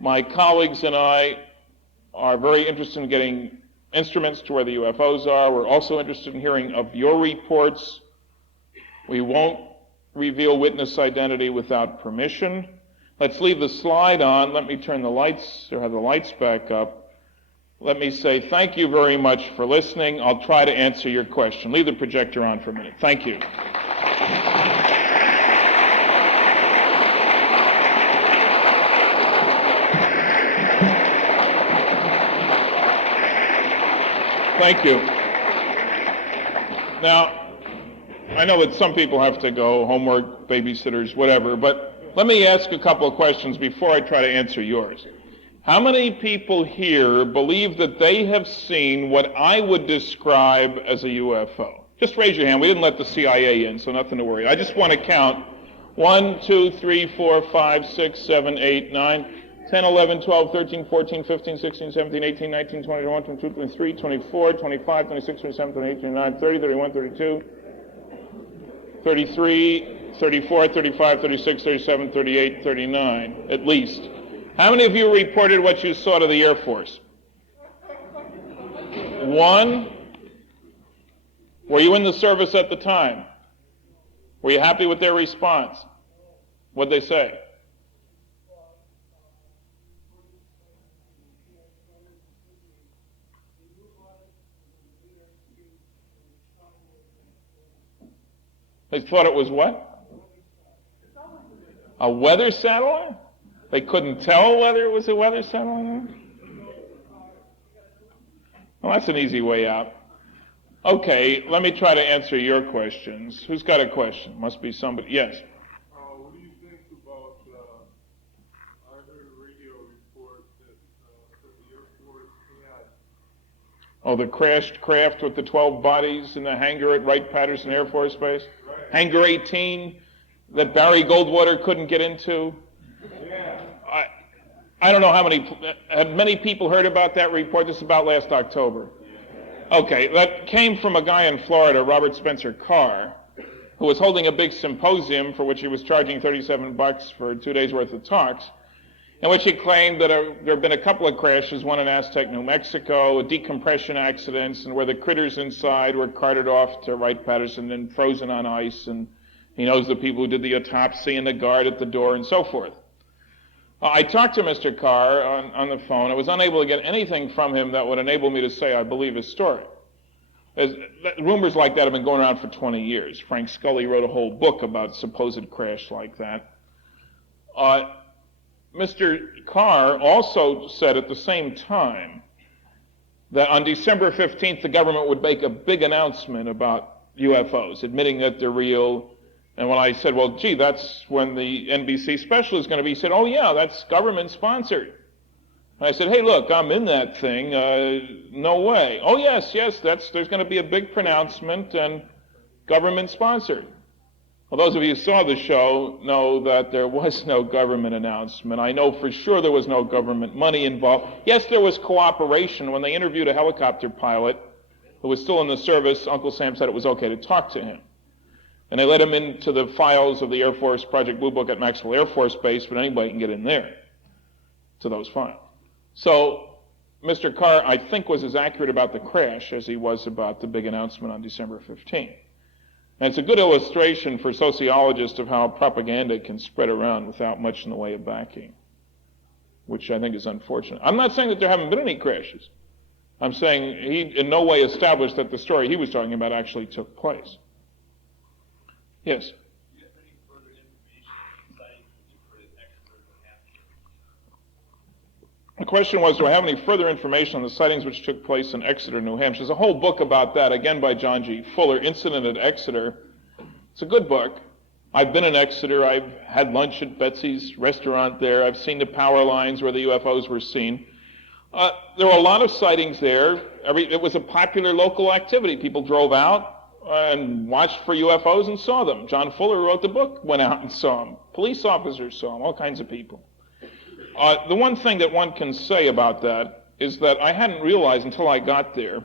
My colleagues and I are very interested in getting instruments to where the UFOs are. We're also interested in hearing of your reports. We won't reveal witness identity without permission. Let's leave the slide on. Let me turn the lights, or have the lights back up. Let me say thank you very much for listening. I'll try to answer your question. Leave the projector on for a minute. Thank you. Thank you. Now, I know that some people have to go, homework, babysitters, whatever, but let me ask a couple of questions before I try to answer yours. How many people here believe that they have seen what I would describe as a UFO? Just raise your hand. We didn't let the CIA in, so nothing to worry. I just want to count 1, 2, 3, 4, 5, 6, 7, 8, 9, 10, 11, 12, 13, 14, 15, 16, 17, 18, 19, 20, 21, 22, 23, 24, 25, 26, 27, 28, 29, 30, 31, 32, 33, 34, 35, 36, 37, 38, 39, at least. How many of you reported what you saw to the Air Force? 1. Were you in the service at the time? Were you happy with their response? What'd they say? They thought it was what? A weather satellite? They couldn't tell whether it was a weather satellite? Well, that's an easy way out. Okay, let me try to answer your questions. Who's got a question? Must be somebody. Yes? What do you think about, I heard a radio report that the Air Force had... Oh, the crashed craft with the 12 bodies in the hangar at Wright-Patterson Air Force Base? Right. Hangar 18 that Barry Goldwater couldn't get into? Yeah. I don't know how many, have many people heard about that report? This is about last October. Okay, that came from a guy in Florida, Robert Spencer Carr, who was holding a big symposium for which he was charging $37 for 2 days worth of talks, in which he claimed that there had been a couple of crashes, one in Aztec, New Mexico, decompression accidents, and where the critters inside were carted off to Wright-Patterson and frozen on ice, and he knows the people who did the autopsy and the guard at the door and so forth. I talked to Mr. Carr on the phone. I was unable to get anything from him that would enable me to say I believe his story. Rumors like that have been going around for 20 years. Frank Scully wrote a whole book about supposed crash like that. Mr. Carr also said at the same time that on December 15th, the government would make a big announcement about UFOs, admitting that they're real. And when I said, well, gee, that's when the NBC special is going to be, he said, oh, yeah, that's government-sponsored. And I said, hey, look, I'm in that thing. No way. Oh, yes, there's going to be a big pronouncement and government-sponsored. Well, those of you who saw the show know that there was no government announcement. I know for sure there was no government money involved. Yes, there was cooperation. When they interviewed a helicopter pilot who was still in the service, Uncle Sam said it was okay to talk to him. And they let him into the files of the Air Force Project Blue Book at Maxwell Air Force Base, but anybody can get in there to those files. So Mr. Carr, I think, was as accurate about the crash as he was about the big announcement on December 15th. And it's a good illustration for sociologists of how propaganda can spread around without much in the way of backing, which I think is unfortunate. I'm not saying that there haven't been any crashes. I'm saying he in no way established that the story he was talking about actually took place. Yes? Do you have any further information on sightings which occurred in Exeter, New Hampshire? The question was, do I have any further information on the sightings which took place in Exeter, New Hampshire? There's a whole book about that, again by John G. Fuller, Incident at Exeter. It's a good book. I've been in Exeter. I've had lunch at Betsy's restaurant there. I've seen the power lines where the UFOs were seen. There were a lot of sightings there. It was a popular local activity. People drove out and watched for UFOs and saw them. John Fuller wrote the book, went out and saw them. Police officers saw them, all kinds of people. The one thing that one can say about that is that I hadn't realized until I got there,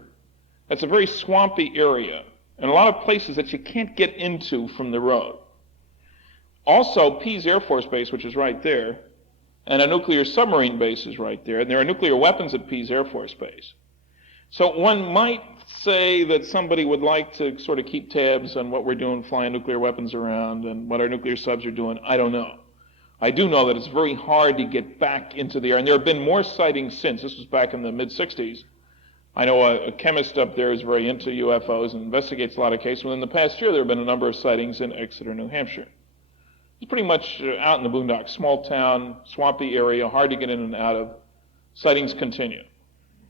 that's a very swampy area, and a lot of places that you can't get into from the road. Also, Pease Air Force Base, which is right there, and a nuclear submarine base is right there, and there are nuclear weapons at Pease Air Force Base. So one might say that somebody would like to sort of keep tabs on what we're doing, flying nuclear weapons around, and what our nuclear subs are doing. I don't know. I do know that it's very hard to get back into the air, and there have been more sightings since. This was back in the mid-'60s. I know a chemist up there is very into UFOs and investigates a lot of cases. Within the past year, there have been a number of sightings in Exeter, New Hampshire. It's pretty much out in the boondocks, small town, swampy area, hard to get in and out of. Sightings continue.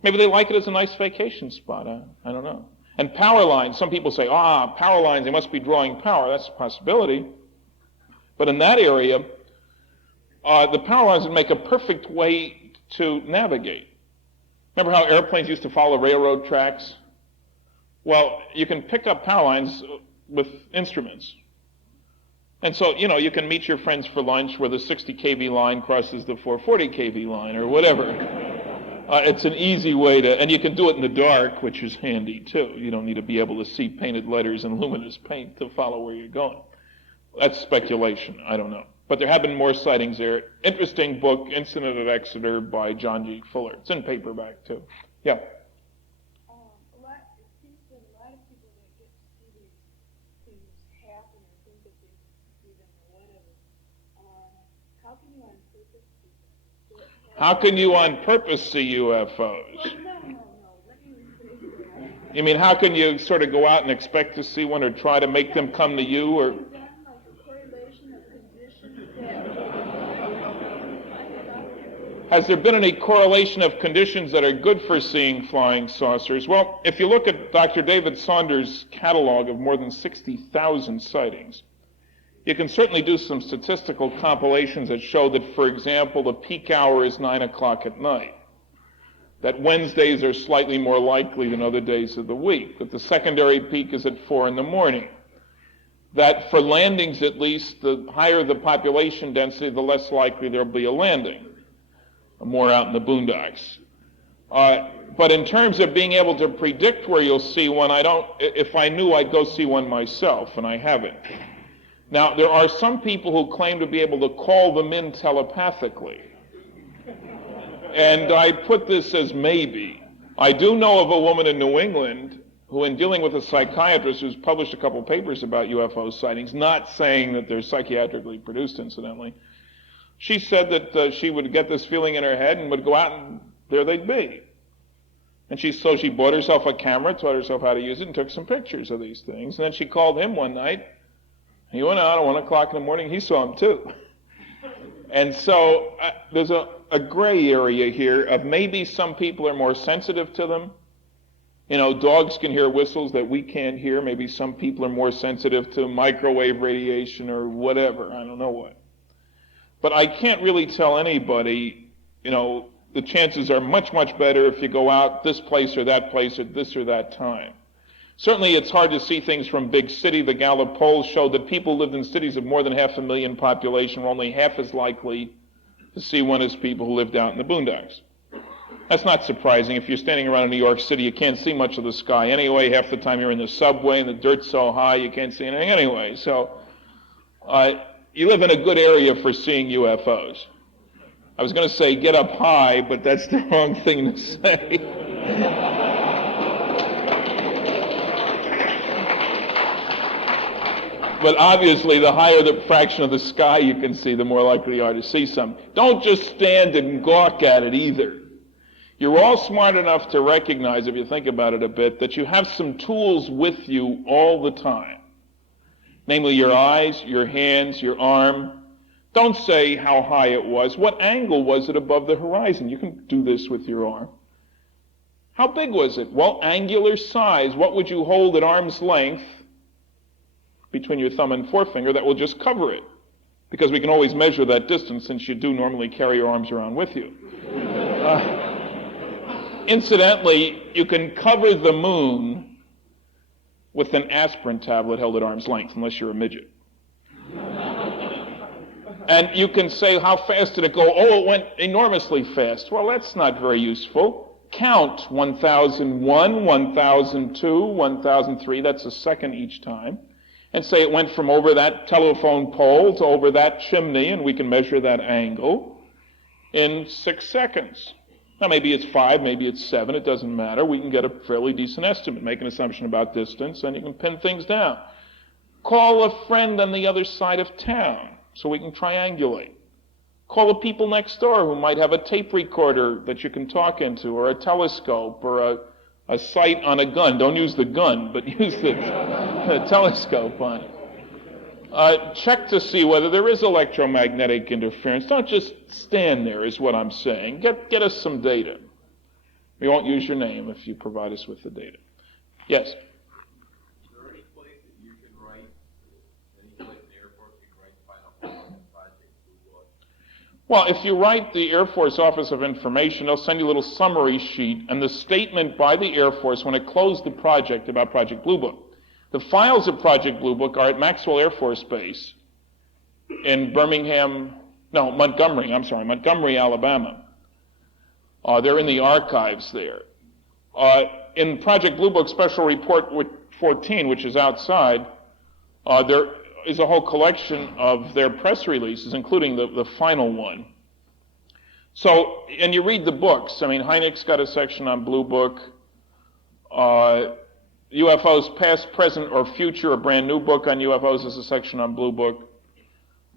Maybe they like it as a nice vacation spot. I don't know. And power lines, some people say, power lines, they must be drawing power. That's a possibility. But in that area, the power lines would make a perfect way to navigate. Remember how airplanes used to follow railroad tracks? Well, you can pick up power lines with instruments. And so, you can meet your friends for lunch where the 60 kV line crosses the 440 kV line or whatever. It's an easy way to, and you can do it in the dark, which is handy too. You don't need to be able to see painted letters and luminous paint to follow where you're going. That's speculation, I don't know. But there have been more sightings there. Interesting book, Incident at Exeter by John G. Fuller. It's in paperback too. Yeah. It seems that a lot of people that get to see these things happen or think that they see them or whatever, how can you on purpose see them? How can you on purpose see UFOs? Well, no. Let me rephrase that. You mean, how can you sort of go out and expect to see one or try to make them come to you? Or Done like a correlation of conditions that has there been any correlation of conditions that are good for seeing flying saucers? Well, if you look at Dr. David Saunders' catalog of more than 60,000 sightings, you can certainly do some statistical compilations that show that, for example, the peak hour is 9 o'clock at night, that Wednesdays are slightly more likely than other days of the week, that the secondary peak is at 4 in the morning, that for landings at least, the higher the population density, the less likely there'll be a landing, more out in the boondocks. But in terms of being able to predict where you'll see one, if I knew, I'd go see one myself, and I haven't. Now, there are some people who claim to be able to call them in telepathically. And I put this as maybe. I do know of a woman in New England who, in dealing with a psychiatrist who's published a couple papers about UFO sightings, not saying that they're psychiatrically produced, incidentally, she said that she would get this feeling in her head and would go out and there they'd be. And so she bought herself a camera, taught herself how to use it, and took some pictures of these things. And then she called him one night. He went out at 1 o'clock in the morning. He saw them too. And so there's a gray area here of maybe some people are more sensitive to them. Dogs can hear whistles that we can't hear. Maybe some people are more sensitive to microwave radiation or whatever. I don't know what. But I can't really tell anybody, the chances are much, much better if you go out this place or that place at this or that time. Certainly it's hard to see things from big city. The Gallup polls showed that people who lived in cities of more than 500,000 population were only half as likely to see one as people who lived out in the boondocks. That's not surprising. If you're standing around in New York City, you can't see much of the sky anyway. Half the time you're in the subway and the dirt's so high you can't see anything anyway. So you live in a good area for seeing UFOs. I was going to say get up high, but that's the wrong thing to say. But obviously, the higher the fraction of the sky you can see, the more likely you are to see some. Don't just stand and gawk at it either. You're all smart enough to recognize, if you think about it a bit, that you have some tools with you all the time. Namely, your eyes, your hands, your arm. Don't say how high it was. What angle was it above the horizon? You can do this with your arm. How big was it? Well, angular size. What would you hold at arm's length between your thumb and forefinger that will just cover it? Because we can always measure that distance since you do normally carry your arms around with you. Incidentally, you can cover the moon with an aspirin tablet held at arm's length, unless you're a midget. And you can say, how fast did it go? Oh, it went enormously fast. Well, that's not very useful. Count 1001, 1002, 1003, that's a second each time. And say it went from over that telephone pole to over that chimney, and we can measure that angle in 6 seconds. Now, maybe it's 5, maybe it's 7, it doesn't matter. We can get a fairly decent estimate, make an assumption about distance, and you can pin things down. Call a friend on the other site of town so we can triangulate. Call the people next door who might have a tape recorder that you can talk into, or a telescope, or a sight on a gun. Don't use the gun, but use the telescope on it. Check to see whether there is electromagnetic interference. Don't just stand there, is what I'm saying. Get us some data. We won't use your name if you provide us with the data. Yes? Is there any place that you can write, any place in the airport you can write Final Project Blue Book? Well, if you write the Air Force Office of Information, they'll send you a little summary sheet and the statement by the Air Force when it closed the project about Project Blue Book. The files of Project Blue Book are at Maxwell Air Force Base in Montgomery, Alabama. They're in the archives there. In Project Blue Book Special Report 14, which is outside, there is a whole collection of their press releases, including the final one. So, and you read the books. I mean, Hynek's got a section on Blue Book. UFOs Past, Present, or Future, a brand new book on UFOs, is a section on Blue Book.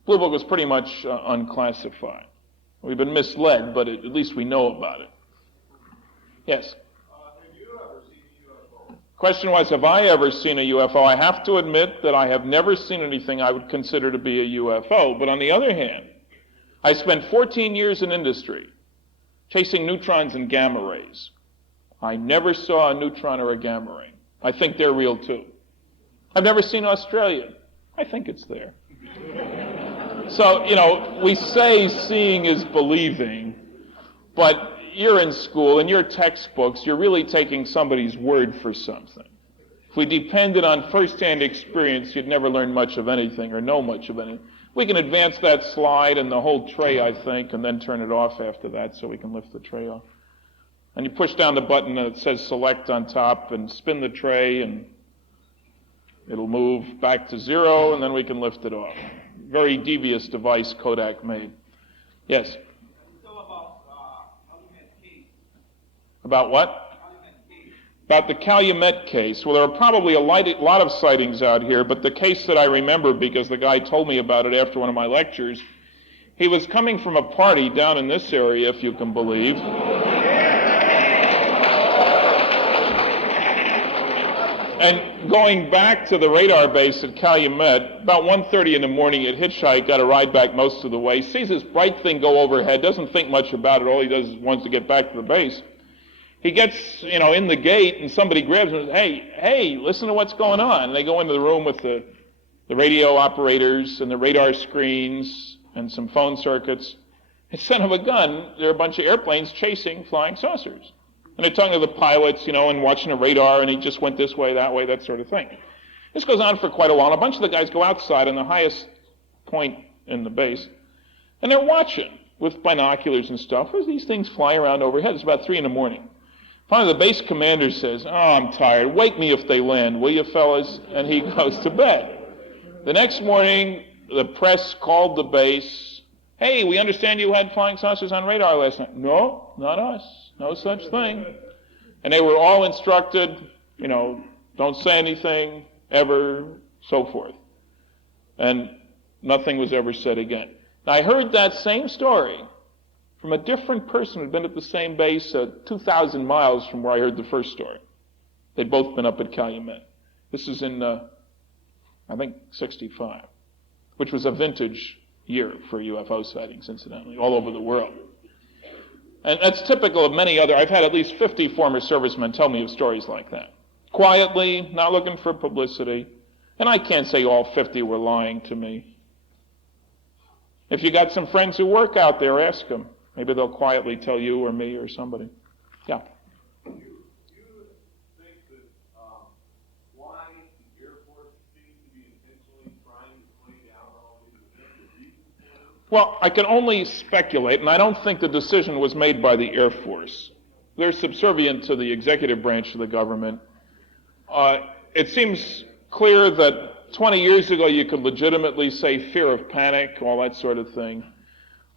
Blue Book was pretty much unclassified. We've been misled, but at least we know about it. Yes? Have you ever seen a UFO? Question was, have I ever seen a UFO? I have to admit that I have never seen anything I would consider to be a UFO. But on the other hand, I spent 14 years in industry chasing neutrons and gamma rays. I never saw a neutron or a gamma ray. I think they're real too. I've never seen Australia. I think it's there. So, we say seeing is believing, but you're in school, in your textbooks, you're really taking somebody's word for something. If we depended on first-hand experience, you'd never learn much of anything or know much of anything. We can advance that slide and the whole tray, I think, and then turn it off after that so we can lift the tray off. And you push down the button and it says select on top and spin the tray and it'll move back to 0 and then we can lift it off. Very devious device Kodak made. Yes? So about Calumet case. About what? Calumet case. About the Calumet case. Well, there are probably a lot of sightings out here, but the case that I remember, because the guy told me about it after one of my lectures, he was coming from a party down in this area, if you can believe. And going back to the radar base at Calumet, about 1:30 in the morning, at hitchhike, got a ride back most of the way, sees this bright thing go overhead, doesn't think much about it, all he does is wants to get back to the base. He gets, in the gate, and somebody grabs him and says, hey, listen to what's going on. And they go into the room with the radio operators and the radar screens and some phone circuits. And son of a gun, there are a bunch of airplanes chasing flying saucers. And they're talking to the pilots, and watching the radar, and he just went this way, that sort of thing. This goes on for quite a while. A bunch of the guys go outside on the highest point in the base, and they're watching with binoculars and stuff as these things fly around overhead. It's about 3 in the morning. Finally, the base commander says, I'm tired. Wake me if they land, will you, fellas? And he goes to bed. The next morning, the press called the base. Hey, we understand you had flying saucers on radar last night. No, not us. No such thing. And they were all instructed, don't say anything, ever, so forth. And nothing was ever said again. Now, I heard that same story from a different person who had been at the same base 2,000 miles from where I heard the first story. They'd both been up at Calumet. This is in, I think, 65, which was a vintage year for UFO sightings, incidentally, all over the world. And that's typical of many other. I've had at least 50 former servicemen tell me of stories like that. Quietly, not looking for publicity. And I can't say all 50 were lying to me. If you got some friends who work out there, ask them. Maybe they'll quietly tell you or me or somebody. Yeah. You think that why the Air Force seems to be intentionally trying to play down all these reasons? Well, I can only speculate, and I don't think the decision was made by the Air Force. They're subservient to the executive branch of the government. It seems clear that 20 years ago you could legitimately say fear of panic, all that sort of thing.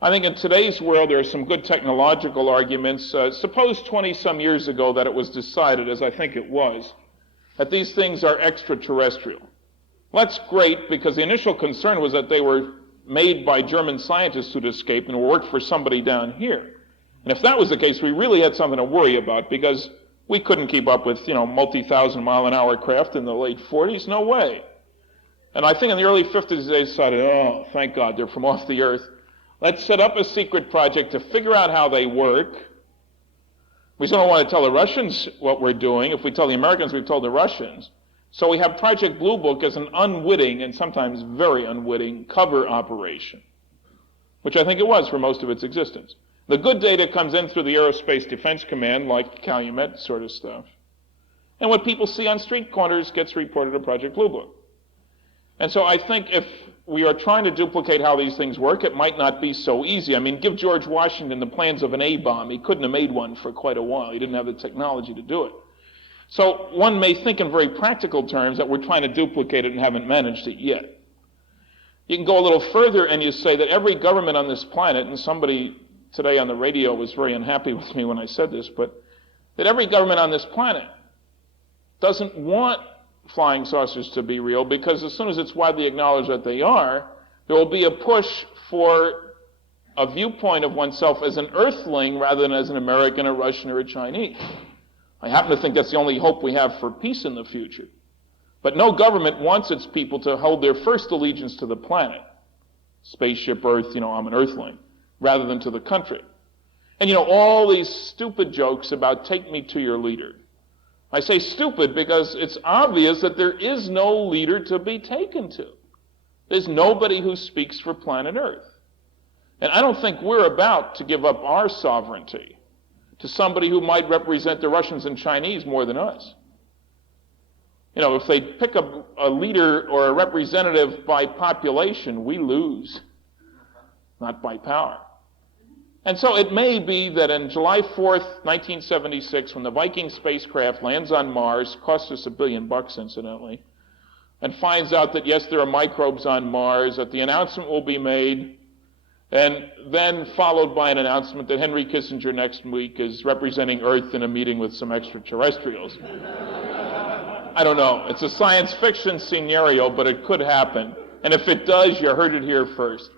I think in today's world there are some good technological arguments. Suppose 20-some years ago that it was decided, as I think it was, that these things are extraterrestrial. Well, that's great, because the initial concern was that they were made by German scientists who'd escaped and worked for somebody down here. And if that was the case, we really had something to worry about, because we couldn't keep up with, multi-thousand-mile-an-hour craft in the late 40s. No way. And I think in the early 50s they decided, oh, thank God, they're from off the earth. Let's set up a secret project to figure out how they work. We don't want to tell the Russians what we're doing. If we tell the Americans, we've told the Russians. So we have Project Blue Book as an unwitting, and sometimes very unwitting, cover operation. which I think it was for most of its existence. The good data comes in through the Aerospace Defense Command, like Calumet sort of stuff. And what people see on street corners gets reported to Project Blue Book. And so I think if we are trying to duplicate how these things work, it might not be so easy. I mean, give George Washington the plans of an A-bomb. He couldn't have made one for quite a while. He didn't have the technology to do it. So one may think in very practical terms that we're trying to duplicate it and haven't managed it yet. You can go a little further and you say that every government on this planet, and somebody today on the radio was very unhappy with me when I said this, but that every government on this planet doesn't want flying saucers to be real, because as soon as it's widely acknowledged that they are, there will be a push for a viewpoint of oneself as an earthling rather than as an American, a Russian, or a Chinese. I happen to think that's the only hope we have for peace in the future. But no government wants its people to hold their first allegiance to the planet, spaceship Earth, I'm an earthling, rather than to the country. And all these stupid jokes about take me to your leader. I say stupid because it's obvious that there is no leader to be taken to. There's nobody who speaks for planet Earth. And I don't think we're about to give up our sovereignty to somebody who might represent the Russians and Chinese more than us. If they pick a leader or a representative by population, we lose, not by power. And so it may be that on July 4th, 1976, when the Viking spacecraft lands on Mars, costs us $1 billion, incidentally, and finds out that, yes, there are microbes on Mars, that the announcement will be made, and then followed by an announcement that Henry Kissinger next week is representing Earth in a meeting with some extraterrestrials. I don't know. It's a science fiction scenario, but it could happen. And if it does, you heard it here first.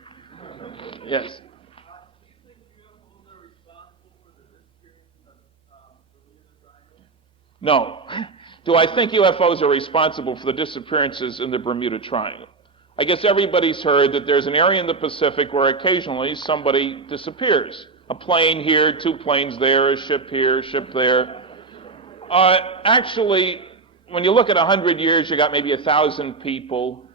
Yes. No. Do I think UFOs are responsible for the disappearances in the Bermuda Triangle? I guess everybody's heard that there's an area in the Pacific where occasionally somebody disappears. A plane here, 2 planes there, a ship here, a ship there. Actually, when you look at 100 years, you got maybe 1,000 people,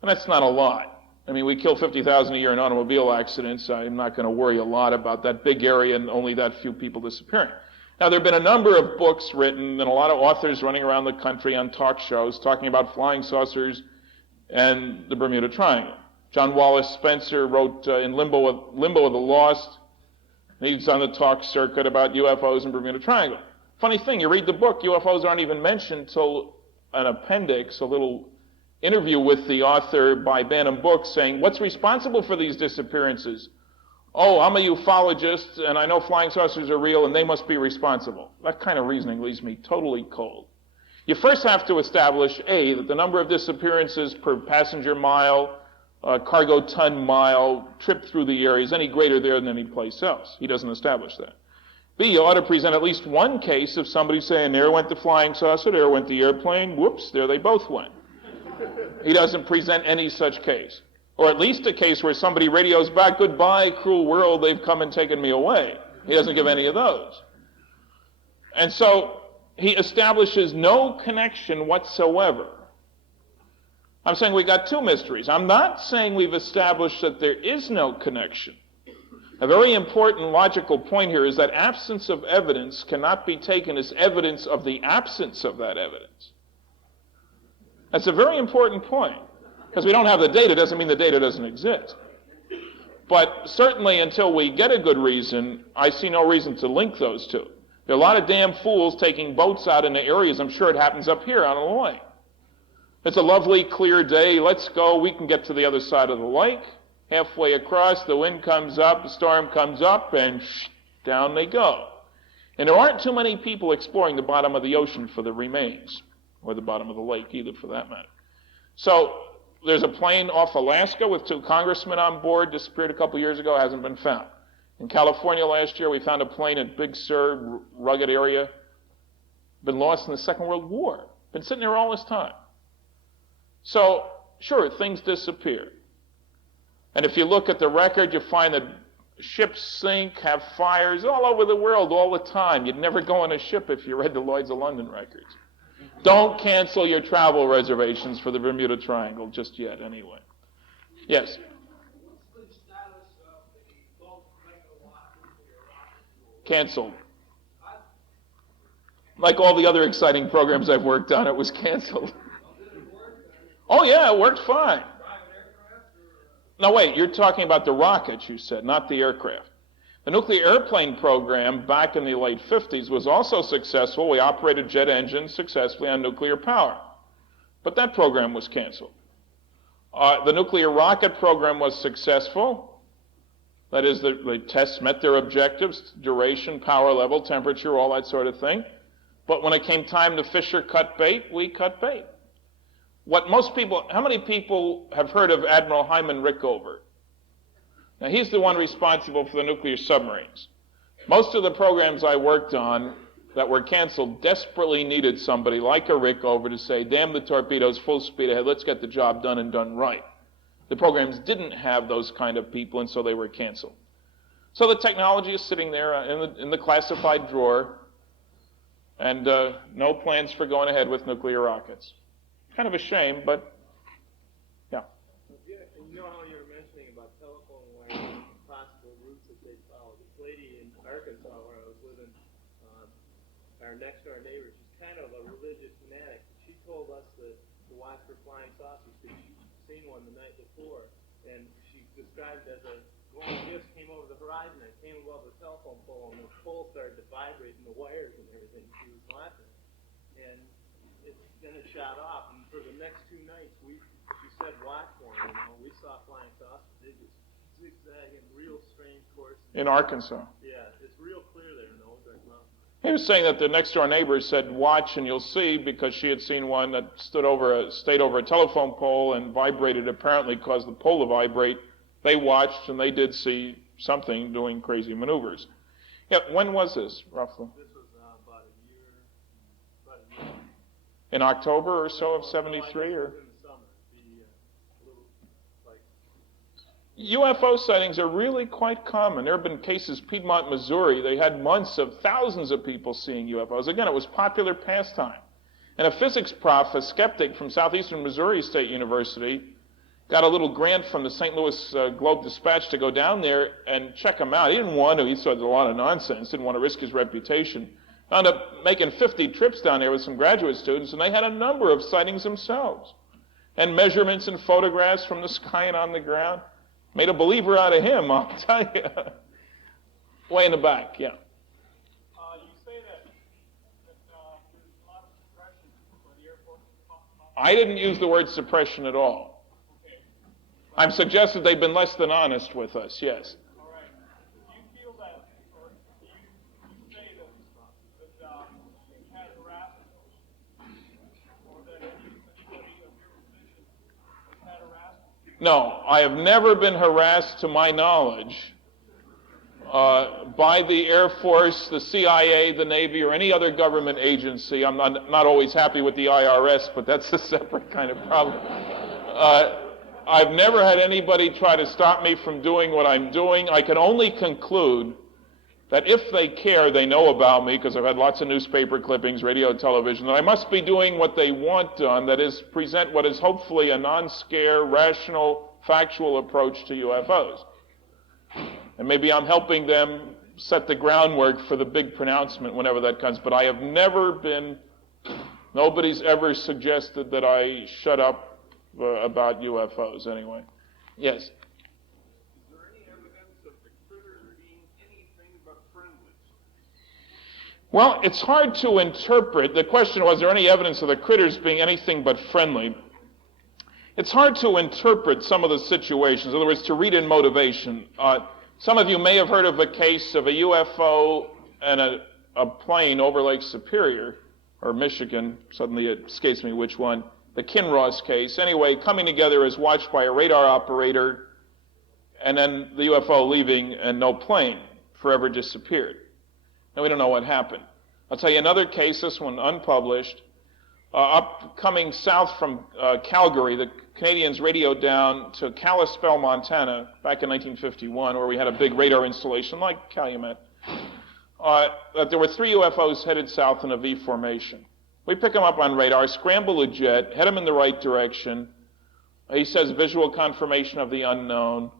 and that's not a lot. I mean, we kill 50,000 a year in automobile accidents. I'm not going to worry a lot about that big area and only that few people disappearing. Now, there have been a number of books written and a lot of authors running around the country on talk shows talking about flying saucers and the Bermuda Triangle. John Wallace Spencer wrote in Limbo of the Lost. He's on the talk circuit about UFOs and Bermuda Triangle. Funny thing, you read the book, UFOs aren't even mentioned till an appendix, a little interview with the author by Bantam Books saying, what's responsible for these disappearances? Oh, I'm a ufologist, and I know flying saucers are real, and they must be responsible. That kind of reasoning leaves me totally cold. You first have to establish, A, that the number of disappearances per passenger mile, cargo ton mile, trip through the area is any greater there than any place else. He doesn't establish that. B, you ought to present at least one case of somebody saying, there went the flying saucer, there went the airplane, whoops, there they both went. He doesn't present any such case. Or at least a case where somebody radios back, goodbye, cruel world, they've come and taken me away. He doesn't give any of those. And so he establishes no connection whatsoever. I'm saying we got 2 mysteries. I'm not saying we've established that there is no connection. A very important logical point here is that absence of evidence cannot be taken as evidence of the absence of that evidence. That's a very important point. Because we don't have the data doesn't mean the data doesn't exist. But certainly until we get a good reason, I see no reason to link those two. There are a lot of damn fools taking boats out into areas. I'm sure it happens up here on the lake. It's a lovely, clear day. Let's go. We can get to the other side of the lake. Halfway across, the wind comes up, the storm comes up, and down they go. And there aren't too many people exploring the bottom of the ocean for the remains, or the bottom of the lake either, for that matter. So there's a plane off Alaska with 2 congressmen on board, disappeared a couple years ago, hasn't been found. In California last year, we found a plane at Big Sur, rugged area, been lost in the Second World War. Been sitting there all this time. So, sure, things disappear. And if you look at the record, you find that ships sink, have fires all over the world all the time. You'd never go on a ship if you read the Lloyds of London records. Don't cancel your travel reservations for the Bermuda Triangle just yet, anyway. Yes? What's the status of Canceled. Like all the other exciting programs I've worked on, it was canceled. Oh yeah, it worked fine. No, wait, you're talking about the rockets, you said, not the aircraft. The nuclear airplane program back in the late 50s was also successful. We operated jet engines successfully on nuclear power. But that program was canceled. The nuclear rocket program was successful. That is, the tests met their objectives, duration, power level, temperature, all that sort of thing. But when it came time to fish or cut bait, we cut bait. How many people have heard of Admiral Hyman Rickover? Now, he's the one responsible for the nuclear submarines. Most of the programs I worked on that were canceled desperately needed somebody like a Rickover to say, damn the torpedoes, full speed ahead, let's get the job done and done right. The programs didn't have those kind of people, and so they were canceled. So the technology is sitting there in the classified drawer, and no plans for going ahead with nuclear rockets. Kind of a shame, but yeah. Yeah, and you know how you were mentioning about telephone wires, possible routes that they follow. This lady in Arkansas, where I was living, our next door neighbor, she's kind of a religious fanatic. She told us to watch for flying saucers because she'd seen one the night before, and she described it as a glowing disc came over the horizon and came above the telephone pole, and the pole started to vibrate and the wires and everything. She was watching, and then it shot off. And for the next 2 nights, she said, watch for them. We saw flying saucers. They just zigzagging, real strange courses. In Arkansas. Yeah, it's real clear there in the Ozark Mountains. He was saying that the next door neighbor said, watch and you'll see, because she had seen one that stayed over a telephone pole and vibrated, apparently caused the pole to vibrate. They watched and they did see something doing crazy maneuvers. Yeah, when was this, roughly? This was about a year. In October or so of 73? Or? In the summer. A little, UFO sightings are really quite common. There have been cases, Piedmont, Missouri, they had months of thousands of people seeing UFOs. Again, it was popular pastime. And a physics prof, a skeptic from Southeastern Missouri State University, got a little grant from the St. Louis Globe-Dispatch to go down there and check them out. He didn't want to. He saw a lot of nonsense, didn't want to risk his reputation. Wound up making 50 trips down there with some graduate students, and they had a number of sightings themselves. And measurements and photographs from the sky and on the ground. Made a believer out of him, I'll tell you. Way in the back, yeah. you say that there's a lot of suppression for the Air Force. I didn't use the word suppression at all. Okay. I'm suggesting they've been less than honest with us, yes. All right. Do you feel that, or do you say that you've had harassment, or that anybody of your position has had harassment? No, I have never been harassed, to my knowledge, by the Air Force, the CIA, the Navy, or any other government agency. I'm not always happy with the IRS, but that's a separate kind of problem. I've never had anybody try to stop me from doing what I'm doing. I can only conclude that if they care, they know about me, because I've had lots of newspaper clippings, radio, television, that I must be doing what they want done, that is, present what is hopefully a non-scare, rational, factual approach to UFOs. And maybe I'm helping them set the groundwork for the big pronouncement whenever that comes, but I have never been, nobody's ever suggested that I shut up about UFOs anyway. Yes? Is there any evidence of the critters being anything but friendly? Well, it's hard to interpret. The question was there any evidence of the critters being anything but friendly? It's hard to interpret some of the situations. In other words, to read in motivation. Some of you may have heard of a case of a UFO and a plane over Lake Superior, or Michigan. Suddenly it escapes me which one. The Kinross case. Anyway, coming together as watched by a radar operator, and then the UFO leaving and no plane, forever disappeared. Now we don't know what happened. I'll tell you another case, this one unpublished. Coming south from Calgary, the Canadians radioed down to Kalispell, Montana, back in 1951, where we had a big radar installation like Calumet, that there were 3 UFOs headed south in a V formation. We pick them up on radar, scramble a jet, head them in the right direction. He says visual confirmation of the unknown.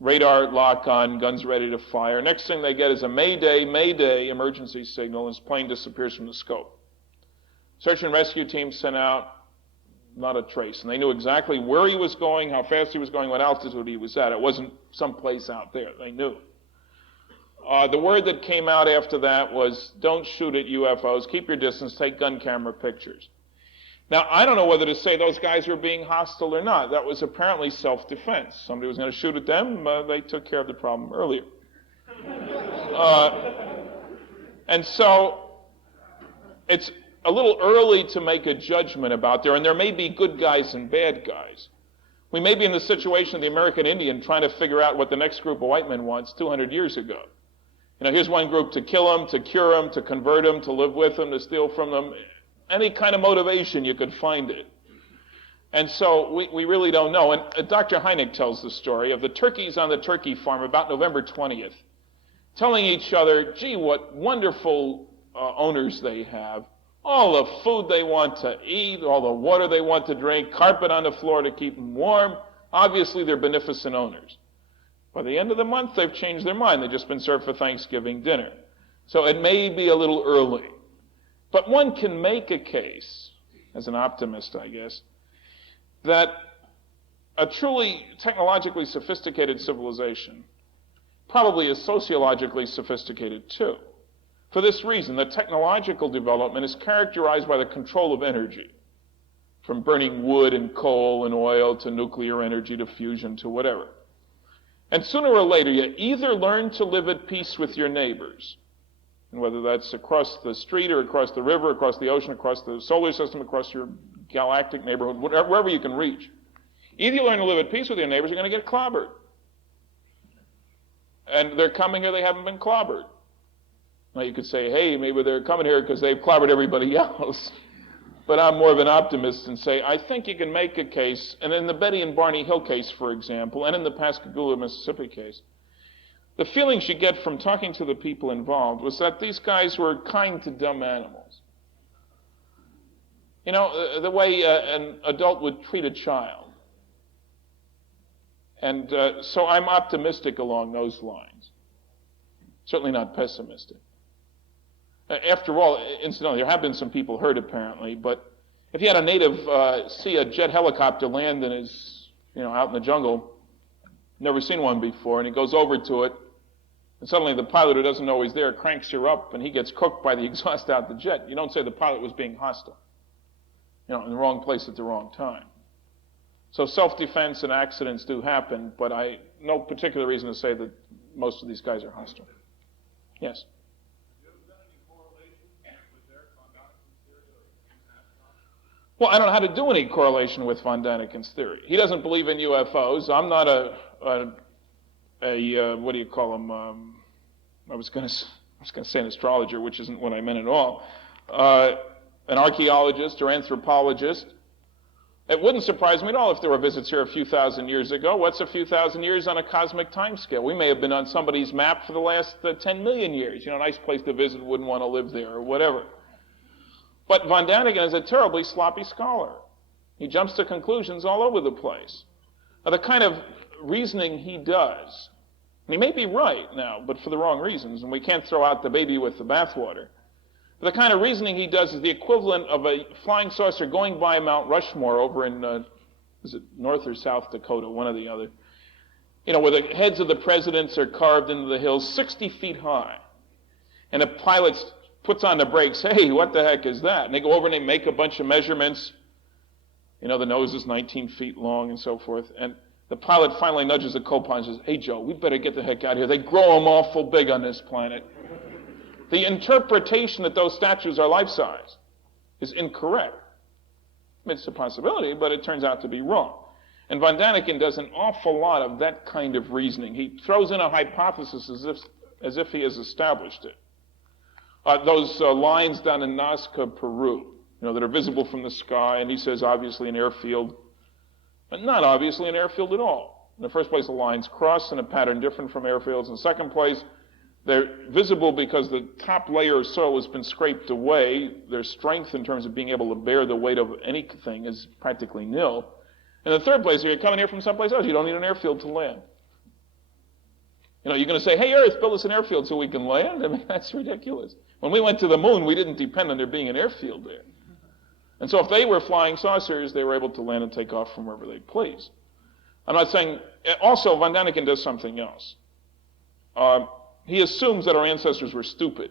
radar lock on, guns ready to fire. Next thing they get is a Mayday, Mayday emergency signal, and his plane disappears from the scope. Search and rescue team sent out, not a trace. And they knew exactly where he was going, how fast he was going, what altitude he was at. It wasn't someplace out there. They knew. The word that came out after that was, don't shoot at UFOs, keep your distance, take gun camera pictures. Now, I don't know whether to say those guys were being hostile or not. That was apparently self-defense. Somebody was going to shoot at them. They took care of the problem earlier. And so it's a little early to make a judgment about there, and there may be good guys and bad guys. We may be in the situation of the American Indian trying to figure out what the next group of white men wants 200 years ago. You know, here's one group to kill them, to cure them, to convert them, to live with them, to steal from them. Any kind of motivation you could find it. And so we really don't know. And Dr. Hynek tells the story of the turkeys on the turkey farm about November 20th, telling each other, gee, what wonderful owners they have. All the food they want to eat, all the water they want to drink, carpet on the floor to keep them warm. Obviously, they're beneficent owners. By the end of the month, they've changed their mind. They've just been served for Thanksgiving dinner. So it may be a little early. But one can make a case, as an optimist, I guess, that a truly technologically sophisticated civilization probably is sociologically sophisticated too. For this reason, that technological development is characterized by the control of energy, from burning wood and coal and oil to nuclear energy to fusion to whatever. And sooner or later, you either learn to live at peace with your neighbors, and whether that's across the street or across the river, across the ocean, across the solar system, across your galactic neighborhood, wherever you can reach. Either you learn to live at peace with your neighbors, you're going to get clobbered. And they're coming here, they haven't been clobbered. Now you could say, hey, maybe they're coming here because they've clobbered everybody else. But I'm more of an optimist and say, I think you can make a case, and in the Betty and Barney Hill case, for example, and in the Pascagoula, Mississippi case, the feelings you get from talking to the people involved was that these guys were kind to dumb animals. You know, the way an adult would treat a child. And so I'm optimistic along those lines. Certainly not pessimistic. After all, incidentally, there have been some people hurt apparently, but if you had a native see a jet helicopter land in his, out in the jungle, never seen one before, and he goes over to it, and suddenly the pilot who doesn't know he's there cranks her up, and he gets cooked by the exhaust out the jet. You don't say the pilot was being hostile, in the wrong place at the wrong time. So self-defense and accidents do happen, but no particular reason to say that most of these guys are hostile. Yes? Well, I don't know how to do any correlation with von Daniken's theory. He doesn't believe in UFOs. I'm not what do you call him? I was going to say an astrologer, which isn't what I meant at all. An archaeologist or anthropologist. It wouldn't surprise me at all if there were visits here a few thousand years ago. What's a few thousand years on a cosmic time scale? We may have been on somebody's map for the last 10 million years. A nice place to visit, wouldn't want to live there or whatever. But von Daniken is a terribly sloppy scholar. He jumps to conclusions all over the place. Now, the kind of reasoning he does, and he may be right now, but for the wrong reasons, and we can't throw out the baby with the bathwater. But the kind of reasoning he does is the equivalent of a flying saucer going by Mount Rushmore over in, is it North or South Dakota, one or the other, where the heads of the presidents are carved into the hills 60 feet high. And a pilot puts on the brakes, hey, what the heck is that? And they go over and they make a bunch of measurements. The nose is 19 feet long and so forth. And the pilot finally nudges the co-pilot and says, hey, Joe, we better get the heck out of here. They grow them awful big on this planet. The interpretation that those statues are life-size is incorrect. It's a possibility, but it turns out to be wrong. And von Daniken does an awful lot of that kind of reasoning. He throws in a hypothesis as if he has established it. Those lines down in Nazca, Peru, that are visible from the sky, and he says obviously an airfield, but not obviously an airfield at all. In the first place, the lines cross in a pattern different from airfields. In the second place, they're visible because the top layer of soil has been scraped away. Their strength in terms of being able to bear the weight of anything is practically nil. In the third place, if you're coming here from someplace else, you don't need an airfield to land. You're going to say, hey, Earth, build us an airfield so we can land? I mean, that's ridiculous. When we went to the moon, we didn't depend on there being an airfield there. And so if they were flying saucers, they were able to land and take off from wherever they please. I'm not saying, also, von Daniken does something else. He assumes that our ancestors were stupid.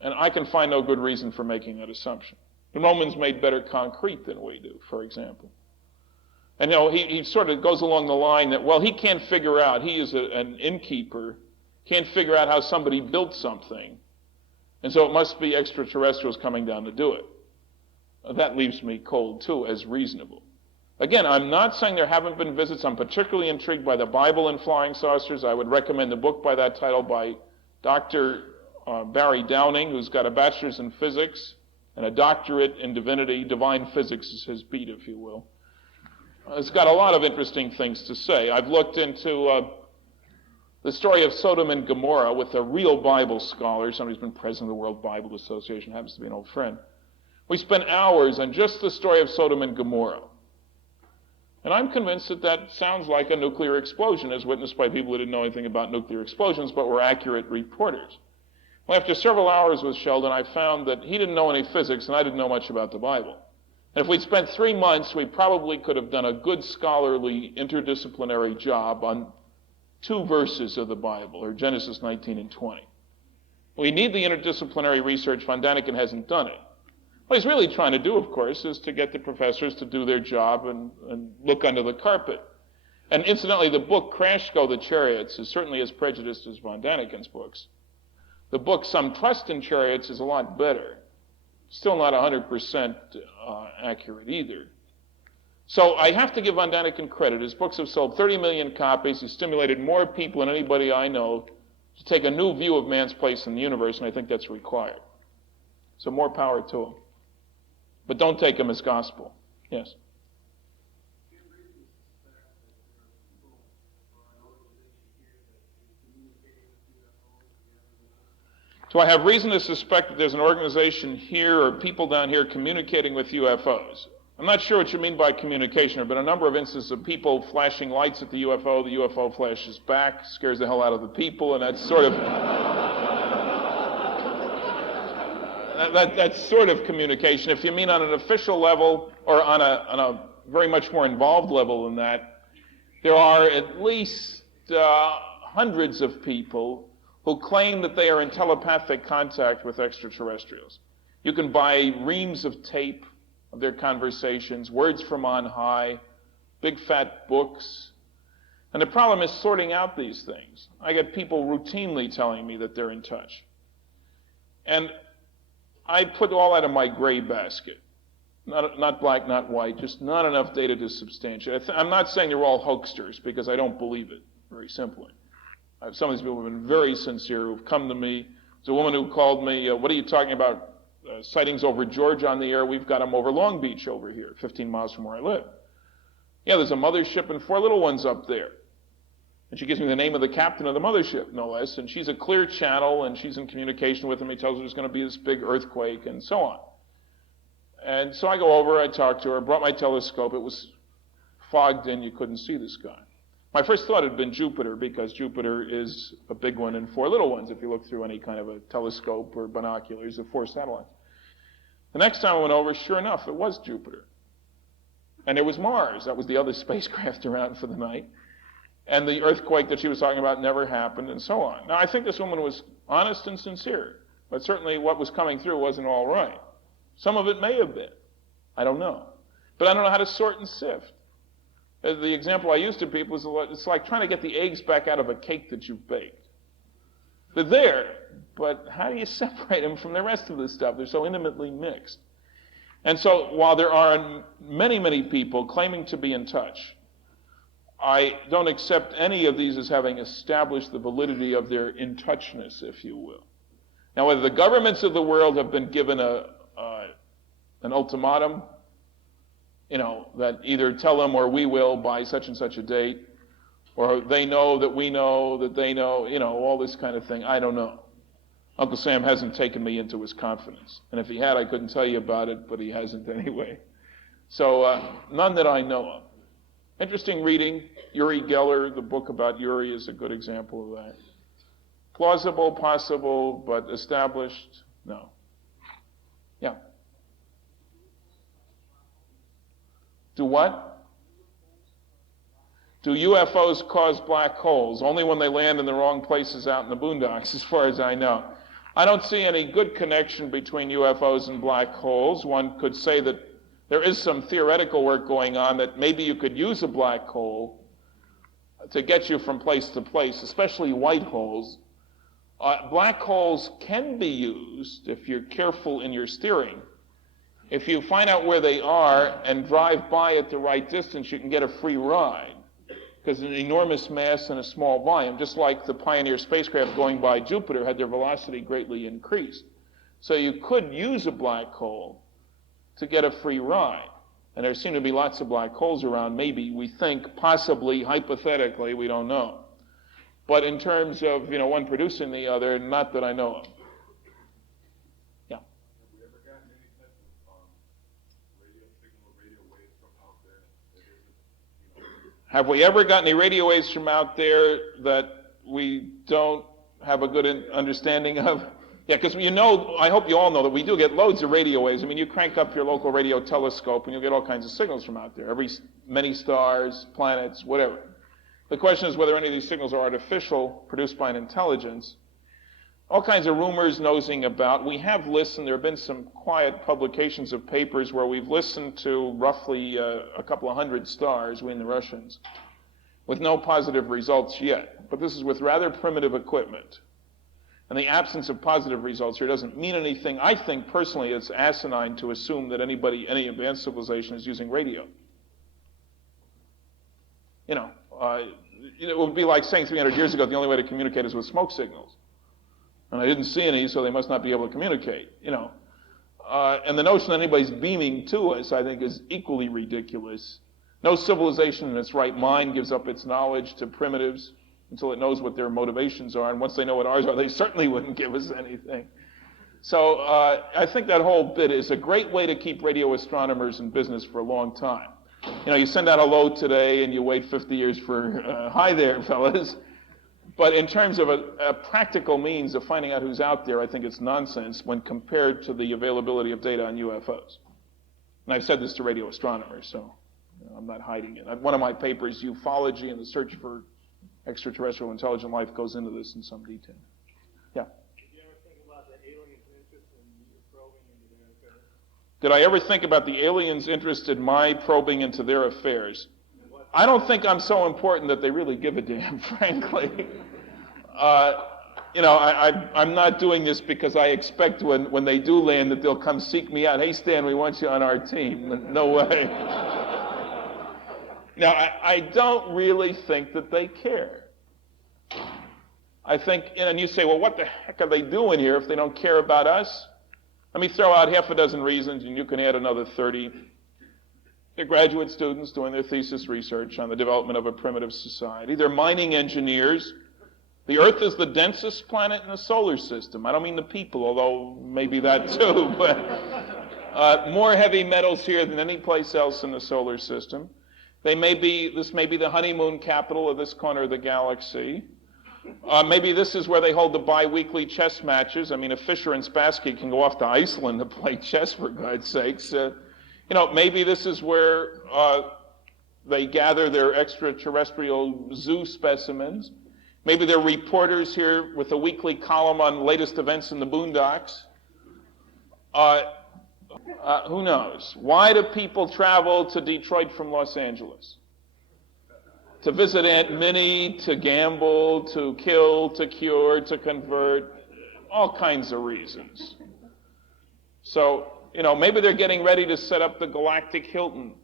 And I can find no good reason for making that assumption. The Romans made better concrete than we do, for example. And he sort of goes along the line that, well, he can't figure out, he is an innkeeper, can't figure out how somebody built something. And so it must be extraterrestrials coming down to do it. That leaves me cold, too, as reasonable. Again, I'm not saying there haven't been visits. I'm particularly intrigued by the Bible and flying saucers. I would recommend the book by that title by Dr. Barry Downing, who's got a bachelor's in physics and a doctorate in divinity. Divine physics is his beat, if you will. It's got a lot of interesting things to say. I've looked into the story of Sodom and Gomorrah with a real Bible scholar. Somebody's been president of the World Bible Association, happens to be an old friend. We spent hours on just the story of Sodom and Gomorrah. And I'm convinced that that sounds like a nuclear explosion, as witnessed by people who didn't know anything about nuclear explosions, but were accurate reporters. Well, after several hours with Sheldon, I found that he didn't know any physics, and I didn't know much about the Bible. And if we'd spent 3 months, we probably could have done a good scholarly interdisciplinary job on 2 verses of the Bible, or Genesis 19 and 20. We need the interdisciplinary research. Von Daniken hasn't done it. What he's really trying to do, of course, is to get the professors to do their job and look under the carpet. And incidentally, the book Crash Go the Chariots is certainly as prejudiced as von Daniken's books. The book Some Trust in Chariots is a lot better. Still not 100% accurate either. So I have to give von Daniken credit. His books have sold 30 million copies. He's stimulated more people than anybody I know to take a new view of man's place in the universe, and I think that's required. So more power to him. But don't take him as gospel. Yes? Do I have reason to suspect that there's an organization here or people down here communicating with UFOs? I'm not sure what you mean by communication. There have been a number of instances of people flashing lights at the UFO flashes back, scares the hell out of the people, and that's sort of... That's sort of communication. If you mean on an official level or on a very much more involved level than that, there are at least hundreds of people who claim that they are in telepathic contact with extraterrestrials. You can buy reams of tape of their conversations, words from on high, big fat books. And the problem is sorting out these things. I get people routinely telling me that they're in touch. And I put all that in my gray basket. Not black, not white, just not enough data to substantiate. I'm not saying they're all hoaxsters, because I don't believe it, very simply. Some of these people have been very sincere, who've come to me. There's a woman who called me, what are you talking about, sightings over Georgia on the air? We've got them over Long Beach over here, 15 miles from where I live. Yeah, there's a mothership and 4 little ones up there. And she gives me the name of the captain of the mothership, no less, and she's a clear channel, and she's in communication with him. He tells her there's going to be this big earthquake, and so on. And so I go over, I talk to her, brought my telescope. It was fogged in, you couldn't see the sky. My first thought had been Jupiter, because Jupiter is a big one and 4 little ones, if you look through any kind of a telescope or binoculars, of 4 satellites. The next time I went over, sure enough, it was Jupiter. And there was Mars. That was the other spacecraft around for the night. And the earthquake that she was talking about never happened, and so on. Now, I think this woman was honest and sincere, but certainly what was coming through wasn't all right. Some of it may have been. I don't know. But I don't know how to sort and sift. The example I use to people is it's like trying to get the eggs back out of a cake that you've baked. They're there, but how do you separate them from the rest of the stuff? They're so intimately mixed. And so while there are many, many people claiming to be in touch, I don't accept any of these as having established the validity of their in-touchness, if you will. Now, whether the governments of the world have been given an ultimatum, that either tell them or we will by such and such a date, or they know that we know that they know, all this kind of thing, I don't know. Uncle Sam hasn't taken me into his confidence. And if he had, I couldn't tell you about it, but he hasn't anyway. So none that I know of. Interesting reading. Uri Geller, the book about Uri, is a good example of that. Plausible, possible, but established, no. Yeah. Do what? Do UFOs cause black holes? Only when they land in the wrong places out in the boondocks, as far as I know. I don't see any good connection between UFOs and black holes. One could say that there is some theoretical work going on that maybe you could use a black hole to get you from place to place, especially white holes. Black holes can be used if you're careful in your steering. If you find out where they are and drive by at the right distance, you can get a free ride, because an enormous mass and a small volume, just like the Pioneer spacecraft going by Jupiter had their velocity greatly increased. So you could use a black hole to get a free ride. And there seem to be lots of black holes around, maybe, we think, possibly, hypothetically, we don't know. But in terms of, one producing the other, not that I know of. Yeah. Have we ever gotten any type of radio signal, radio waves from out there that isn't, Have we ever gotten any radio waves from out there that we don't have a good understanding of? Yeah, because I hope you all know that we do get loads of radio waves. I mean, you crank up your local radio telescope and you'll get all kinds of signals from out there. Many stars, planets, whatever. The question is whether any of these signals are artificial, produced by an intelligence. All kinds of rumors nosing about. We have listened. There have been some quiet publications of papers where we've listened to roughly a couple of hundred stars, we and the Russians, with no positive results yet. But this is with rather primitive equipment. And the absence of positive results here doesn't mean anything. I think, personally, it's asinine to assume that any advanced civilization is using radio. It would be like saying 300 years ago the only way to communicate is with smoke signals. And I didn't see any, so they must not be able to communicate, And the notion that anybody's beaming to us, I think, is equally ridiculous. No civilization in its right mind gives up its knowledge to primitives until it knows what their motivations are. And once they know what ours are, they certainly wouldn't give us anything. So I think that whole bit is a great way to keep radio astronomers in business for a long time. You send out hello today and you wait 50 years for hi there, fellas. But in terms of a practical means of finding out who's out there, I think it's nonsense when compared to the availability of data on UFOs. And I've said this to radio astronomers, so I'm not hiding it. One of my papers, Ufology and the Search for Extraterrestrial Intelligent Life, goes into this in some detail. Yeah? Did you ever think about the aliens' interest in you probing into their affairs? Did I ever think about the aliens' interest in my probing into their affairs? I don't think I'm so important that they really give a damn, frankly. I'm not doing this because I expect when they do land that they'll come seek me out. Hey, Stan, we want you on our team. No way. Now, I don't really think that they care. I think, and you say, well, what the heck are they doing here if they don't care about us? Let me throw out half a dozen reasons, and you can add another 30. They're graduate students doing their thesis research on the development of a primitive society. They're mining engineers. The Earth is the densest planet in the solar system. I don't mean the people, although maybe that too, but more heavy metals here than any place else in the solar system. This may be the honeymoon capital of this corner of the galaxy. Maybe this is where they hold the bi-weekly chess matches. I mean, if Fisher and Spassky can go off to Iceland to play chess, for God's sakes. Maybe this is where they gather their extraterrestrial zoo specimens. Maybe they're reporters here with a weekly column on latest events in the boondocks. Who knows? Why do people travel to Detroit from Los Angeles? To visit Aunt Minnie, to gamble, to kill, to cure, to convert, all kinds of reasons. So, maybe they're getting ready to set up the galactic Hilton.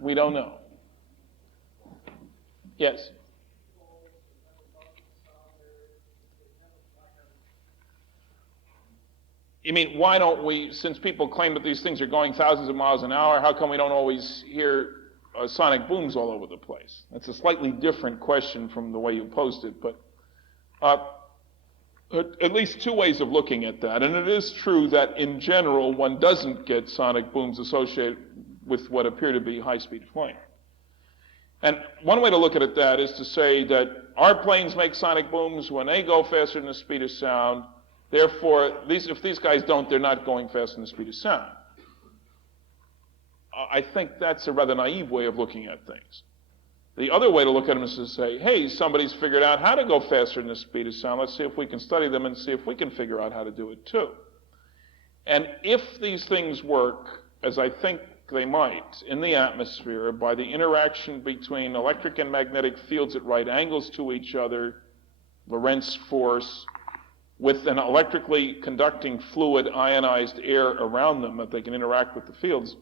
We don't know. Yes? You mean, why don't we, since people claim that these things are going thousands of miles an hour, how come we don't always hear sonic booms all over the place? That's a slightly different question from the way you posed it, but at least two ways of looking at that. And it is true that in general, one doesn't get sonic booms associated with what appear to be high-speed flight. And one way to look at it that is to say that our planes make sonic booms when they go faster than the speed of sound. Therefore, if these guys don't, they're not going faster than the speed of sound. I think that's a rather naive way of looking at things. The other way to look at them is to say, hey, somebody's figured out how to go faster than the speed of sound. Let's see if we can study them and see if we can figure out how to do it too. And if these things work, as I think they might, in the atmosphere, by the interaction between electric and magnetic fields at right angles to each other, Lorentz force, with an electrically conducting fluid, ionized air around them that they can interact with the fields.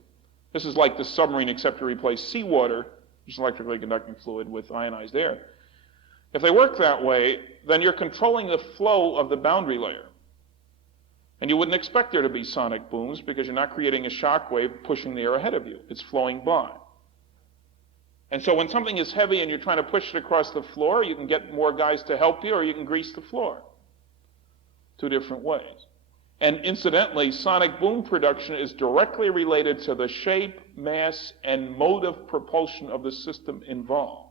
This is like the submarine, except to replace seawater, which is electrically conducting fluid, with ionized air. If they work that way, then you're controlling the flow of the boundary layer. And you wouldn't expect there to be sonic booms because you're not creating a shock wave pushing the air ahead of you. It's flowing by. And so when something is heavy and you're trying to push it across the floor, you can get more guys to help you or you can grease the floor. Two different ways. And incidentally, sonic boom production is directly related to the shape, mass, and mode of propulsion of the system involved.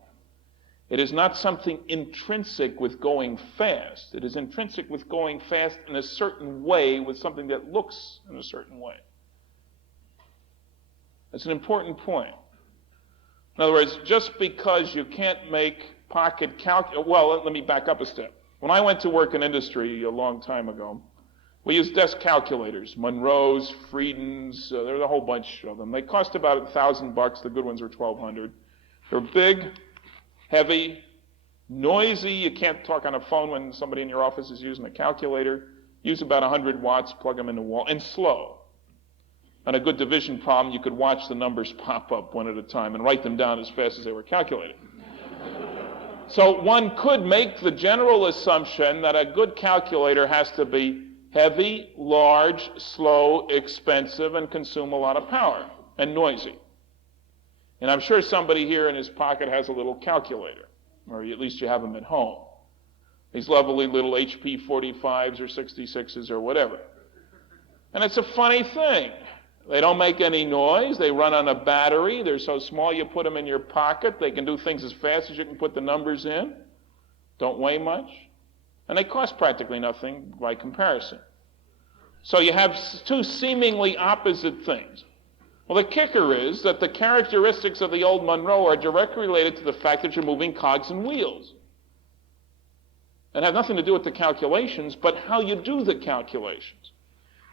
It is not something intrinsic with going fast. It is intrinsic with going fast in a certain way with something that looks in a certain way. That's an important point. In other words, just because you can't make pocket well, let me back up a step. When I went to work in industry a long time ago, we used desk calculators, Monroe's, Friedman's, there's a whole bunch of them. They cost about $1,000. The good ones were $1,200. They're big, heavy, noisy. You can't talk on a phone when somebody in your office is using a calculator. Use about 100 watts, plug them in the wall, and slow. On a good division problem, you could watch the numbers pop up one at a time and write them down as fast as they were calculated. So one could make the general assumption that a good calculator has to be heavy, large, slow, expensive, and consume a lot of power, and noisy. And I'm sure somebody here in his pocket has a little calculator, or at least you have them at home. These lovely little HP 45s or 66s or whatever. And it's a funny thing. They don't make any noise. They run on a battery. They're so small you put them in your pocket. They can do things as fast as you can put the numbers in. Don't weigh much. And they cost practically nothing by comparison. So you have two seemingly opposite things. Well, the kicker is that the characteristics of the old Monroe are directly related to the fact that you're moving cogs and wheels. And have nothing to do with the calculations, but how you do the calculations.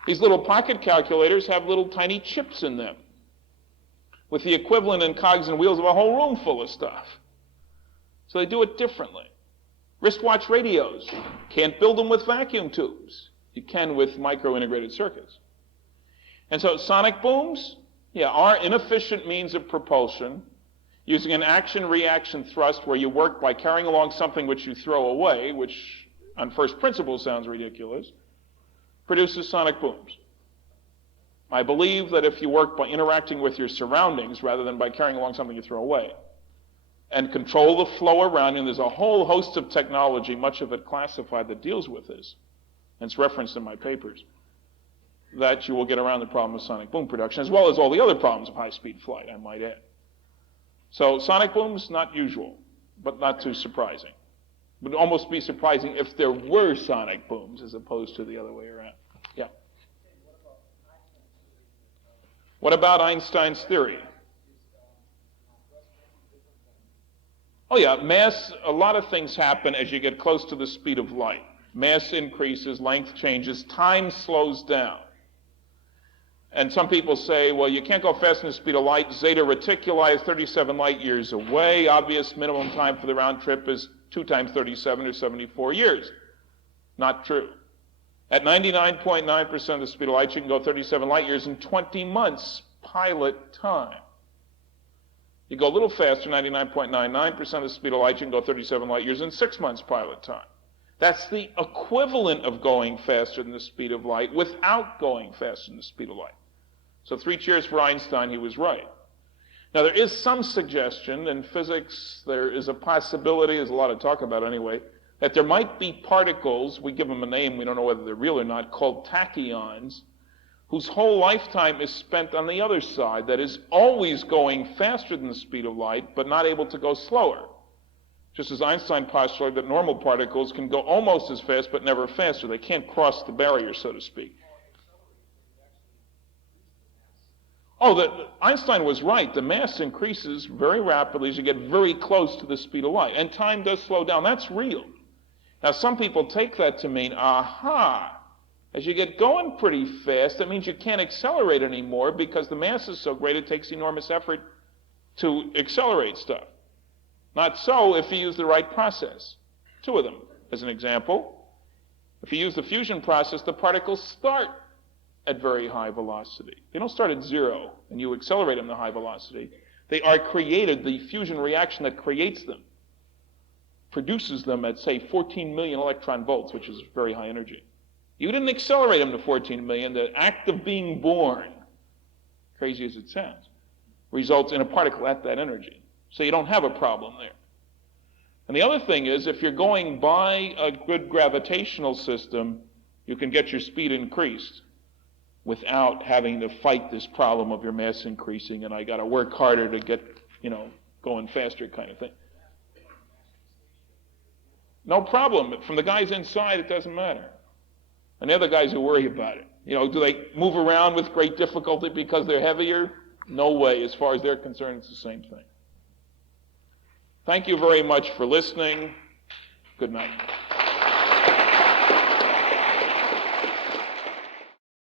These little pocket calculators have little tiny chips in them, with the equivalent in cogs and wheels of a whole room full of stuff. So they do it differently. Wristwatch radios, can't build them with vacuum tubes. You can with micro-integrated circuits. And so sonic booms, are inefficient means of propulsion using an action-reaction thrust where you work by carrying along something which you throw away, which on first principles sounds ridiculous, produces sonic booms. I believe that if you work by interacting with your surroundings rather than by carrying along something you throw away, and control the flow around you, and there's a whole host of technology, much of it classified, that deals with this, and it's referenced in my papers, that you will get around the problem of sonic boom production, as well as all the other problems of high-speed flight, I might add. So sonic booms, not usual, but not too surprising. It would almost be surprising if there were sonic booms as opposed to the other way around. Yeah. What about Einstein's theory? Oh yeah, mass, a lot of things happen as you get close to the speed of light. Mass increases, length changes, time slows down. And some people say, well, you can't go faster than the speed of light. Zeta Reticuli is 37 light years away. Obvious minimum time for the round trip is 2 times 37 or 74 years. Not true. At 99.9% of the speed of light, you can go 37 light years in 20 months pilot time. You go a little faster, 99.99% of the speed of light, you can go 37 light years in 6 months pilot time. That's the equivalent of going faster than the speed of light without going faster than the speed of light. So 3 cheers for Einstein, he was right. Now there is some suggestion in physics, there is a possibility, there's a lot of talk about it anyway, that there might be particles, we give them a name, we don't know whether they're real or not, called tachyons, whose whole lifetime is spent on the other side, that is always going faster than the speed of light, but not able to go slower. Just as Einstein postulated that normal particles can go almost as fast, but never faster. They can't cross the barrier, so to speak. Einstein was right. The mass increases very rapidly as you get very close to the speed of light. And time does slow down. That's real. Now, some people take that to mean, as you get going pretty fast, that means you can't accelerate anymore because the mass is so great it takes enormous effort to accelerate stuff. Not so if you use the right process. Two of them, as an example. If you use the fusion process, the particles start at very high velocity. They don't start at zero and you accelerate them to high velocity. They are created, the fusion reaction that creates them produces them at, say, 14 million electron volts, which is very high energy. You didn't accelerate them to 14 million. The act of being born, crazy as it sounds, results in a particle at that energy. So you don't have a problem there. And the other thing is, if you're going by a good gravitational system, you can get your speed increased without having to fight this problem of your mass increasing and I got to work harder to get, going faster kind of thing. No problem. From the guys inside, it doesn't matter. And the other guys who worry about it. Do they move around with great difficulty because they're heavier? No way. As far as they're concerned, it's the same thing. Thank you very much for listening. Good night.